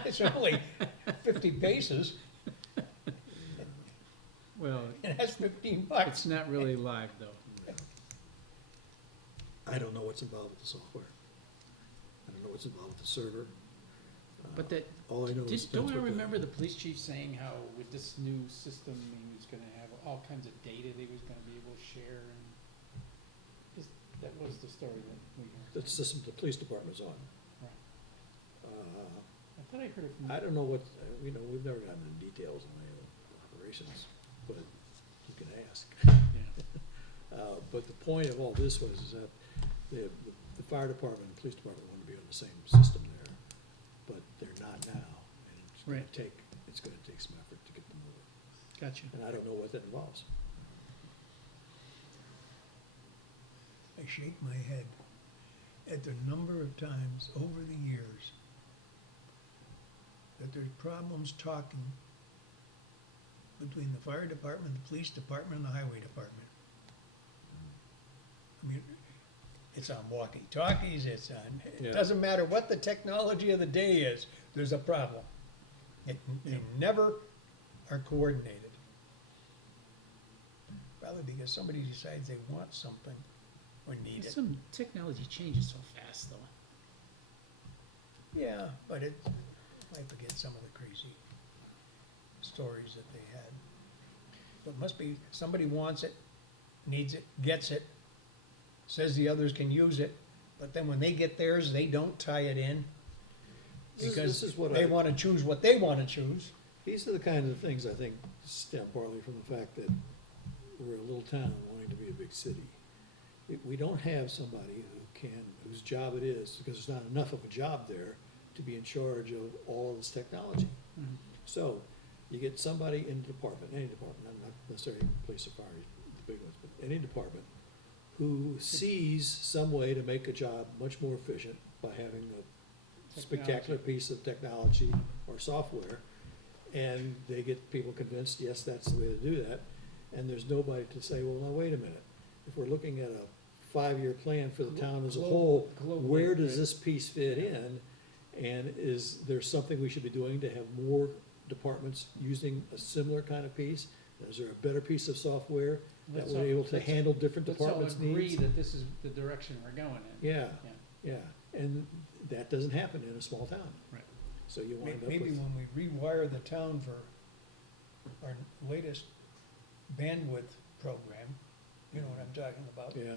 It's only 50 paces. Well, It has 15 it's bucks. not really live though. I don't know what's involved with the software. I don't know what's involved with the server. But that, All I know is don't that's I what the- remember the police chief saying how with this new system, he was gonna have all kinds of data that he was gonna be able to share and that was the story that we heard. The system the police department is on. Right. Uh, I thought I heard it from. I don't know what, we've never gotten into details on any of the operations, but you can ask. Yeah. but the point of all this was is that the fire department and police department want to be on the same system there, but they're not now. And Right. it's gonna take some effort to get them over. Gotcha. And I don't know what that involves. I shake my head at the number of times over the years that there's problems talking between the fire department, the police department, and the highway department. I mean, it's on walkie-talkies, it Yeah. doesn't matter what the technology of the day is, there's a problem. They never are coordinated. Probably because somebody decides they want something or need it. Some technology changes so fast, though. Yeah, but I forget some of the crazy stories that they had. But it must be, somebody wants it, needs it, gets it, says the others can use it, but then when they get theirs, they don't tie it in. This Because is what they I- want to choose what they want to choose. These are the kinds of things I think stem partly from the fact that we're a little town wanting to be a big city. We don't have somebody whose job it is, because there's not enough of a job there, to be in charge of all of this technology. Mhm. So, you get somebody in the department, any department, not necessarily police or fire, the big ones, but any department, who sees some way to make a job much more efficient by having a spectacular piece of technology or software, and they get people convinced, yes, that's the way to do that, and there's nobody to say, well, now, wait a minute, if we're looking at a 5-year plan for the town as a whole, Globally, where does right. this piece fit in? And is there something we should be doing to have more departments using a similar kind of piece? Is there a better piece of software that Let's we're all- able to let's- handle different Let's all departments' agree needs? that this is the direction we're going in. Yeah, Yeah, yeah, and that doesn't happen in a small town, right. so you wind up Maybe with, when we rewire the town for our latest bandwidth program, you know what I'm talking about? yeah,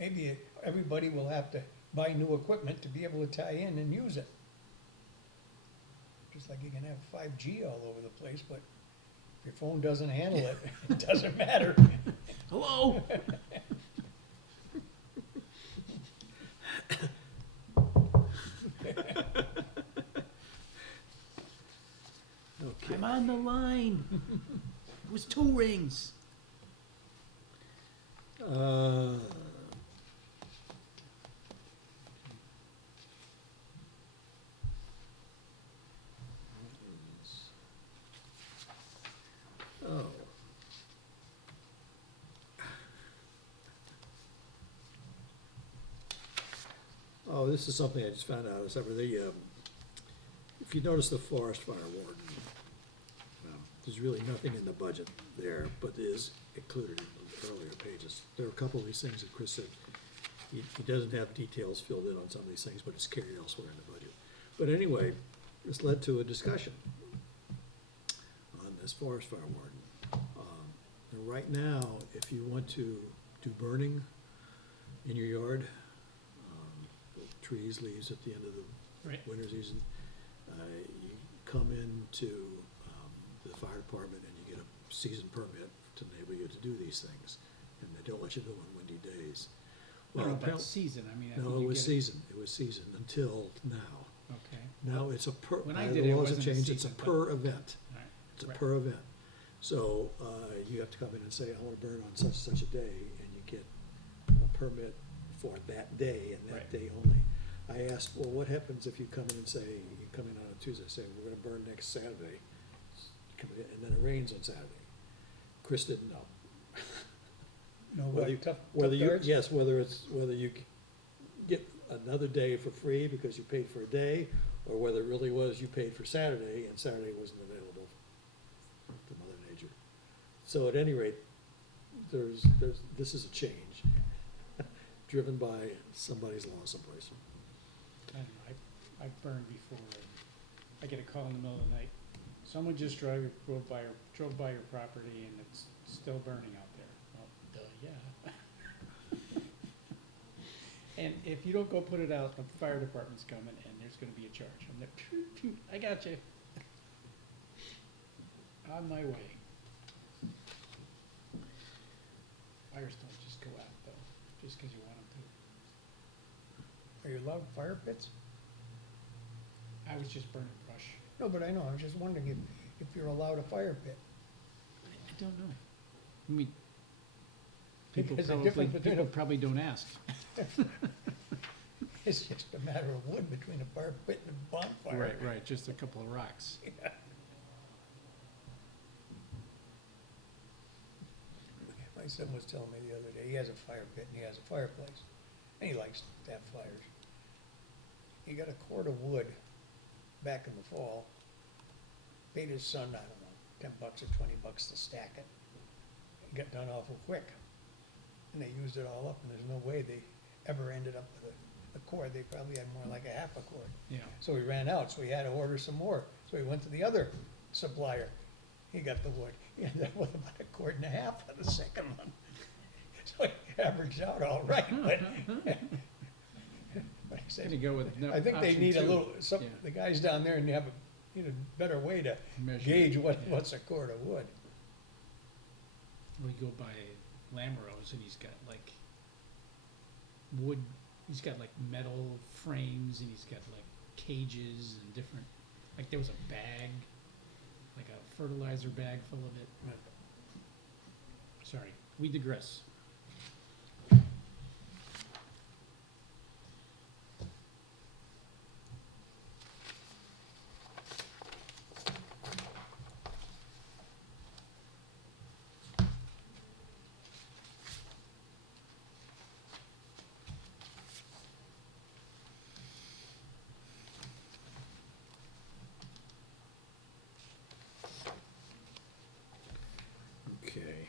Maybe everybody will have to buy new equipment to be able to tie in and use it. Just like you can have 5G all over the place, but if your phone doesn't handle it, it doesn't matter. Hello? okay. I'm on the line. It was 2 rings. Uh, Oh. Oh, this is something I just found out, is that if you notice the forest fire warden, there's really nothing in the budget there, but it is included in the earlier pages. There are a couple of these things that Chris said, he doesn't have details filled in on some of these things, but it's carried elsewhere in the budget. But anyway, this led to a discussion on this forest fire warden. And right now, if you want to do burning in your yard, the trees, leaves at the end of the Right. winter season, you come into the fire department and you get a season permit to enable you to do these things, and they don't let you do them on windy days. I don't know about apparently- season, I mean, I No, think it you was get season, it was season until now. Okay, Now it's a per, When I the did it, it laws have wasn't a changed, it's a season, but- per event. all right. It's a Right. per event. So, you have to come in and say, I want to burn on such and such a day, and you get a permit for that day and that Right. day only. I asked, well, what happens if you come in and say, you come in on a Tuesday, say, we're gonna burn next Saturday, come in, and then it rains on Saturday? Chris didn't know. No, Whether you, what, tough whether you, guards? yes, whether you get another day for free because you paid for a day, or whether it really was you paid for Saturday and Saturday wasn't available to Mother Nature. So at any rate, this is a change driven by somebody's law someplace. I don't know, I've burned before, and I get a call in the middle of the night. Someone just drove by your property and it's still burning out there. Well, yeah. And if you don't go put it out, the fire department's coming and there's gonna be a charge. I'm like, "Phew, phew, I got you. On my way. I fires don't just go out though, just because you want them to. Are you allowed fire pits? I was just burning brush. No, but I know, I was just wondering if you're allowed a fire pit. I don't know. I mean, people Because the probably, difference between people a- probably don't ask. It's just a matter of wood between a fire pit and a bonfire. Right, right, just a couple of rocks. My son was telling me the other day, he has a fire pit and he has a fireplace, and he likes to have fires. He got a cord of wood back in the fall, paid his son, I don't know, $10 or $20 to stack it. It got done awful quick, and they used it all up, and there's no way they ever ended up with a cord. They probably had more like a half a cord. Yeah. So he ran out, so he had to order some more. So he went to the other supplier. He got the wood. He ended up with about a cord and a half for the second one. So he averaged out all right, but but I said, To go with no- I think they option need a two. little, Yeah. the guys down there need a better way to Measure gauge it, yeah. what's a cord of wood. We go by Lamoureux's and he's got like wood, he's got like metal frames and he's got like cages and different, like there was a bag, like a fertilizer bag full of it. Sorry, we digress. Okay.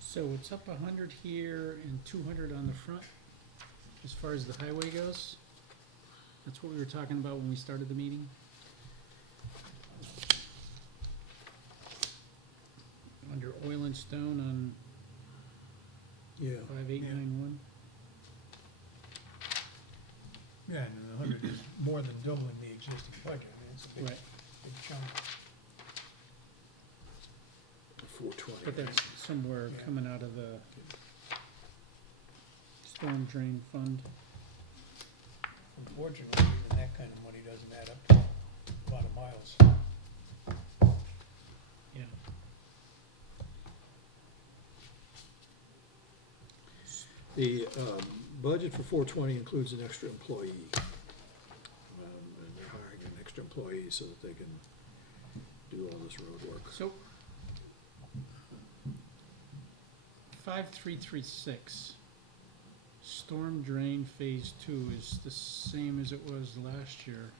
So it's up 100 here and 200 on the front, as far as the highway goes. That's what we were talking about when we started the meeting. Under oil and stone on Yeah, 5891. Yeah, and the 100 is more than doubling the existing budget. I mean, it's a big, Right, big chunk. 420. but that's somewhere Yeah. coming out of the storm drain fund. Unfortunately, even that kind of money doesn't add up to a lot of miles. Yeah. The budget for 420 includes an extra employee. And they're hiring an extra employee so that they can do all this road work. So, 5336, storm drain phase 2 is the same as it was last year,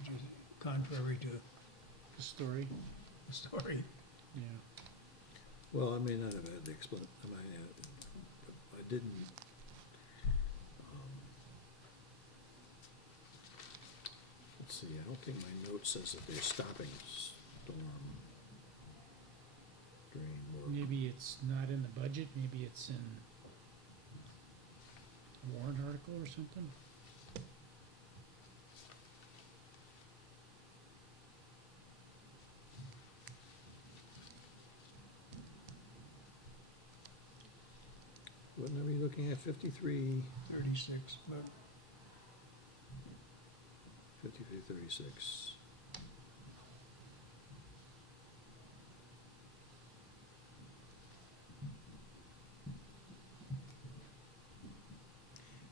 Which is contrary to the story. the story. Yeah. Well, I may not have had the I didn't. Let's see, I don't think my note says that they're stopping storm drain work. Maybe it's not in the budget, maybe it's in a warrant article or something. What number are you looking at, 53, 36, but 36?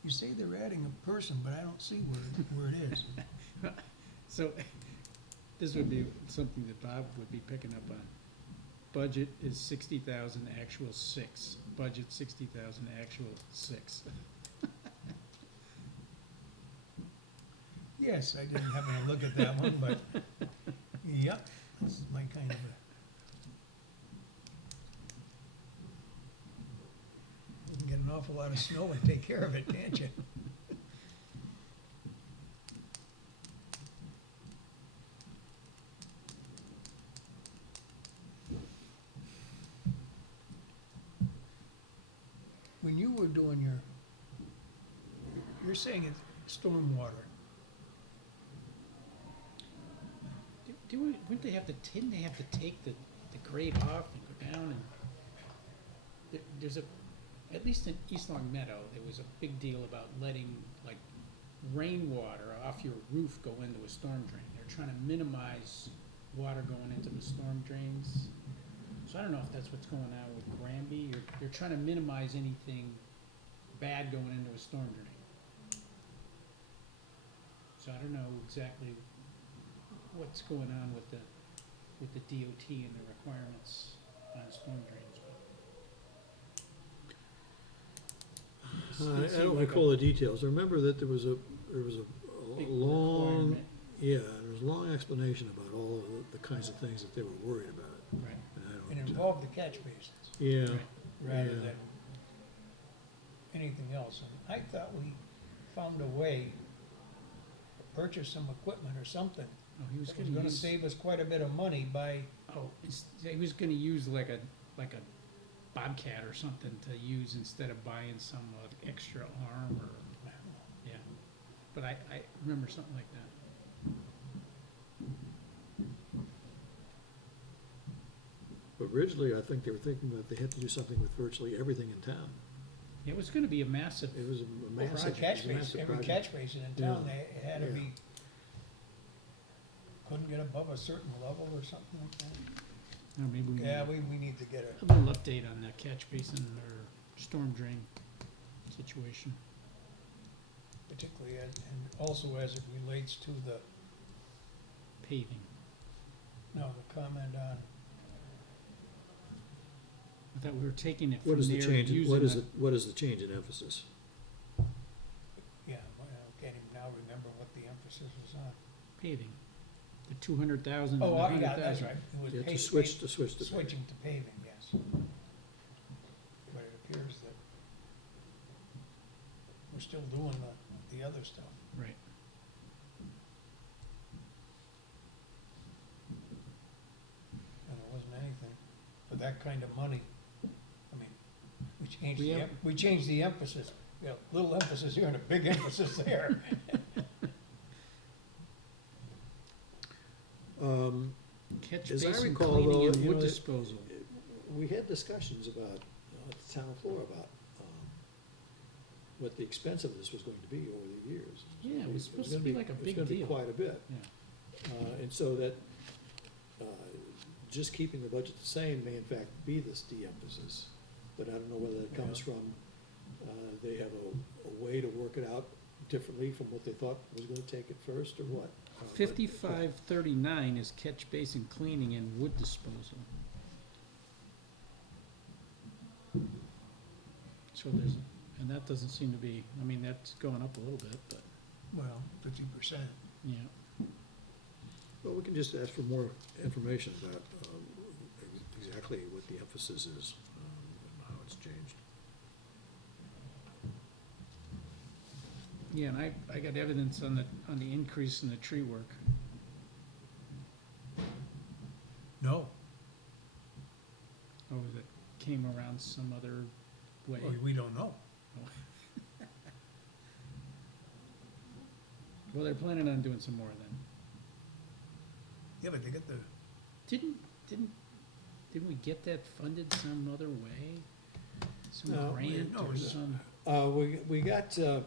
you say they're adding a person, but I don't see where it is. So, this would be something that Bob would be picking up on. Budget is 60,000, actual 6. Budget 60,000, actual 6. Yes, I didn't happen to look at that one, but, yep, this is my kind of a. You can get an awful lot of snow and take care of it, can't you? when you were doing you're saying it's stormwater. Wouldn't they have to, didn't they have to take the grade off and go down and, there's a, at least in East Long Meadow, there was a big deal about letting, like, rainwater off your roof go into a storm drain. They're trying to minimize water going into the storm drains. So I don't know if that's what's going on with Granby, or you're trying to minimize anything bad going into a storm drain. So I don't know exactly what's going on with the DOT and the requirements on storm drains. I don't recall the details. I remember that there was a Big long, requirement. yeah, there was a long explanation about all of the kinds of things that they were worried about. Right. And I don't. It involved the catch basins Yeah, Right. rather Yeah. than anything else. And I thought we found a way to purchase some equipment or something. Oh, he was It was gonna gonna use, save us quite a bit of money by, he was gonna use like a Bobcat or something to use instead of buying some extra arm or, yeah. But I remember something like that. but originally I think they were thinking that they had to do something with virtually everything in town. It was gonna be a massive, It was a over massive, our catch it was a massive basin, every project. catch basin in town, Yeah. they had to Yeah. be, couldn't get above a certain level or something like that. maybe we need Yeah, a we need to get a a, little update on the catch basin or storm drain situation. particularly, and also as it relates to the, Paving. no, the comment on, I thought we were taking it What from is the there and change, using what is the change in emphasis? yeah, well, I can't even now remember what the emphasis was on. paving. The 200,000 and Oh, the yeah, that's 100,000. right. It was Yeah, to paving- switch to paving. Switching to paving, yes. But it appears that we're still doing the other stuff. Right. And there wasn't anything for that kind of money. I mean, We we changed the emphasis. You know, little emphasis here and a big emphasis there. Catch As I basin recall, cleaning though, and you wood know, disposal. We had discussions about, at the town floor about what the expense of this was going to be over the years. Yeah, it was supposed to gonna be like a it was big gonna be deal. quite a bit. Yeah. And so that, just keeping the budget the same may in fact be this de-emphasis. But I don't know whether that comes Yeah. from, they have a way to work it out differently from what they thought was gonna take at first, or what? But- 5539 is catch basin cleaning and wood disposal. So there's, and that doesn't seem to be, I mean, that's going up a little bit, but, Well, 50%. yeah. Well, we can just ask for more information about exactly what the emphasis is, and how it's changed. Yeah, and I got evidence on the increase in the tree work. No, Oh, that came around some other way. we don't know. Well, they're planning on doing some more then. Yeah, but they get the, Didn't we get that funded some other way? Some No, grant no, or it's- some, We got yeah,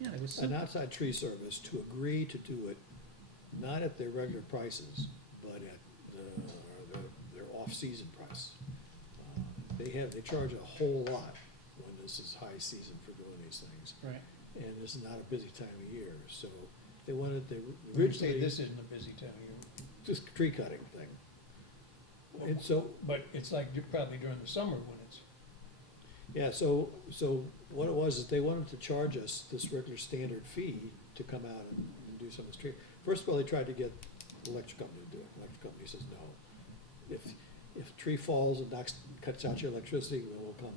there was an some, outside tree service to agree to do it, not at their regular prices, but at their off-season price. They charge a whole lot when this is high season for doing these things. right, And this is not a busy time of year, so they originally, originally, this isn't a busy time of year. this tree cutting thing. And so, But it's like probably during the summer when it's, yeah, so what it was is they wanted to charge us this regular standard fee to come out and do some of this tree. First of all, they tried to get the electric company to do it. The electric company says no. If a tree falls and cuts out your electricity, we'll come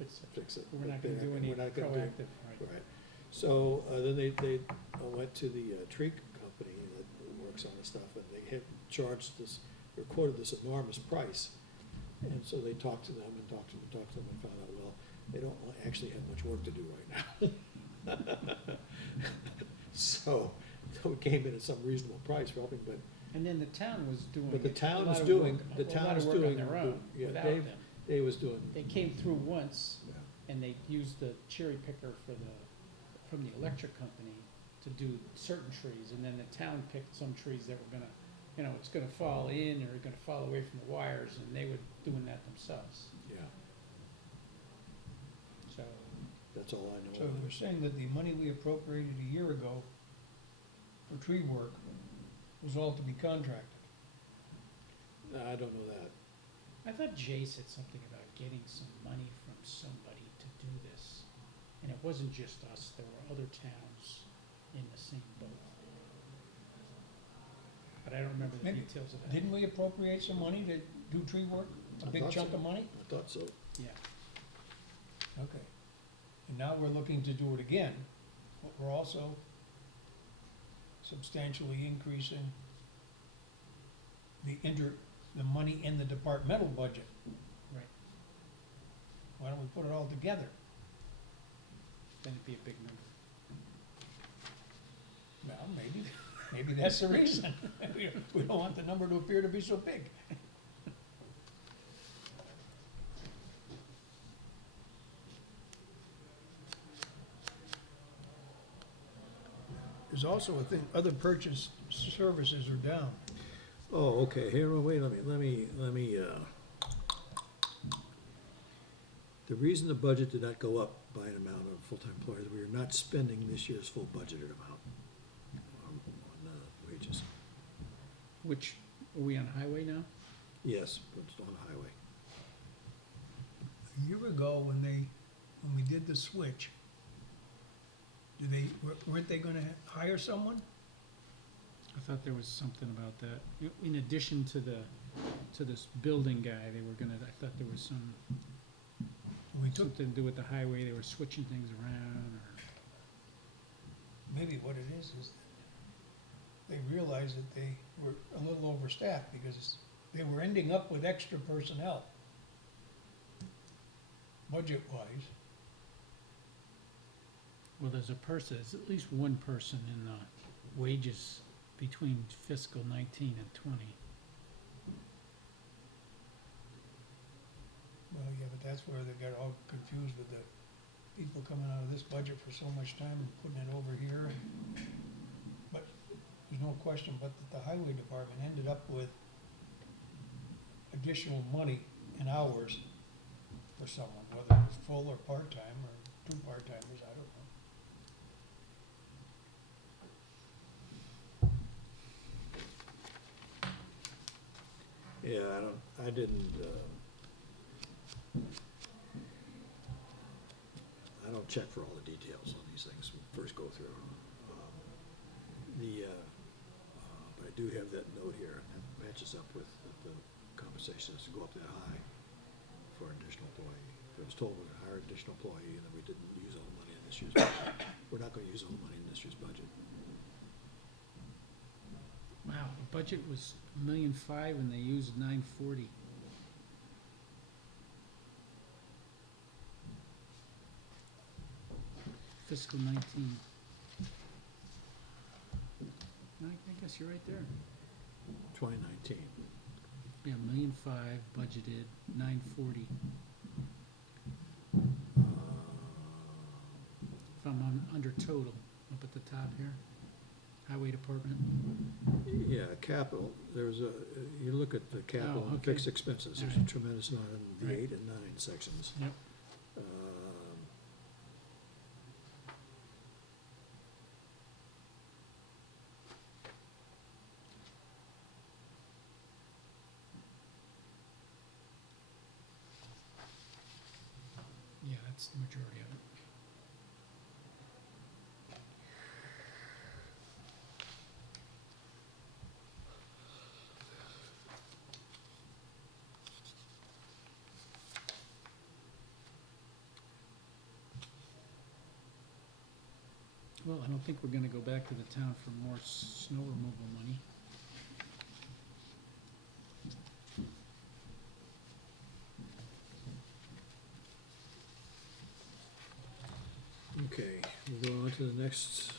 and fix it. we're not But gonna do any we're not gonna do- proactive, right. Right. So then they went to the tree company that works on this stuff, and they had charged this, or quoted this enormous price. And so they talked to them and talked to them and talked to them and found out, well, they don't actually have much work to do right now. So, we came in at some reasonable price for helping, but And then the town was doing. But the a town lot is of doing, work- the a lot town of is work on doing. their own, Yeah, without Dave, them. Dave was doing, They came through once, yeah, and they used the cherry picker from the electric company to do certain trees, and then the town picked some trees that were gonna, it's gonna fall in or gonna fall away from the wires, and they were doing that themselves, yeah, so. that's all I know. So they're saying that the money we appropriated a year ago for tree work was all to be contracted. No, I don't know that. I thought Jay said something about getting some money from somebody to do this, and it wasn't just us, there were other towns in the same boat. But I don't remember the Maybe- details of that. Didn't we appropriate some money to do tree work? A I big thought chunk so. of money? I thought so. Yeah. Okay. And now we're looking to do it again, but we're also substantially increasing the money in the departmental budget. Right, Why don't we put it all together? then it'd be a big number. Well, maybe that's the reason. We don't want the number to appear to be so big. There's also a thing, other purchase services are down. Oh, okay, here, wait, let me, the reason the budget did not go up by an amount of full-time employees, we are not spending this year's full budgeted amount on wages. Which, are we on highway now? Yes, but it's on the highway. A year ago, when we did the switch, weren't they gonna hire someone? I thought there was something about that. In addition to this building guy, they were gonna, I thought there was We took, something to do with the highway, they were switching things around, or, maybe what it is they realized that they were a little overstaffed because they were ending up with extra personnel, budget-wise. well, there's at least one person in the wages between fiscal 19 and 20. Well, yeah, but that's where they got all confused with the people coming out of this budget for so much time and putting it over here. But there's no question but that the highway department ended up with additional money and hours for someone, whether it was full or part-time or two part-timers, I don't know. Yeah, I didn't, I don't check for all the details on these things when we first go through. But I do have that note here, and that matches up with the compensation is to go up that high for an additional employee. I was told we're gonna hire an additional employee, and then we didn't use all the money in this year's budget. We're not gonna use all the money in this year's budget. Wow, the budget was $1.5 million and they used $940,000. Fiscal 19. I guess you're right there. 2019. Yeah, $1.5 million budgeted, 940. If I'm under total, up at the top here, highway department. Yeah, capital, there's a, you look at the capital Oh, and okay. fixed expenses, there's a Alright. tremendous amount in the Right. 8 and 9 sections. Yep. Um, Yeah, that's the majority of it. Well, I don't think we're gonna go back to the town for more snow removal money. Okay, we'll go on to the next.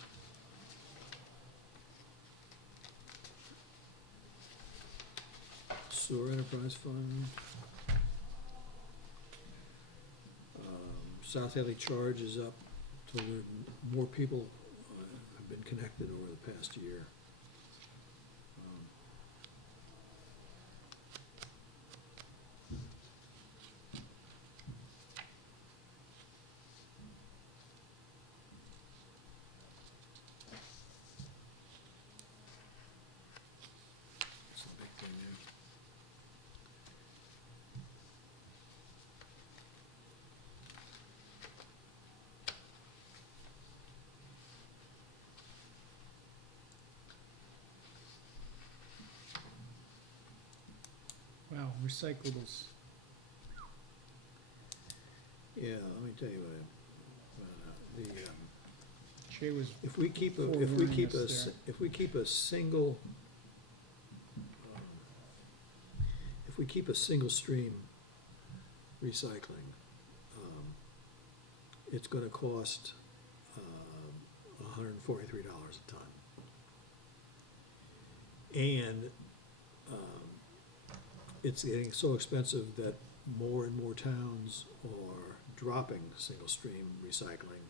Sewer Enterprise Fund. South Hadley charge is up, so more people have been connected over the past year. Um, It's a big thing there. Wow, recyclables. Yeah, let me tell you the, Jay was, if we keep a, forewarning us there. if we keep a single, um, if we keep a single stream recycling, it's gonna cost, $143 a ton. And, it's getting so expensive that more and more towns are dropping single stream recycling.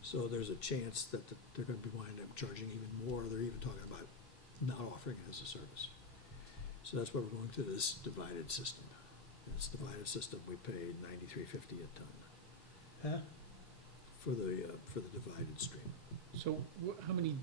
So there's a chance that they're gonna be winding up charging even more, they're even talking about not offering it as a service. So that's why we're going through this divided system. This divided system, we pay $93.50 a ton Huh? for the divided stream. So how many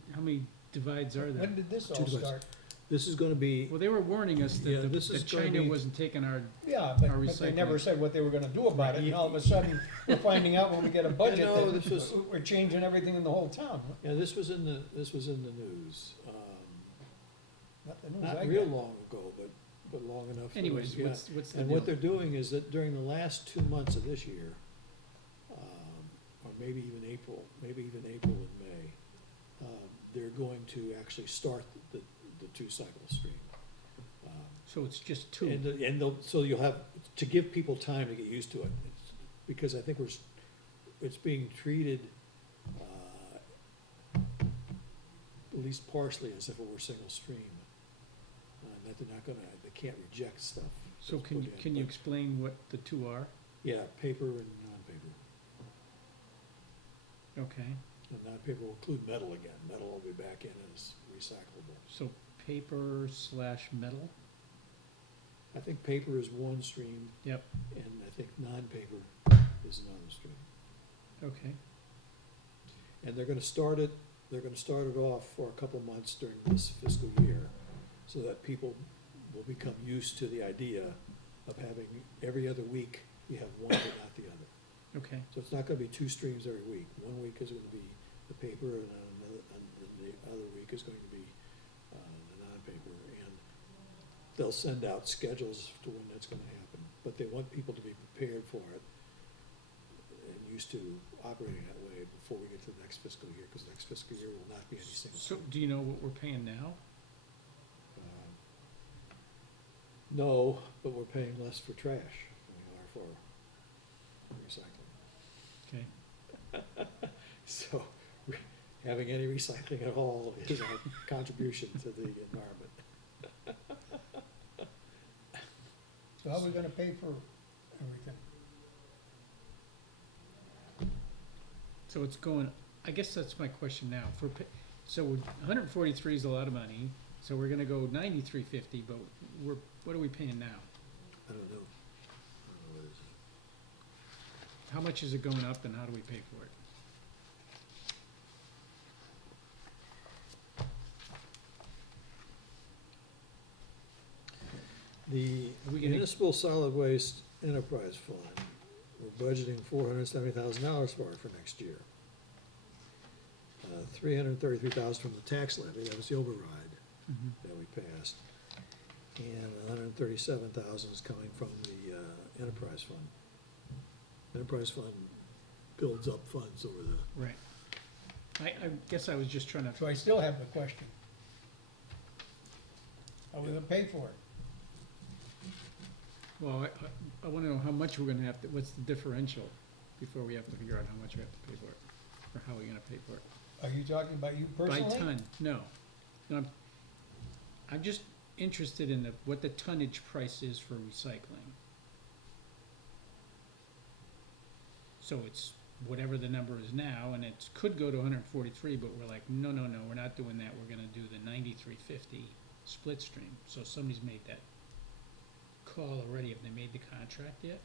divides are there? When did this all Two divides. start? This is gonna be, Well, they were warning us Yeah, that, this is that gonna China be- wasn't taking our, Yeah, Our but they never recycling. said what they were gonna do about it, and all of a sudden, we're finding out when we get a budget know, this was- that we're changing everything in the whole town. yeah, this was in the news. Not the news Not I real got. long ago, but long enough. for anyways, us, yeah. what's the And deal? what they're doing is that during the last 2 months of this year, or maybe even April and May, they're going to actually start the two-cycle stream. So it's just two. And so you'll have, to give people time to get used to it, because I think it's being treated, at least partially as if it were single stream. That they're not gonna, they can't reject stuff. So that's can put you, in, can you but- explain what the two are? Yeah, paper and non-paper. Okay, And non-paper will include metal again. Metal will be back in as recyclable. so paper / metal? I think paper is one stream, Yep, and I think non-paper is another stream. okay. And they're gonna start it off for a couple months during this fiscal year, so that people will become used to the idea of having every other week, you have one but not the other. Okay, So it's not gonna be two streams every week. One week is gonna be the paper, and the other week is going to be the non-paper. And they'll send out schedules to when that's gonna happen, but they want people to be prepared for it and used to operating that way before we get to the next fiscal year, because next fiscal year will not be any single so stream. do you know what we're paying now? No, but we're paying less for trash than we are for recycling. Okay, So having any recycling at all is a contribution to the environment. So how are we gonna pay for everything? so it's going, I guess that's my question now. So 143 is a lot of money, so we're gonna go 93.50, but what are we paying now? I don't know. What is it? How much is it going up and how do we pay for it? The Are we gonna- Municipal Solid Waste Enterprise Fund, we're budgeting $470,000 for next year. $333,000 from the tax levy, that was the override that we passed. And $137,000 is coming from the enterprise fund. Enterprise fund builds up funds over the, Right. I guess I was just trying to, So I still have the question. How are we gonna pay for it? well, I wanna know how much we're gonna have to, what's the differential before we have to figure out how much we have to pay for it, for how we're gonna pay for it. Are you talking about you By personally? ton, no. No, I'm just interested in what the tonnage price is for recycling. So it's whatever the number is now, and it could go to 143, but we're like, no, no, no, we're not doing that. We're gonna do the 9350 split stream. So somebody's made that call already. Have they made the contract yet?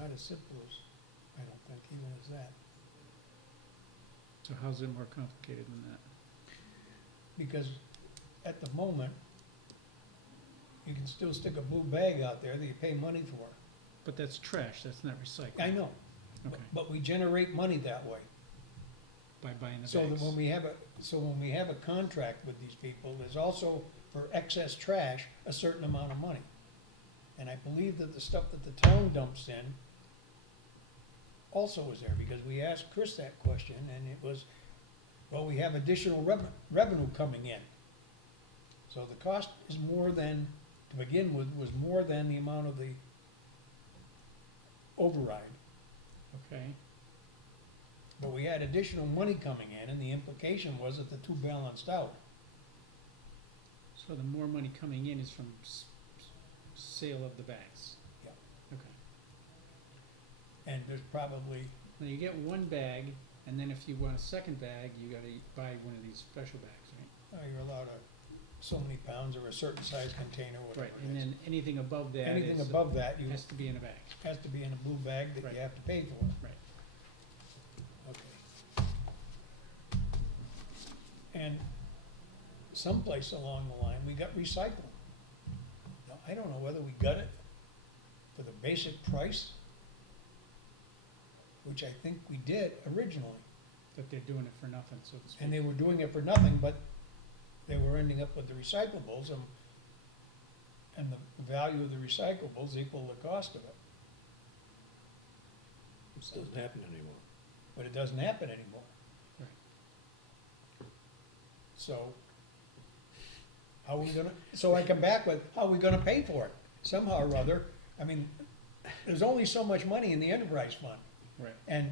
Not as simple as, I don't think, even as that. So how's it more complicated than that? Because at the moment, you can still stick a blue bag out there that you pay money for. But that's trash, that's not recycling. I know, Okay, but we generate money that way. by buying the So that bags. when we have a contract with these people, there's also for excess trash, a certain amount of money. And I believe that the stuff that the town dumps in also was there, because we asked Chris that question, and it was, well, we have additional revenue coming in. So the cost is more than, to begin with, was more than the amount of the override. Okay, But we had additional money coming in, and the implication was that the two balanced out. so the more money coming in is from sale of the bags? Yeah. Okay. And there's probably, Now you get one bag, and then if you want a second bag, you gotta buy one of these special bags, right? you're allowed so many pounds or a certain size container, Right, whatever and it is. then anything above that Anything is, above that, you, has to be in a bag. has to be in a blue bag that Right. you have to pay for. Right. Okay. And someplace along the line, we got recycling. Now, I don't know whether we got it for the basic price, which I think we did originally. That they're doing it for nothing, so to speak. And they were doing it for nothing, but they were ending up with the recyclables, and the value of the recyclables equal the cost of it. This doesn't happen anymore. But it doesn't happen anymore. Right. So, how are we gonna, so I come back with, how are we gonna pay for it? Somehow or other, I mean, there's only so much money in the enterprise fund. Right. And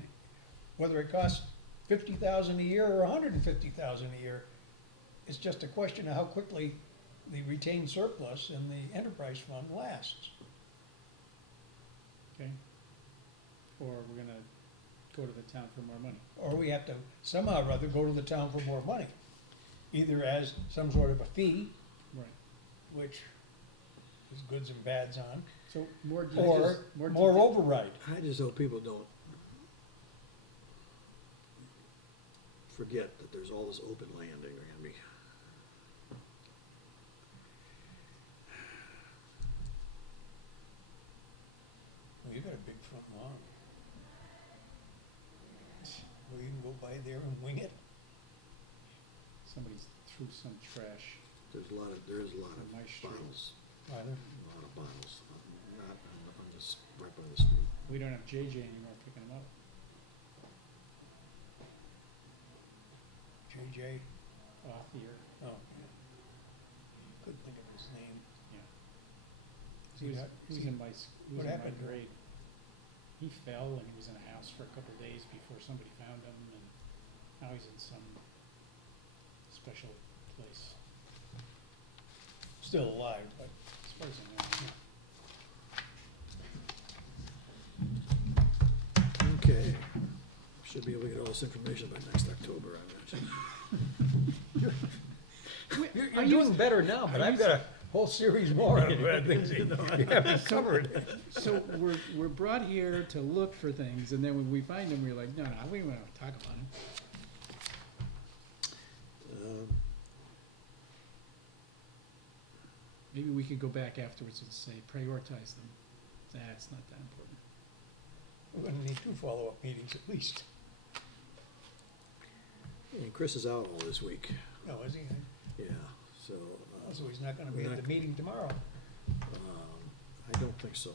whether it costs 50,000 a year or 150,000 a year, it's just a question of how quickly the retained surplus in the enterprise fund lasts. Okay. Or we're gonna go to the town for more money. Or we have to somehow or other go to the town for more money, either as some sort of a fee, Right. which is goods and bads on, So more or details, more detail- override. I just hope people don't forget that there's all this open land in Granby. Well, you got a big front lawn. Well, you can go by there and wing it. Somebody threw some trash. There is a lot of My street. bottles, Either. a lot of bottles, not on this, right by the street. We don't have JJ anymore picking them up. JJ, Off here, oh, yeah. Couldn't think of his name. yeah. Is He was, not- he was is he- in my, he was what in my happened to him? grade. He fell and he was in a house for a couple of days before somebody found him, and now he's in some special place, Still alive, but as far as I know. Okay. Should be able to get all this information by next October, I imagine. you're doing better now, but I've got a whole series more of things that you haven't covered. So we're brought here to look for things, and then when we find them, we're like, no, no, we don't want to talk about them. Maybe we could go back afterwards and say, prioritize them. That's not that important. We're gonna need 2 follow-up meetings at least. And Chris is out all this week, No, is he? yeah, so. So he's not gonna be at the meeting tomorrow. I don't think so.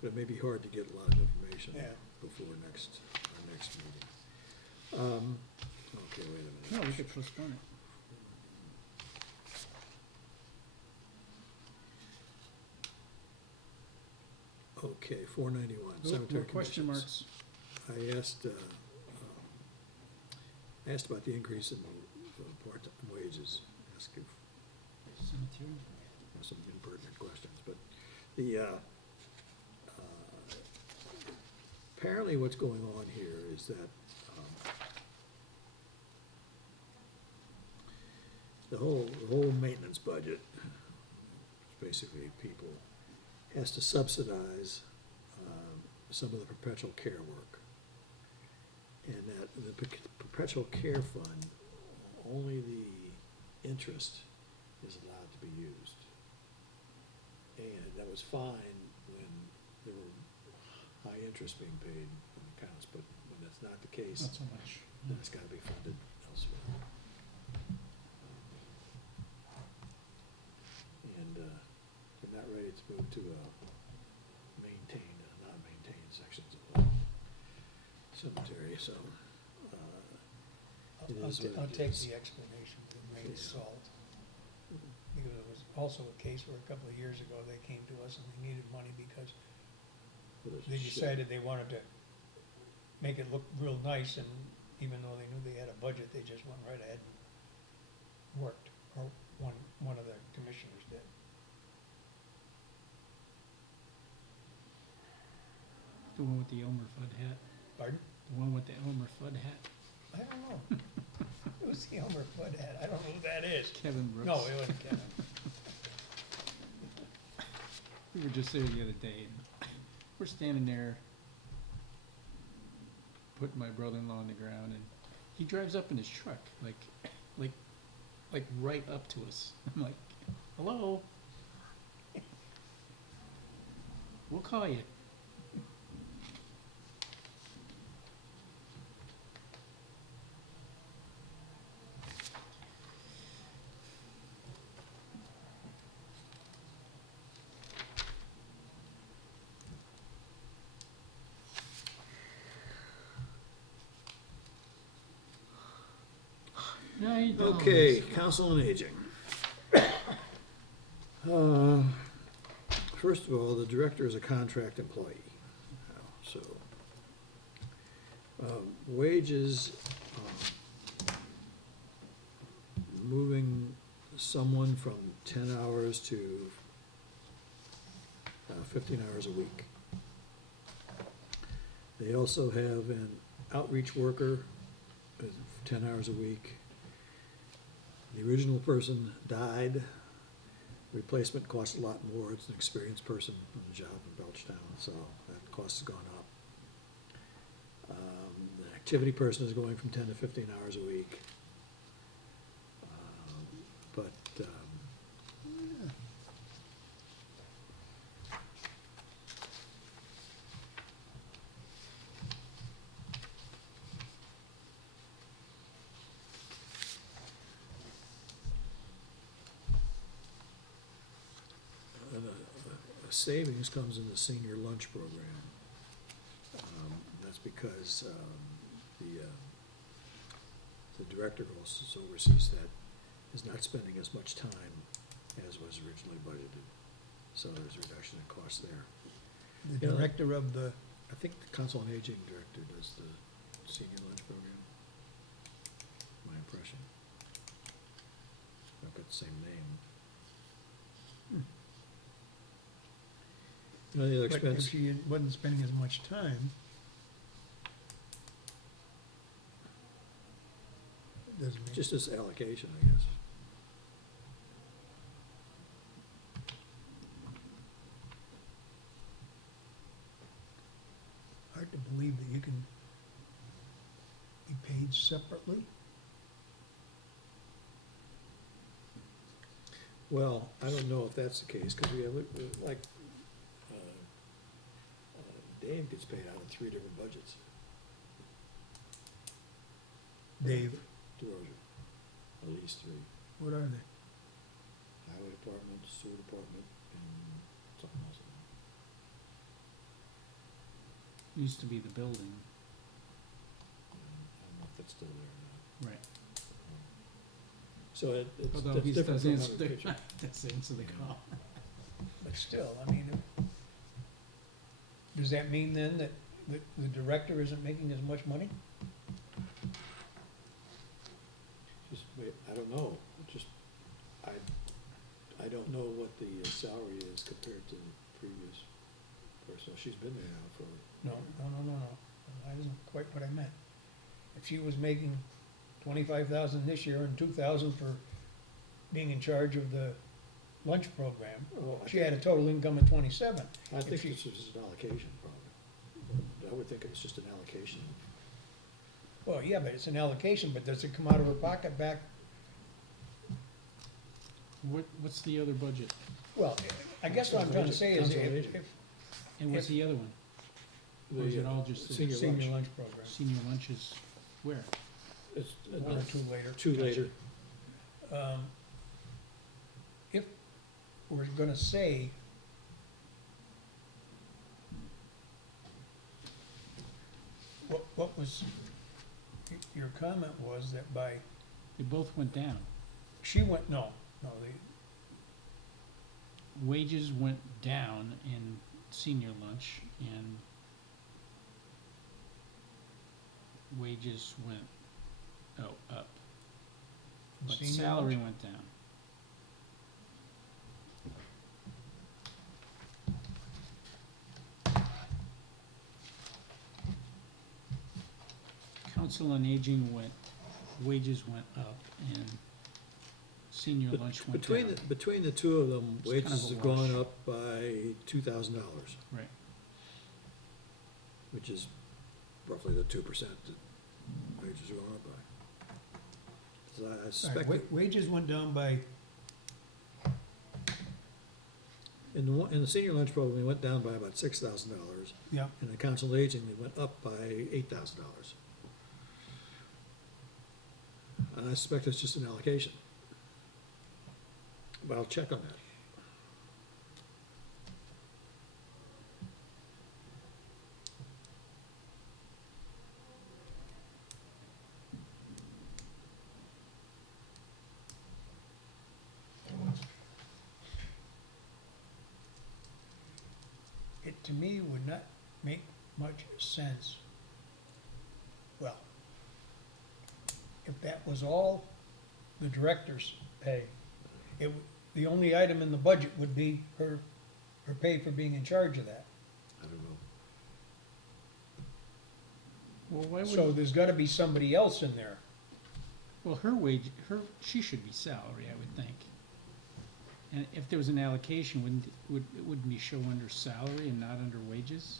But it may be hard to get a lot of information Yeah. before our next meeting. Okay, wait a minute. No, we could postpone it. Okay, 491, No cemetery question commissions. marks. I asked about the increase in part-time wages. Asked if Cemetery. some impertinent questions, but the, apparently what's going on here is that the whole maintenance budget, basically people, has to subsidize some of the perpetual care work. And that the perpetual care fund, only the interest is allowed to be used. And that was fine when there were high interest being paid on accounts, but when that's not the case, Not so much. then it's gotta be funded elsewhere. And they're not ready to move to maintain and non-maintained sections of the cemetery, so it is what I'll it take is. the explanation with a grain Yeah. of salt. Because it was also a case where a couple of years ago, they came to us and they needed money because Well, there's they shit. decided they wanted to make it look real nice, and even though they knew they had a budget, they just went right ahead and worked, or one of the commissioners did. The one with the Elmer Fudd hat. Pardon? The one with the Elmer Fudd hat. I don't know. It was the Elmer Fudd hat. I don't know who that is. Kevin Brooks. No, it wasn't Kevin. We were just there the other day, and we're standing there, putting my brother-in-law on the ground, and he drives up in his truck, like right up to us. I'm like, hello? We'll call you. No, you don't. Okay, council on aging. First of all, the director is a contract employee, so wages, moving someone from 10 hours to 15 hours a week. They also have an outreach worker, 10 hours a week. The original person died. Replacement costs a lot more. It's an experienced person on the job in Belchtown, so that cost has gone up. The activity person is going from 10 to 15 hours a week. But savings comes in the senior lunch program. That's because the director who also oversees that is not spending as much time as was originally budgeted. So there's a reduction in costs there. The Yeah. director of the, I think the council on aging director does the senior lunch program. My impression. I've got the same name. The only other but if expense, she wasn't spending as much time, it doesn't make. just this allocation, I guess. Hard to believe that you can be paid separately. Well, I don't know if that's the case, because we have, like, Dave gets paid out of 3 different budgets. Dave, DeRozier, at least 3. what are they? Highway department, sewer department, and something else. Used to be the building. I don't know if that's still there or Right. not. So it's Although that's he different does from answer, having a picture. does answer the call. But still, I mean, Does that mean then that the director isn't making as much money? Just, wait, I don't know, just, I don't know what the salary is compared to the previous person. She's been there now for. No. That isn't quite what I meant. If she was making 25,000 this year and 2,000 for being in charge of the lunch program, Oh, I she had a total income of 27. I If think she- this is an allocation probably. I would think it was just an allocation. Well, yeah, but it's an allocation, but does it come out of her pocket back? What's the other budget? Well, I guess what I'm trying to say is Council on if, Aging. if And what's If- the other one? Or is it all just the Senior senior lunch. lunch program, senior lunches? Where? It's, one or two later. two later. If we're gonna say what was, your comment was that by, They both went down. she went, no, the, Wages went down in senior lunch and wages went, up. But senior salary lunch? went down. Council on Aging wages went up and senior lunch went Between, down. between the two of them, It's kind of wages a have gone wash. up by $2,000, Right. which is roughly the 2% that wages are going up by. So I all right, suspect that wages went down by, in the senior lunch program, we went down by about $6,000. yeah, In the council on aging, we went up by $8,000. And I suspect it's just an allocation. But I'll check on that. it to me would not make much sense. Well, if that was all the director's pay, the only item in the budget would be her pay for being in charge of that. I don't know. Well, why So would, there's gotta be somebody else in there. well, she should be salary, I would think. And if there was an allocation, wouldn't he show under salary and not under wages?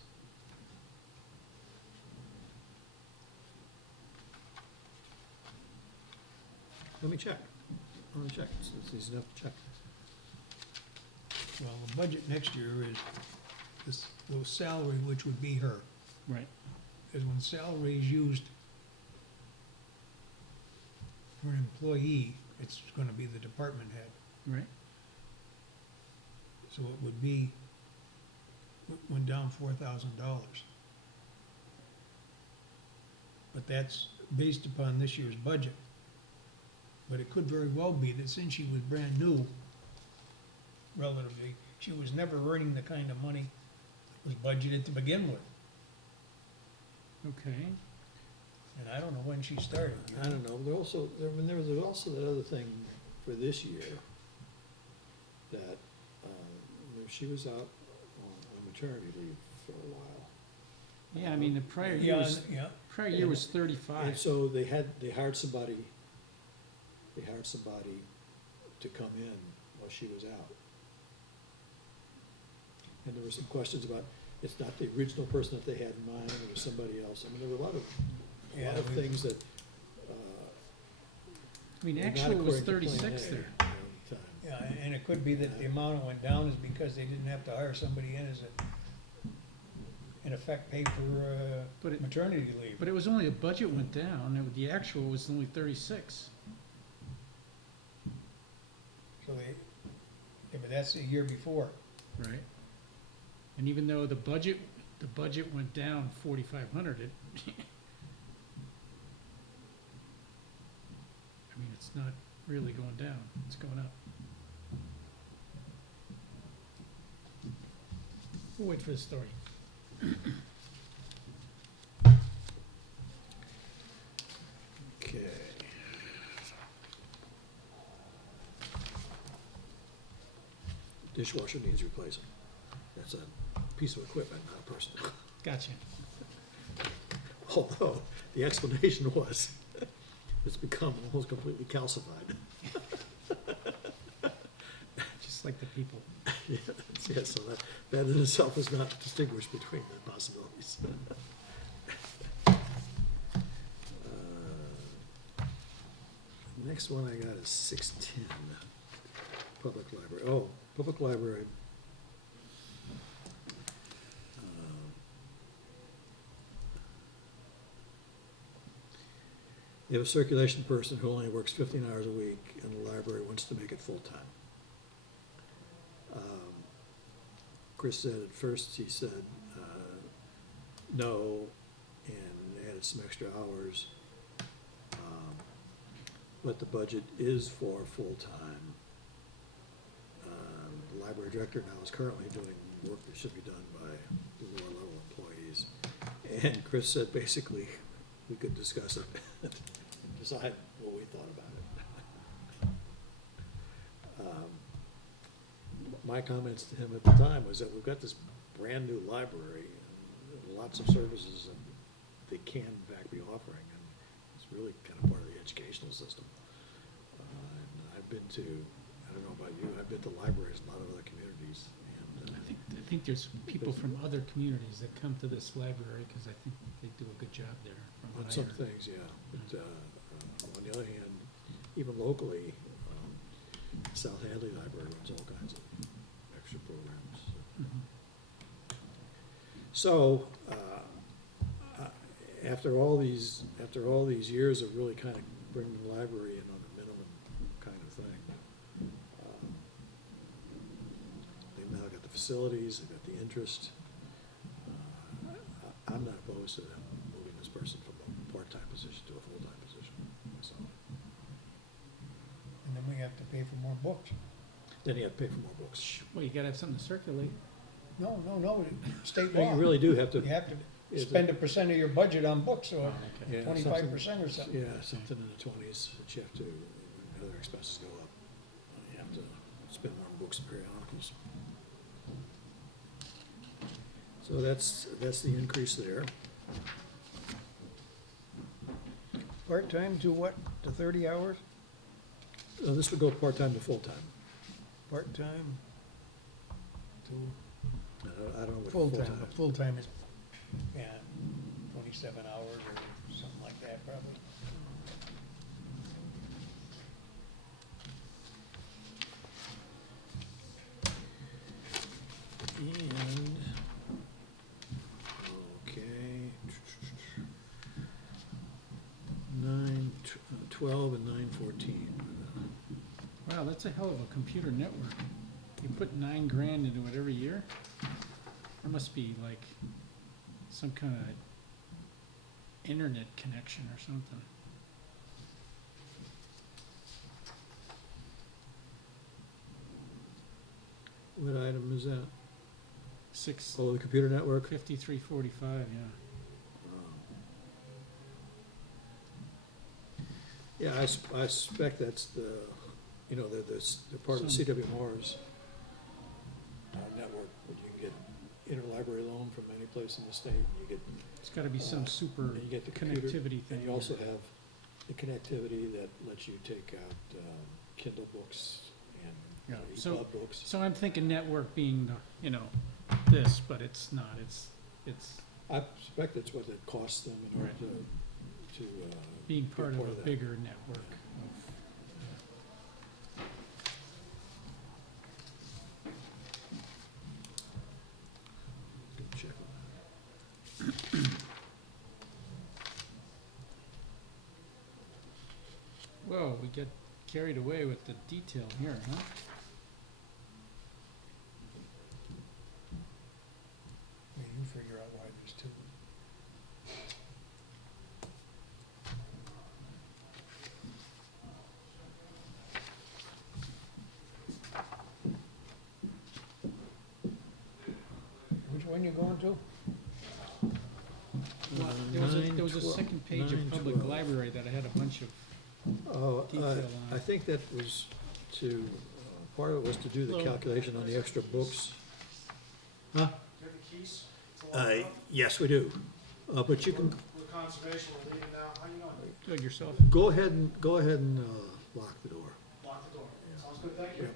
Let me check. It's easy enough to check. Well, the budget next year is the salary, which would be her. Right. Is when salary is used for an employee, it's gonna be the department head. Right. So it would be, went down $4,000. But that's based upon this year's budget. But it could very well be that since she was brand new, relatively, she was never earning the kind of money that was budgeted to begin with. Okay. And I don't know when she started. I don't know, there was also that other thing for this year, that, she was out on maternity leave for a while. Yeah, I mean, the prior Yeah, year was And 35. so they hired somebody to come in while she was out. And there were some questions about, it's not the original person that they had in mind, it was somebody else. I mean, there were a lot of things that, I mean, were not actually, it was according to Plan 36 A there. at the time. Yeah, and it could be that the amount that went down is because they didn't have to hire somebody in as in effect, pay for But it- maternity leave. But it was only the budget went down, the actual was only 36. So they, yeah, but that's a year before. Right. And even though the budget went down 4,500, I mean, it's not really going down, it's going up. We'll wait for the story. Okay. Dishwasher needs replacing. That's a piece of equipment, not a person. Gotcha. Although, the explanation was, it's become almost completely calcified. Just like the people. Yeah, so that in itself is not distinguished between the possibilities. Next one I got is 610, public library. Oh, public library. You have a circulation person who only works 15 hours a week, and the library wants to make it full-time. Chris said at first, he said no, and added some extra hours. But the budget is for full-time. The library director now is currently doing work that should be done by the lower-level employees. And Chris said basically, we could discuss it, decide what we thought about it. My comments to him at the time was that we've got this brand-new library, and lots of services that they can in fact be offering, and it's really kind of part of the educational system. And I've been to, I don't know about you, I've been to libraries in a lot of other communities, and I think there's people from other communities that come to this library because I think they do a good job there. from what on I some heard. things, yeah. But on the other hand, even locally, South Hadley Library runs all kinds of extra programs. Mhm. So, after all these years of really kind of bringing the library in on a minimum kind of thing, they've now got the facilities, they've got the interest. I'm not opposed to them moving this person from a part-time position to a full-time position myself. And then we have to pay for more books. Then you have to pay for more books. Well, you gotta have something to circulate. No, state No, law. you really do have to. You have to it's spend a percent of your budget on books, Oh, or okay. Yeah, 25% or something. Yeah, something in the 20s that you have to, other expenses go up. You have to spend more on books and periodicals. So that's the increase there. Part-time to what, to 30 hours? This would go part-time to full-time. Part-time to I don't know what full-time, but full-time is, yeah, 27 hours or something like that, probably. And, okay. 12 and 914. Wow, that's a hell of a computer network. You put $9 grand into it every year? There must be like some kind of internet connection or something. What item is that? Six, Oh, the computer network? 5345, yeah. Yeah, I suspect that's the, they're part of Some- CW Moore's network, where you can get interlibrary loan from any place in the state. You get, It's gotta be some super and you get the computer, connectivity thing. and you also have the connectivity that lets you take out Kindle books and Yeah, so- EPUB books. So I'm thinking network being, this, but it's not, it's I suspect that's what it costs them in order Right. to being be part of a that. bigger network of, Good check on that. whoa, we get carried away with the detail here, huh? Yeah, you figure out why there's two. Which one you going to? There was a second page of public 912. library that I had a bunch of, Oh, Detail on I it. think that was to, part of it was to do the Well- calculation on the extra books. Huh? Do you have the keys? to lock it up? Yes, we do. But you can, We're conservation, we're leaving now. How you doing? do it yourself. go ahead and lock the door. Lock the door. Sounds good, thank you.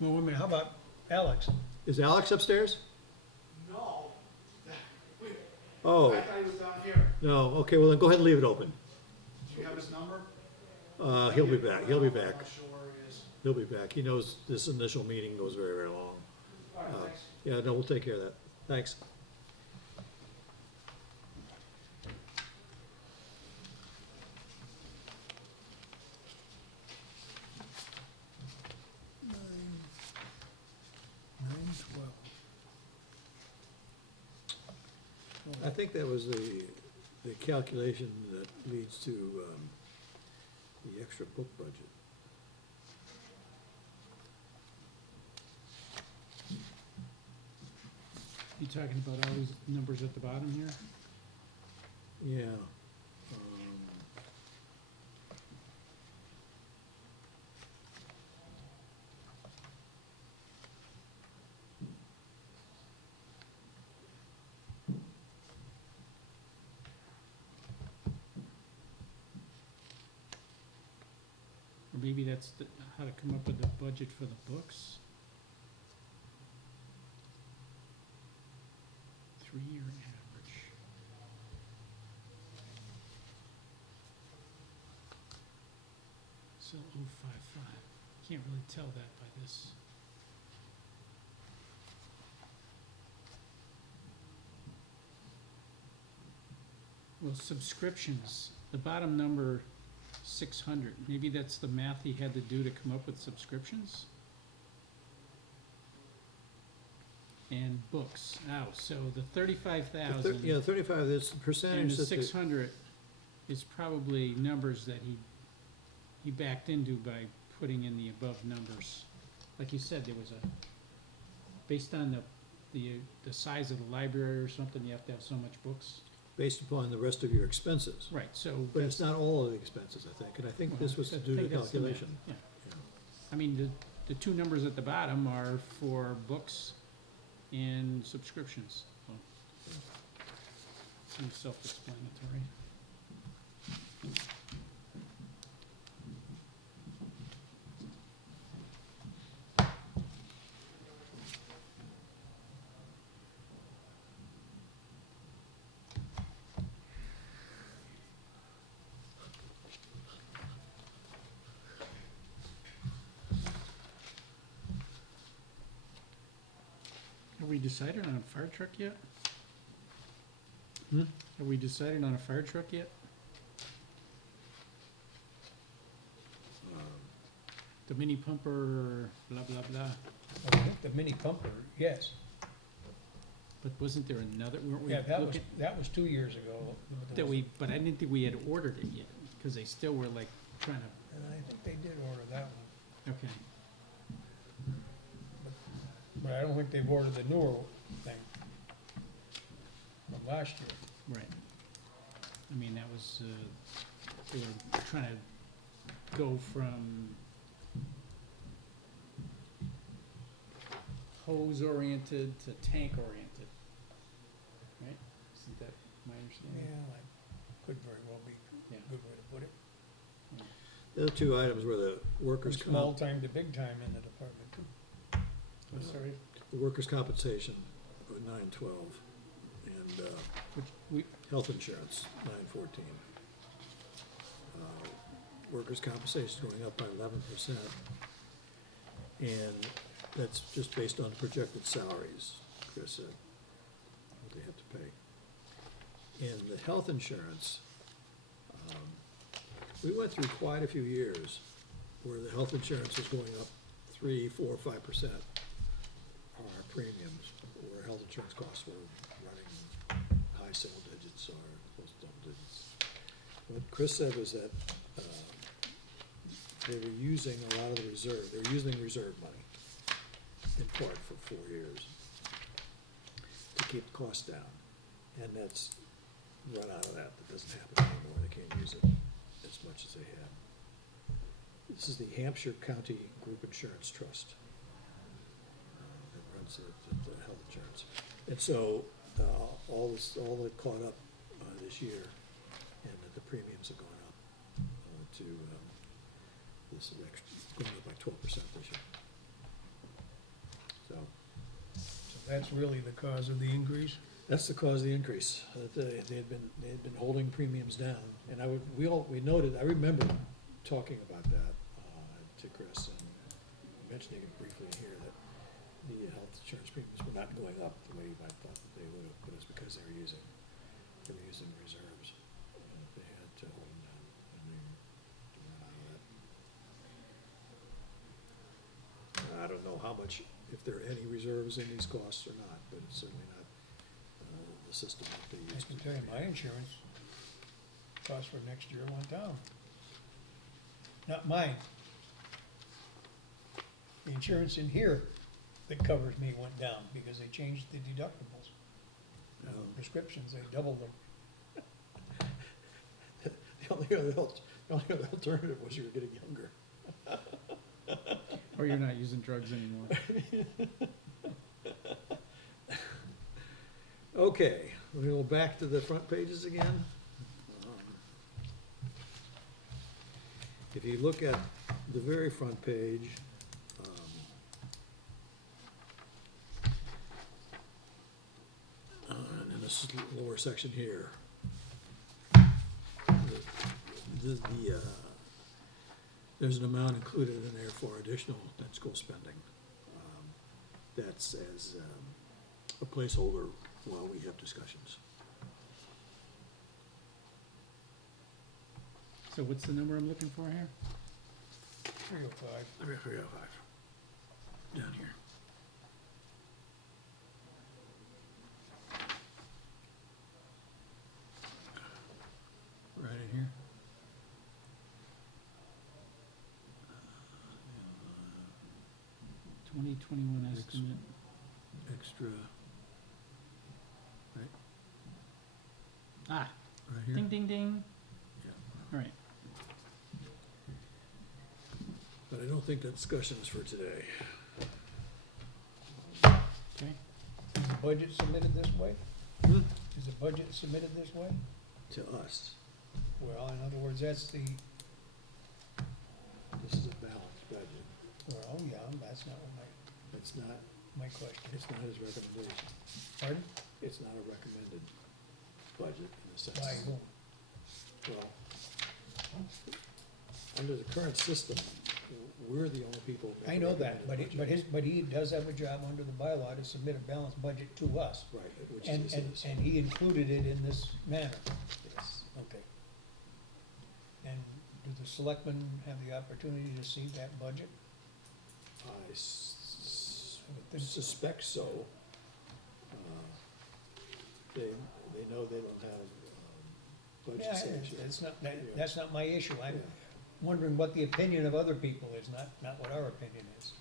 Well, wait a minute, how about Alex? Is Alex upstairs? No. Wait, I Oh, thought he was down here. no, okay, well then go ahead and leave it open. Do you have his number? He'll be back, he'll be back, I'm not sure where he is. he'll be back. He knows this initial meeting goes very, very long. All right, thanks. Yeah, no, we'll take care of that. Thanks. Nine twelve. I think that was the calculation that leads to the extra book budget. You talking about all these numbers at the bottom here? Yeah. Or maybe that's how to come up with the budget for the books? 3-year average. So 055. Can't really tell that by this. Well, subscriptions, the bottom number, 600, maybe that's the math he had to do to come up with subscriptions? And books, so the 35,000 Yeah, 35, that's the and percentage the that the, 600 is probably numbers that he backed into by putting in the above numbers. Like you said, there was based on the size of the library or something, you have to have so much books. based upon the rest of your expenses. Right, so. But it's not all of the expenses, I think, and I think this was to do the calculation. Yeah. I mean, the two numbers at the bottom are for books and subscriptions. So, seems self-explanatory. Have we decided on a fire truck yet? Hmm? Have we decided on a fire truck yet? The mini pumper, blah, blah, blah. I think the mini pumper, yes. But wasn't there another, weren't we Yeah, looking? that was 2 years ago. But I didn't think we had ordered it yet, because they still were like trying to, And I think they did order that one, okay. but I don't think they've ordered the newer thing from last year. Right. I mean, that was, they were trying to go from hose-oriented to tank-oriented, right? Isn't that my understanding? Yeah, that could very well be Yeah. a good way to put it. The other two items were the workers' From small comp, time to big time in the department too. I'm sorry, the workers' compensation, 912, and which, we, health insurance, 914. Workers' compensation going up by 11%, and that's just based on projected salaries, Chris said, what they have to pay. And the health insurance, we went through quite a few years where the health insurance was going up 3, 4, 5% our premiums, where health insurance costs were running high single digits or close to double digits. What Chris said was that they were using a lot of the reserve, they were using reserve money in part for 4 years to keep the costs down. And that's run out of that. That doesn't happen anymore. They can't use it as much as they had. This is the Hampshire County Group Insurance Trust. That runs the health insurance. And so, all that caught up this year, and that the premiums have gone up this is going up by 12% this year. So, That's really the cause of the increase? that's the cause of the increase. That they had been holding premiums down, and we noted. I remember talking about that to Chris and mentioning it briefly here that the health insurance premiums were not going up the way you might thought that they would have, but it's because they were using reserves. And they had to hold them down, and they ran out of that. I don't know how much, if there are any reserves in these costs or not, but it's certainly not the system that they I used to. can tell you, my insurance cost for next year went down. Not mine. The insurance in here that covers me went down because they changed the deductibles. Prescriptions, they doubled them. The only other alternative was you were getting younger. Or you're not using drugs anymore. Okay, we go back to the front pages again. If you look at the very front page, and in this lower section here, there's an amount included in there for additional net school spending. That's as a placeholder while we have discussions. So what's the number I'm looking for here? 305. 305, down here. Right in here. 2021 estimate. Extra, right, Ah, right here. ding, ding, ding. Yeah. All right. But I don't think that discussion is for today. Okay. Is the budget submitted this way? Hmm? Is the budget submitted this way? To us, Well, in other words, that's the, this is a balanced budget. well, yeah, that's not what It's not, my question is. it's not his recommendation. Pardon? It's not a recommended budget in a sense. By whom? Well, under the current system, we're the only people. I know that, but recommended but he does have a job under the bylaw to submit a balanced budget to us. budget. Right, which And, this and, is. and he included it in this manner. Yes. Okay. And do the selectmen have the opportunity to see that budget? I I would think so. suspect so. They know they don't have budget Yeah, sanction. it's not, Yeah. that's not my issue. I'm Yeah. wondering what the opinion of other people is, not what our opinion is.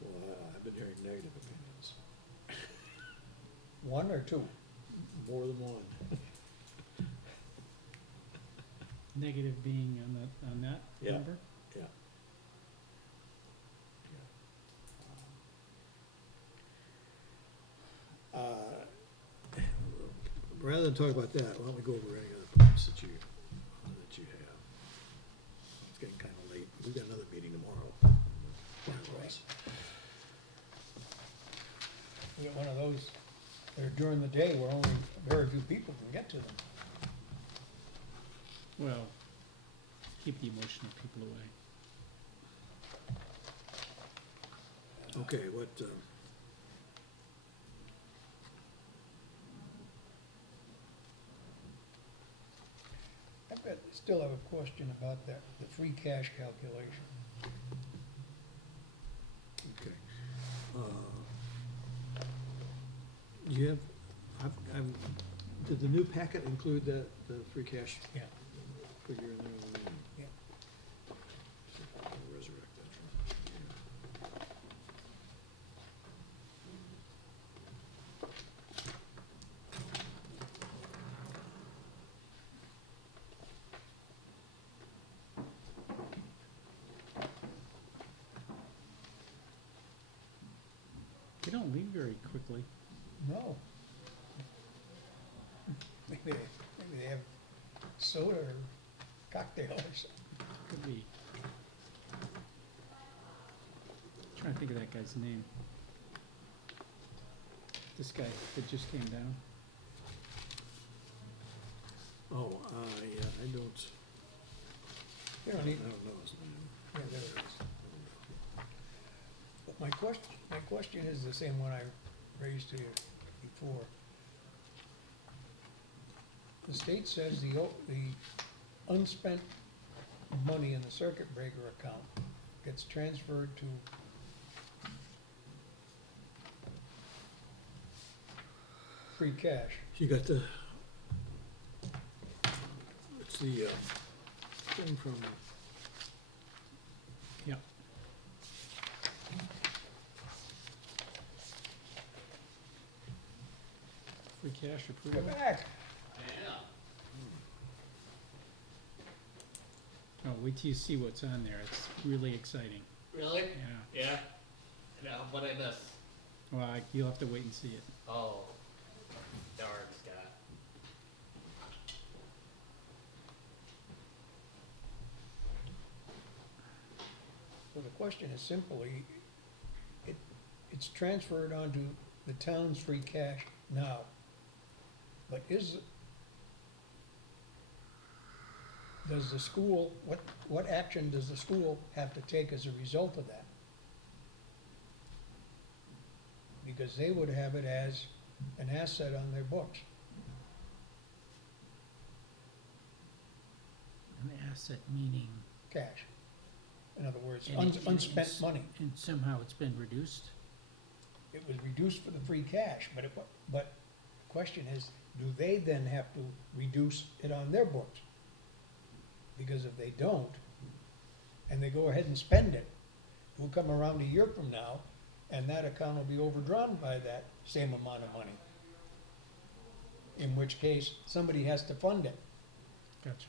Well, I've been hearing negative opinions, One or two? more than one. Negative being on that Yeah. number? Yeah. Rather than talk about that, why don't we go over any other points that you have? It's getting kind of late. We've got another meeting tomorrow. Right. We got one of those, they're during the day where only very few people can get to them. Well, keep the emotional people away. Okay, what, Still have a question about that, the free cash calculation. okay. You have, did the new packet include the free cash Yeah, figure in there? yeah. I'll resurrect that. don't leave very quickly. No. Maybe they have soda or cocktail or something. Could be. Trying to think of that guy's name. This guy that just came down. Oh, yeah, I don't You don't need, know his name. yeah, there it is. But my question is the same one I raised to you before. The state says the unspent money in the circuit breaker account gets transferred to free cash. You got the, it's the thing from, Yeah. Free cash Go approval. back. Oh, wait till you see what's on there. It's really exciting. Really? Yeah. Yeah. No, what I miss? Well, you'll have to wait and see it. Oh, darn, Scott. So the question is simply, it's transferred onto the town's free cash now. But does the school, what action does the school have to take as a result of that? Because they would have it as an asset on their books. An asset meaning. Cash. In other words, and it- unspent money. And somehow it's been reduced? It was reduced for the free cash, but the question is, do they then have to reduce it on their books? Because if they don't, and they go ahead and spend it, we'll come around a year from now, and that account will be overdrawn by that same amount of money. In which case, somebody has to fund it. Gotcha.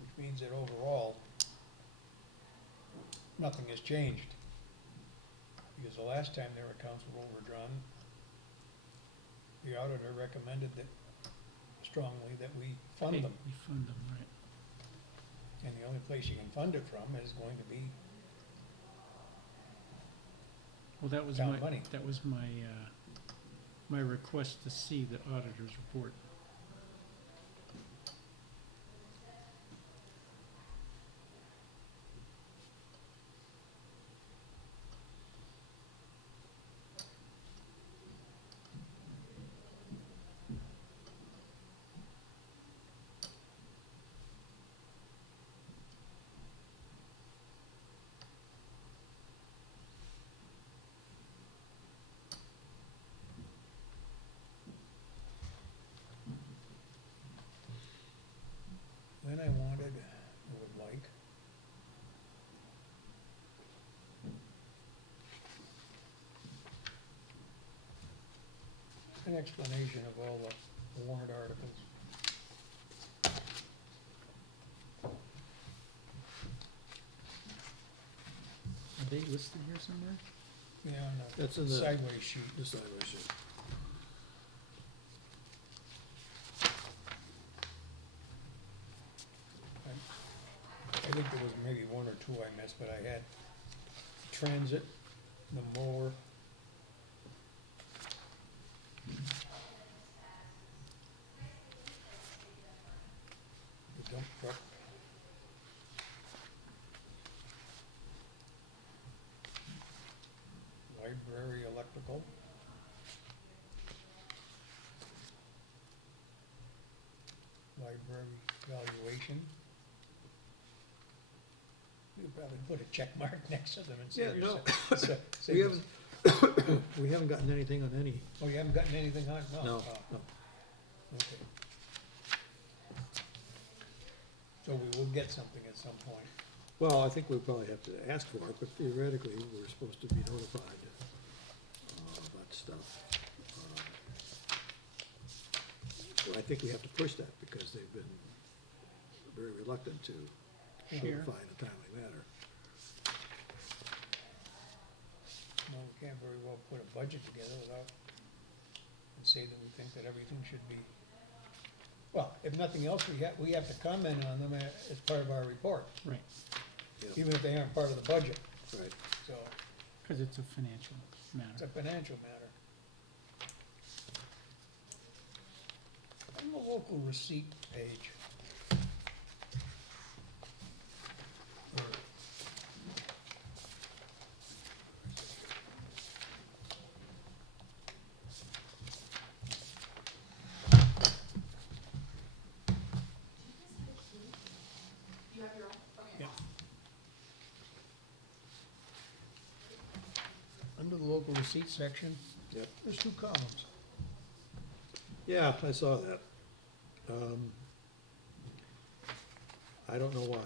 Which means that overall, nothing has changed. Because the last time their accounts were overdrawn, the auditor recommended that strongly that we fund them. We fund them, right. And the only place you can fund it from is going to be, Well, that was Town money. my request to see the auditor's report. then I would like, an explanation of all the warrant articles. Are they listed here somewhere? Yeah, on That's the in the- sideways sheet. this sideways sheet. I think there was maybe one or two I missed, but I had transit, the mower, the dump truck, library electrical, library valuation. You probably put a check mark next to them and Yeah, say. no. Say We haven't, we haven't gotten anything on any, Oh, you haven't gotten anything on? no, Oh, no. okay. So we will get something at some point. Well, I think we probably have to ask for it, but theoretically, we're supposed to be notified about stuff. So I think we have to push that because they've been very reluctant to Share. notify in a timely manner. Well, we can't very well put a budget together without, and say that we think that everything should be, well, if nothing else, we have to comment on them as part of our report, Right, Yeah, even if they aren't part of the budget, right. so because it's a financial it's a matter. financial matter. On the local receipt page. Or- You have your own? Okay. Yeah. Under the local receipt section, Yep. there's two columns. Yeah, I saw that. I don't know why.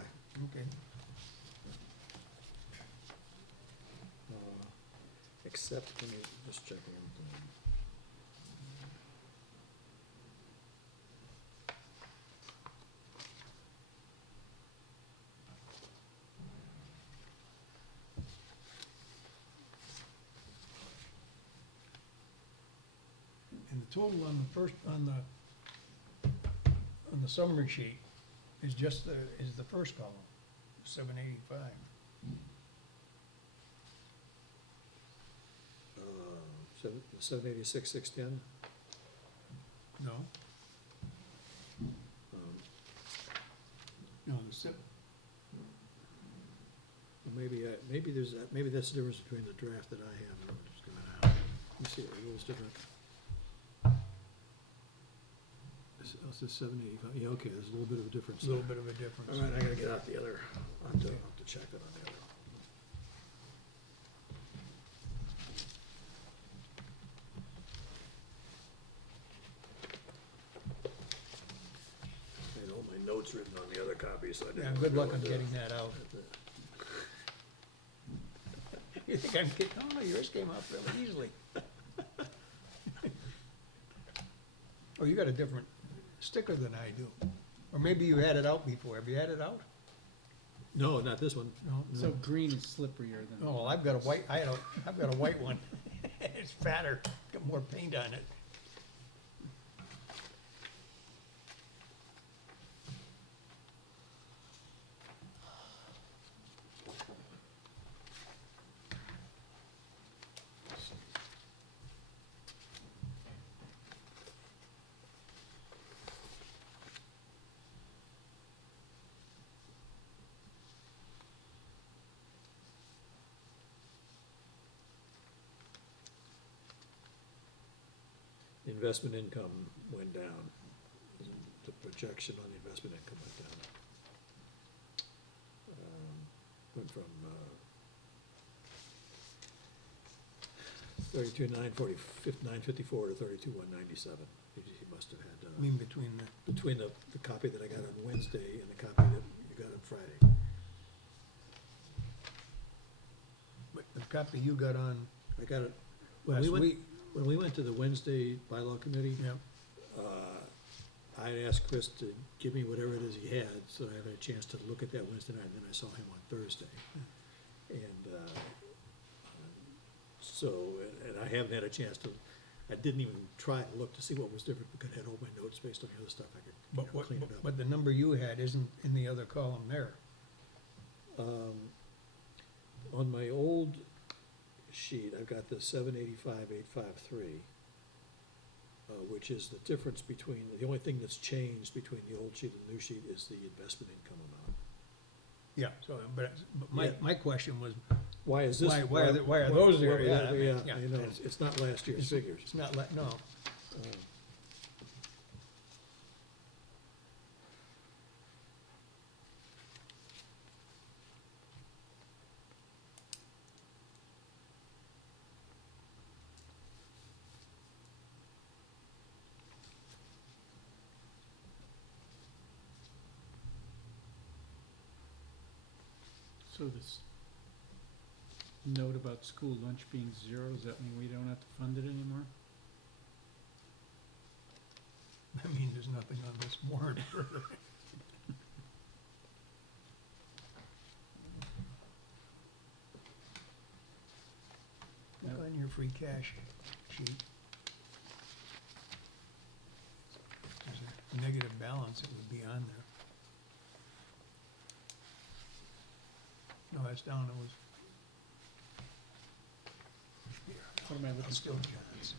Okay. Except, let me just check one thing. And the total on the first, on the summary sheet is just is the first column, 785. Seven eighty-six, 610? No? No, the SIP, Well, maybe there's, maybe that's the difference between the draft that I have and what's coming out. Let me see, it was different. Oh, it says 785, yeah, okay, there's a little bit of a difference a little there. bit of a difference. All right, I gotta get out the other, I'll have to check that on the other. I had all my notes written on the other copy, so I didn't. Yeah, good luck go on into- getting that out. You think I'm kidding? Oh, no, yours came out fairly easily. Oh, you got a different sticker than I do. Or maybe you had it out before. Have you had it out? No, not this one. No. So green is slipperier than. Oh, well, I've got a white, I've got a white one. It's fatter, got more paint on it. The investment income went down. The projection on the investment income went down. Went from 32,954 to 32,197. He must have had, I mean, between the, between the copy that I got on Wednesday and the copy that you got on Friday. the copy you got on I got it, when last we went, week. when we went to the Wednesday bylaw committee, Yeah, I asked Chris to give me whatever it is he had, so I had a chance to look at that Wednesday night, and then I saw him on Thursday. And so, and I haven't had a chance to, I didn't even try to look to see what was different, because I had all my notes based on the other stuff, I could, you but know, what, clean it up. but the number you had isn't in the other column there. On my old sheet, I've got the 785,853, which is the difference between, the only thing that's changed between the old sheet and the new sheet is the investment income amount. Yeah, so, but Yeah. my question was, Why is this? Why are those there? Yeah, I mean, Yeah, yeah. I know, it's not last year's figures. it's not like, no. So this note about school lunch being zero, does that mean we don't have to fund it anymore? I mean, there's nothing on this warrant further. cash sheet. If there's a negative balance, it would be on there. No, that's down, it was. Here, What am I looking it's still for? John's.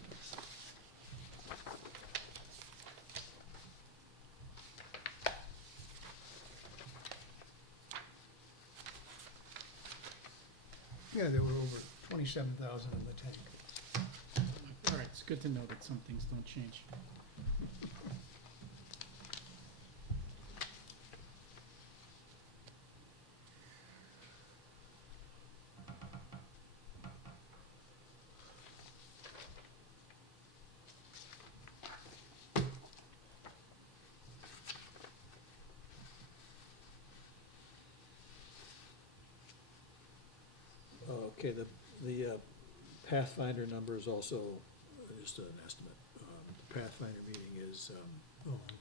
Yeah, there were over 27,000 in the tank. All right, it's good to know that some things don't change. Okay, the Pathfinder number is also just an estimate. The Pathfinder meeting is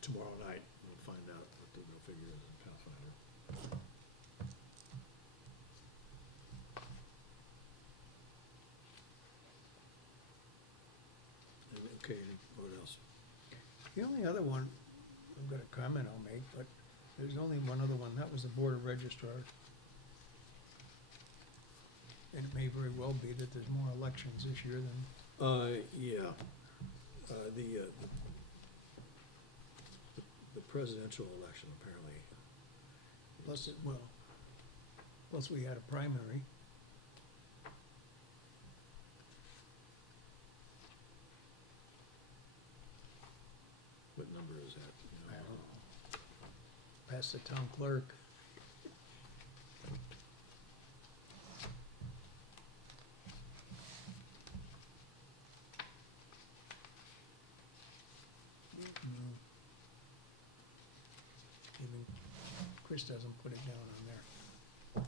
tomorrow night. We'll find out what the real figure is in Pathfinder. Okay, what else? The only other one, I've got a comment I'll make, but there's only one other one, that was the Board of Registrars. And it may very well be that there's more elections this year than, Yeah. The presidential election apparently. plus we had a primary. What number is that? You I know? don't know. Past the town clerk. No. Even Chris doesn't put it down on there.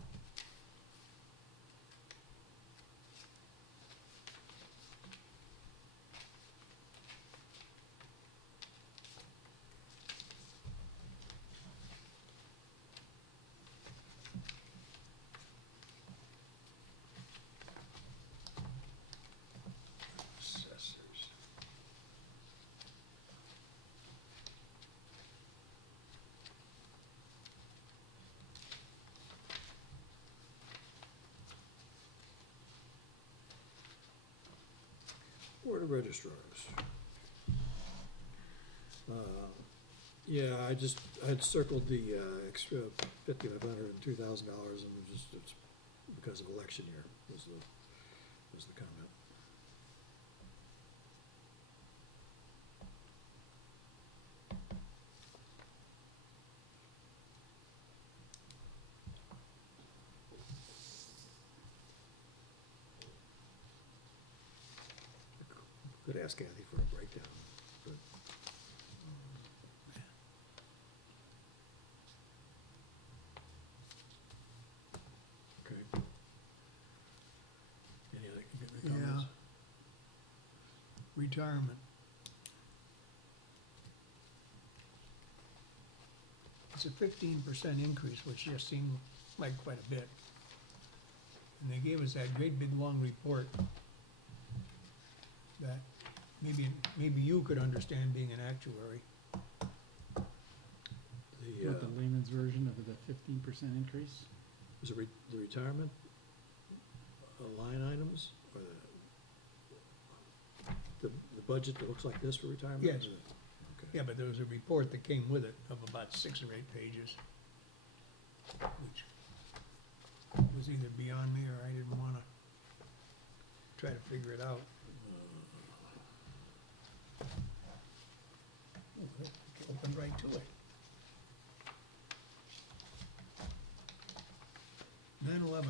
Assessors. Board of Registrars. Yeah, I had circled the extra $5,500 and $2,000 and it's because of election year was the comment. Could ask Kathy for a breakdown, but. Okay. Any other Yeah. comments? Retirement. It's a 15% increase, which just seemed like quite a bit. And they gave us that great big long report that maybe you could understand being an actuary. What, the layman's version of the 15% increase? Was it the retirement line items or the budget that looks like this for retirement? Yes. Okay. Yeah, but there was a report that came with it of about 6 or 8 pages, which was either beyond me or I didn't want to try to figure it out. Okay, open right to it. 9/11.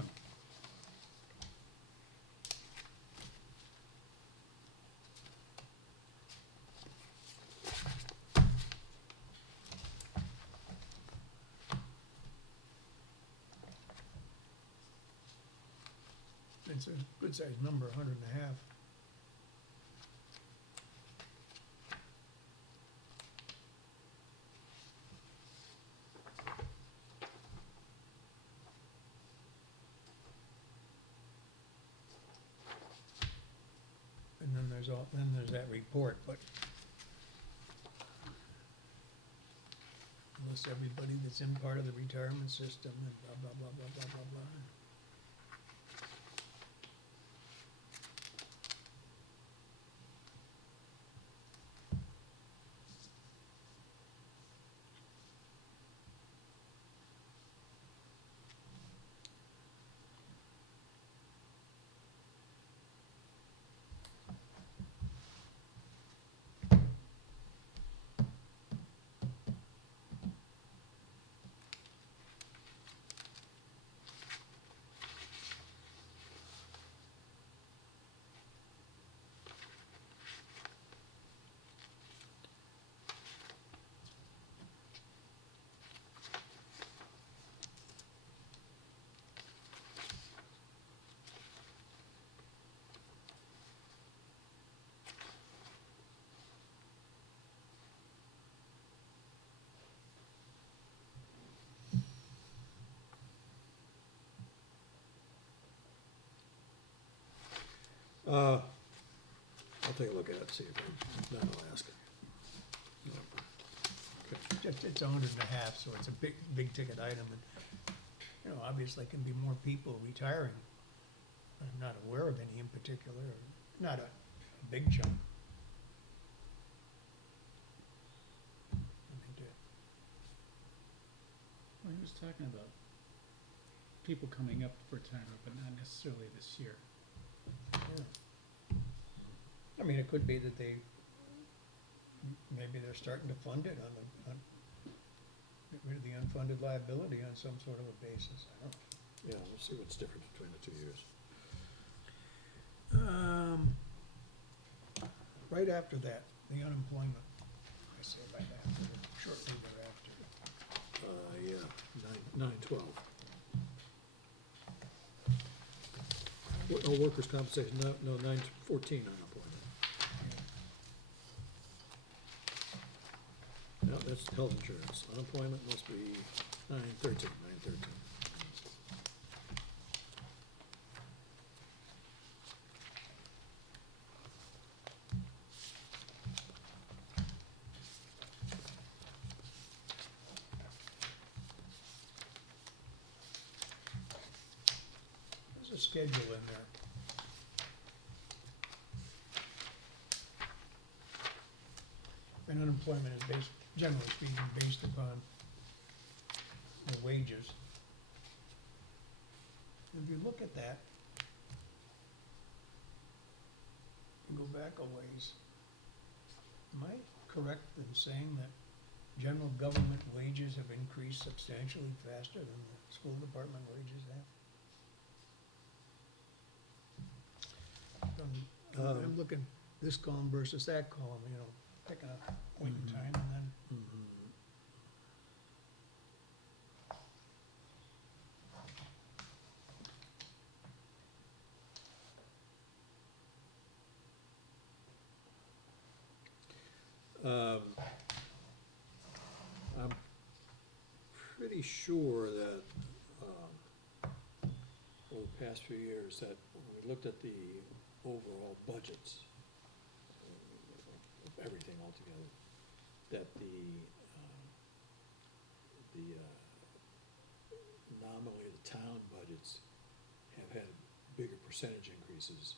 It's a good-sized number, 100.5. there's that report, but unless everybody that's in part of the retirement system and blah, blah, blah, blah, blah, blah, blah. I'll take a look at it, see if, then I'll ask it. Okay. It's 100.5, so it's a big ticket item, and, you know, obviously can be more people retiring. I'm not aware of any in particular, or not a big chunk. I think that- Well, he was talking about people coming up for retirement, but not necessarily this year. yeah. I mean, it could be that maybe they're starting to fund it get rid of the unfunded liability on some sort of a basis, I don't know. Yeah, we'll see what's different between the 2 years. Right after that, the unemployment, I say right after, shortly thereafter. Yeah, 9/12. Oh, workers' compensation, no, 9/14 unemployment. No, that's health insurance. Unemployment must be 9/13. There's a schedule in there. And unemployment is based, generally speaking, based upon the wages. If you look at that, and go back a ways, am I correct in saying that general government wages have increased substantially faster than the school department wages have? I'm looking this column versus that column, you know, picking a point in time and then, I'm pretty sure that, over the past few years, that when we looked at the overall budgets, of everything altogether, that nominally the town budgets have had bigger percentage increases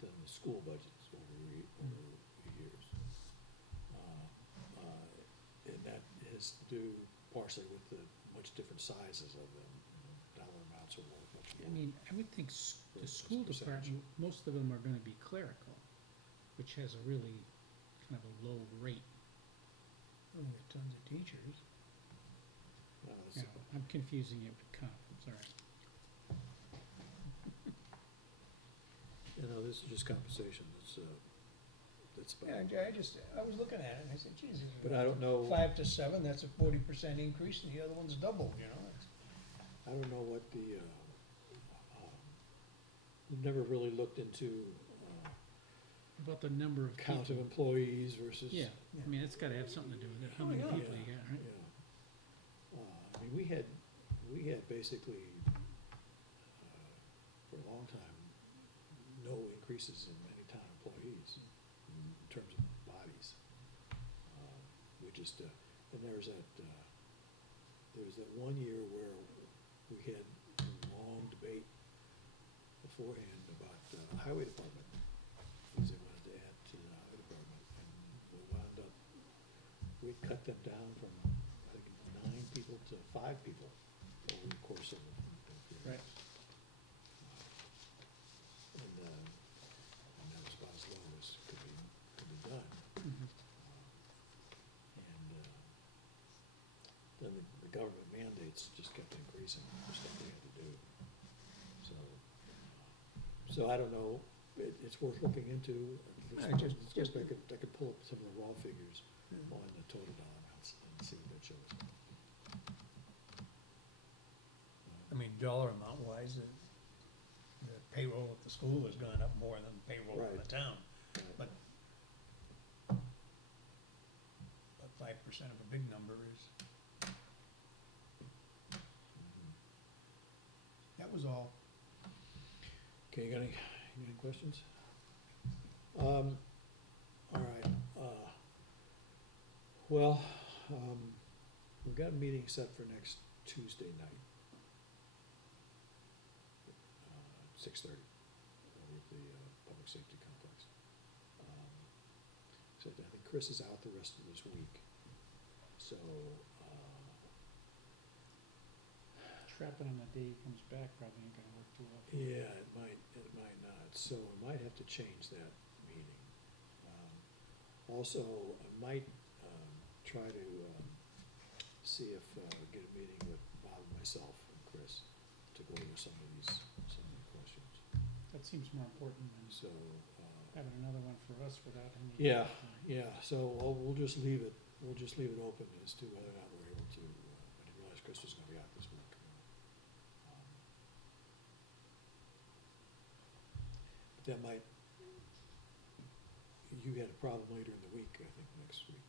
than the school budgets over the years. And that has to do partially with the much different sizes of them. Dollar amounts are much more. I mean, I would think the school department, most of them are gonna be clerical, which has a really kind of a low rate. we got tons of teachers. It's- You know, I'm confusing it with comp, sorry. You know, this is just compensation, that's about. Yeah, I was looking at it and I said, Jesus. But I don't know. 5 to 7, that's a 40% increase, and the other one's doubled, you know? I don't know what we've never really looked into About the number of count of people. employees versus. Yeah, I mean, it's gotta have something to do with it, how many Oh, yeah. people you got, right? Yeah. I mean, we had basically, for a long time, no increases in many town employees. just, and there was that one year where we had a long debate beforehand about the highway department, because they wanted to add to the highway department, and we wound up, we cut them down from, I think, 9 people to 5 people over the course of a few years. Right. And that was about as low as could be done. Mhm. And then the government mandates just kept increasing for stuff they had to do. So I don't know, it's worth looking into. I just- I could pull up some of the raw figures on the total dollar amounts and see what that shows. I mean, dollar amount wise, the payroll at the school has gone up more than payroll in the Right. town. Right. But 5% of a big number is, Mhm. that was all. Okay, you got any questions? All right, well, we've got a meeting set for next Tuesday night. 6:30, over at the Public Safety Complex. So I think Chris is out the rest of this week, so, Trapping on the day he comes back probably ain't gonna work too well. yeah, it might not, so I might have to change that meeting. Also, I might try to see if we get a meeting with Bob, myself, and Chris to go over some of these questions. That seems more important than So, having another one for us without any. yeah, so we'll just leave it open as to whether or not we're able to, I didn't realize Chris was gonna be out this week. But that might, you had a problem later in the week, I think, next week.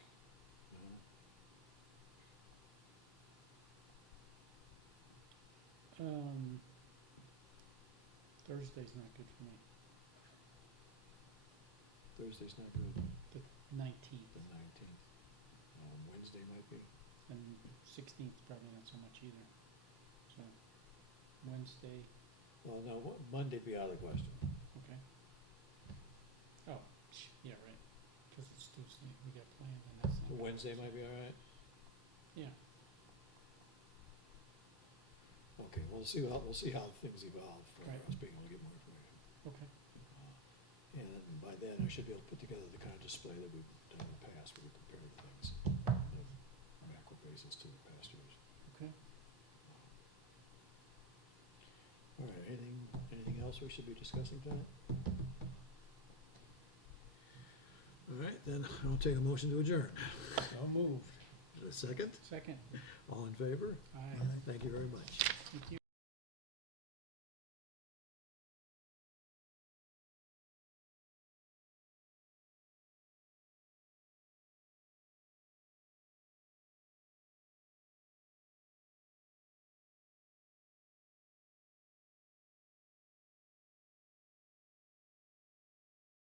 No? Thursday's not good for me, Thursday's not good, the 19th, the 19th. Wednesday might be. and 16th probably not so much either. So, Wednesday, Well, no, Monday'd be out of the question. okay. Oh, yeah, right, because it's Tuesday, we got planned, and that's not. Wednesday might be all right. Yeah, Okay, we'll see how things evolve for Right. us being able to get more information. okay, And then by then, I should be able to put together the kind of display that we've done in the past, where we compare things on a macro basis to the past years. okay. All right, anything else we should be discussing tonight? All right, then I'll take a motion to adjourn. So moved. A second? Second, All in favor? aye, Thank you very much. thank you.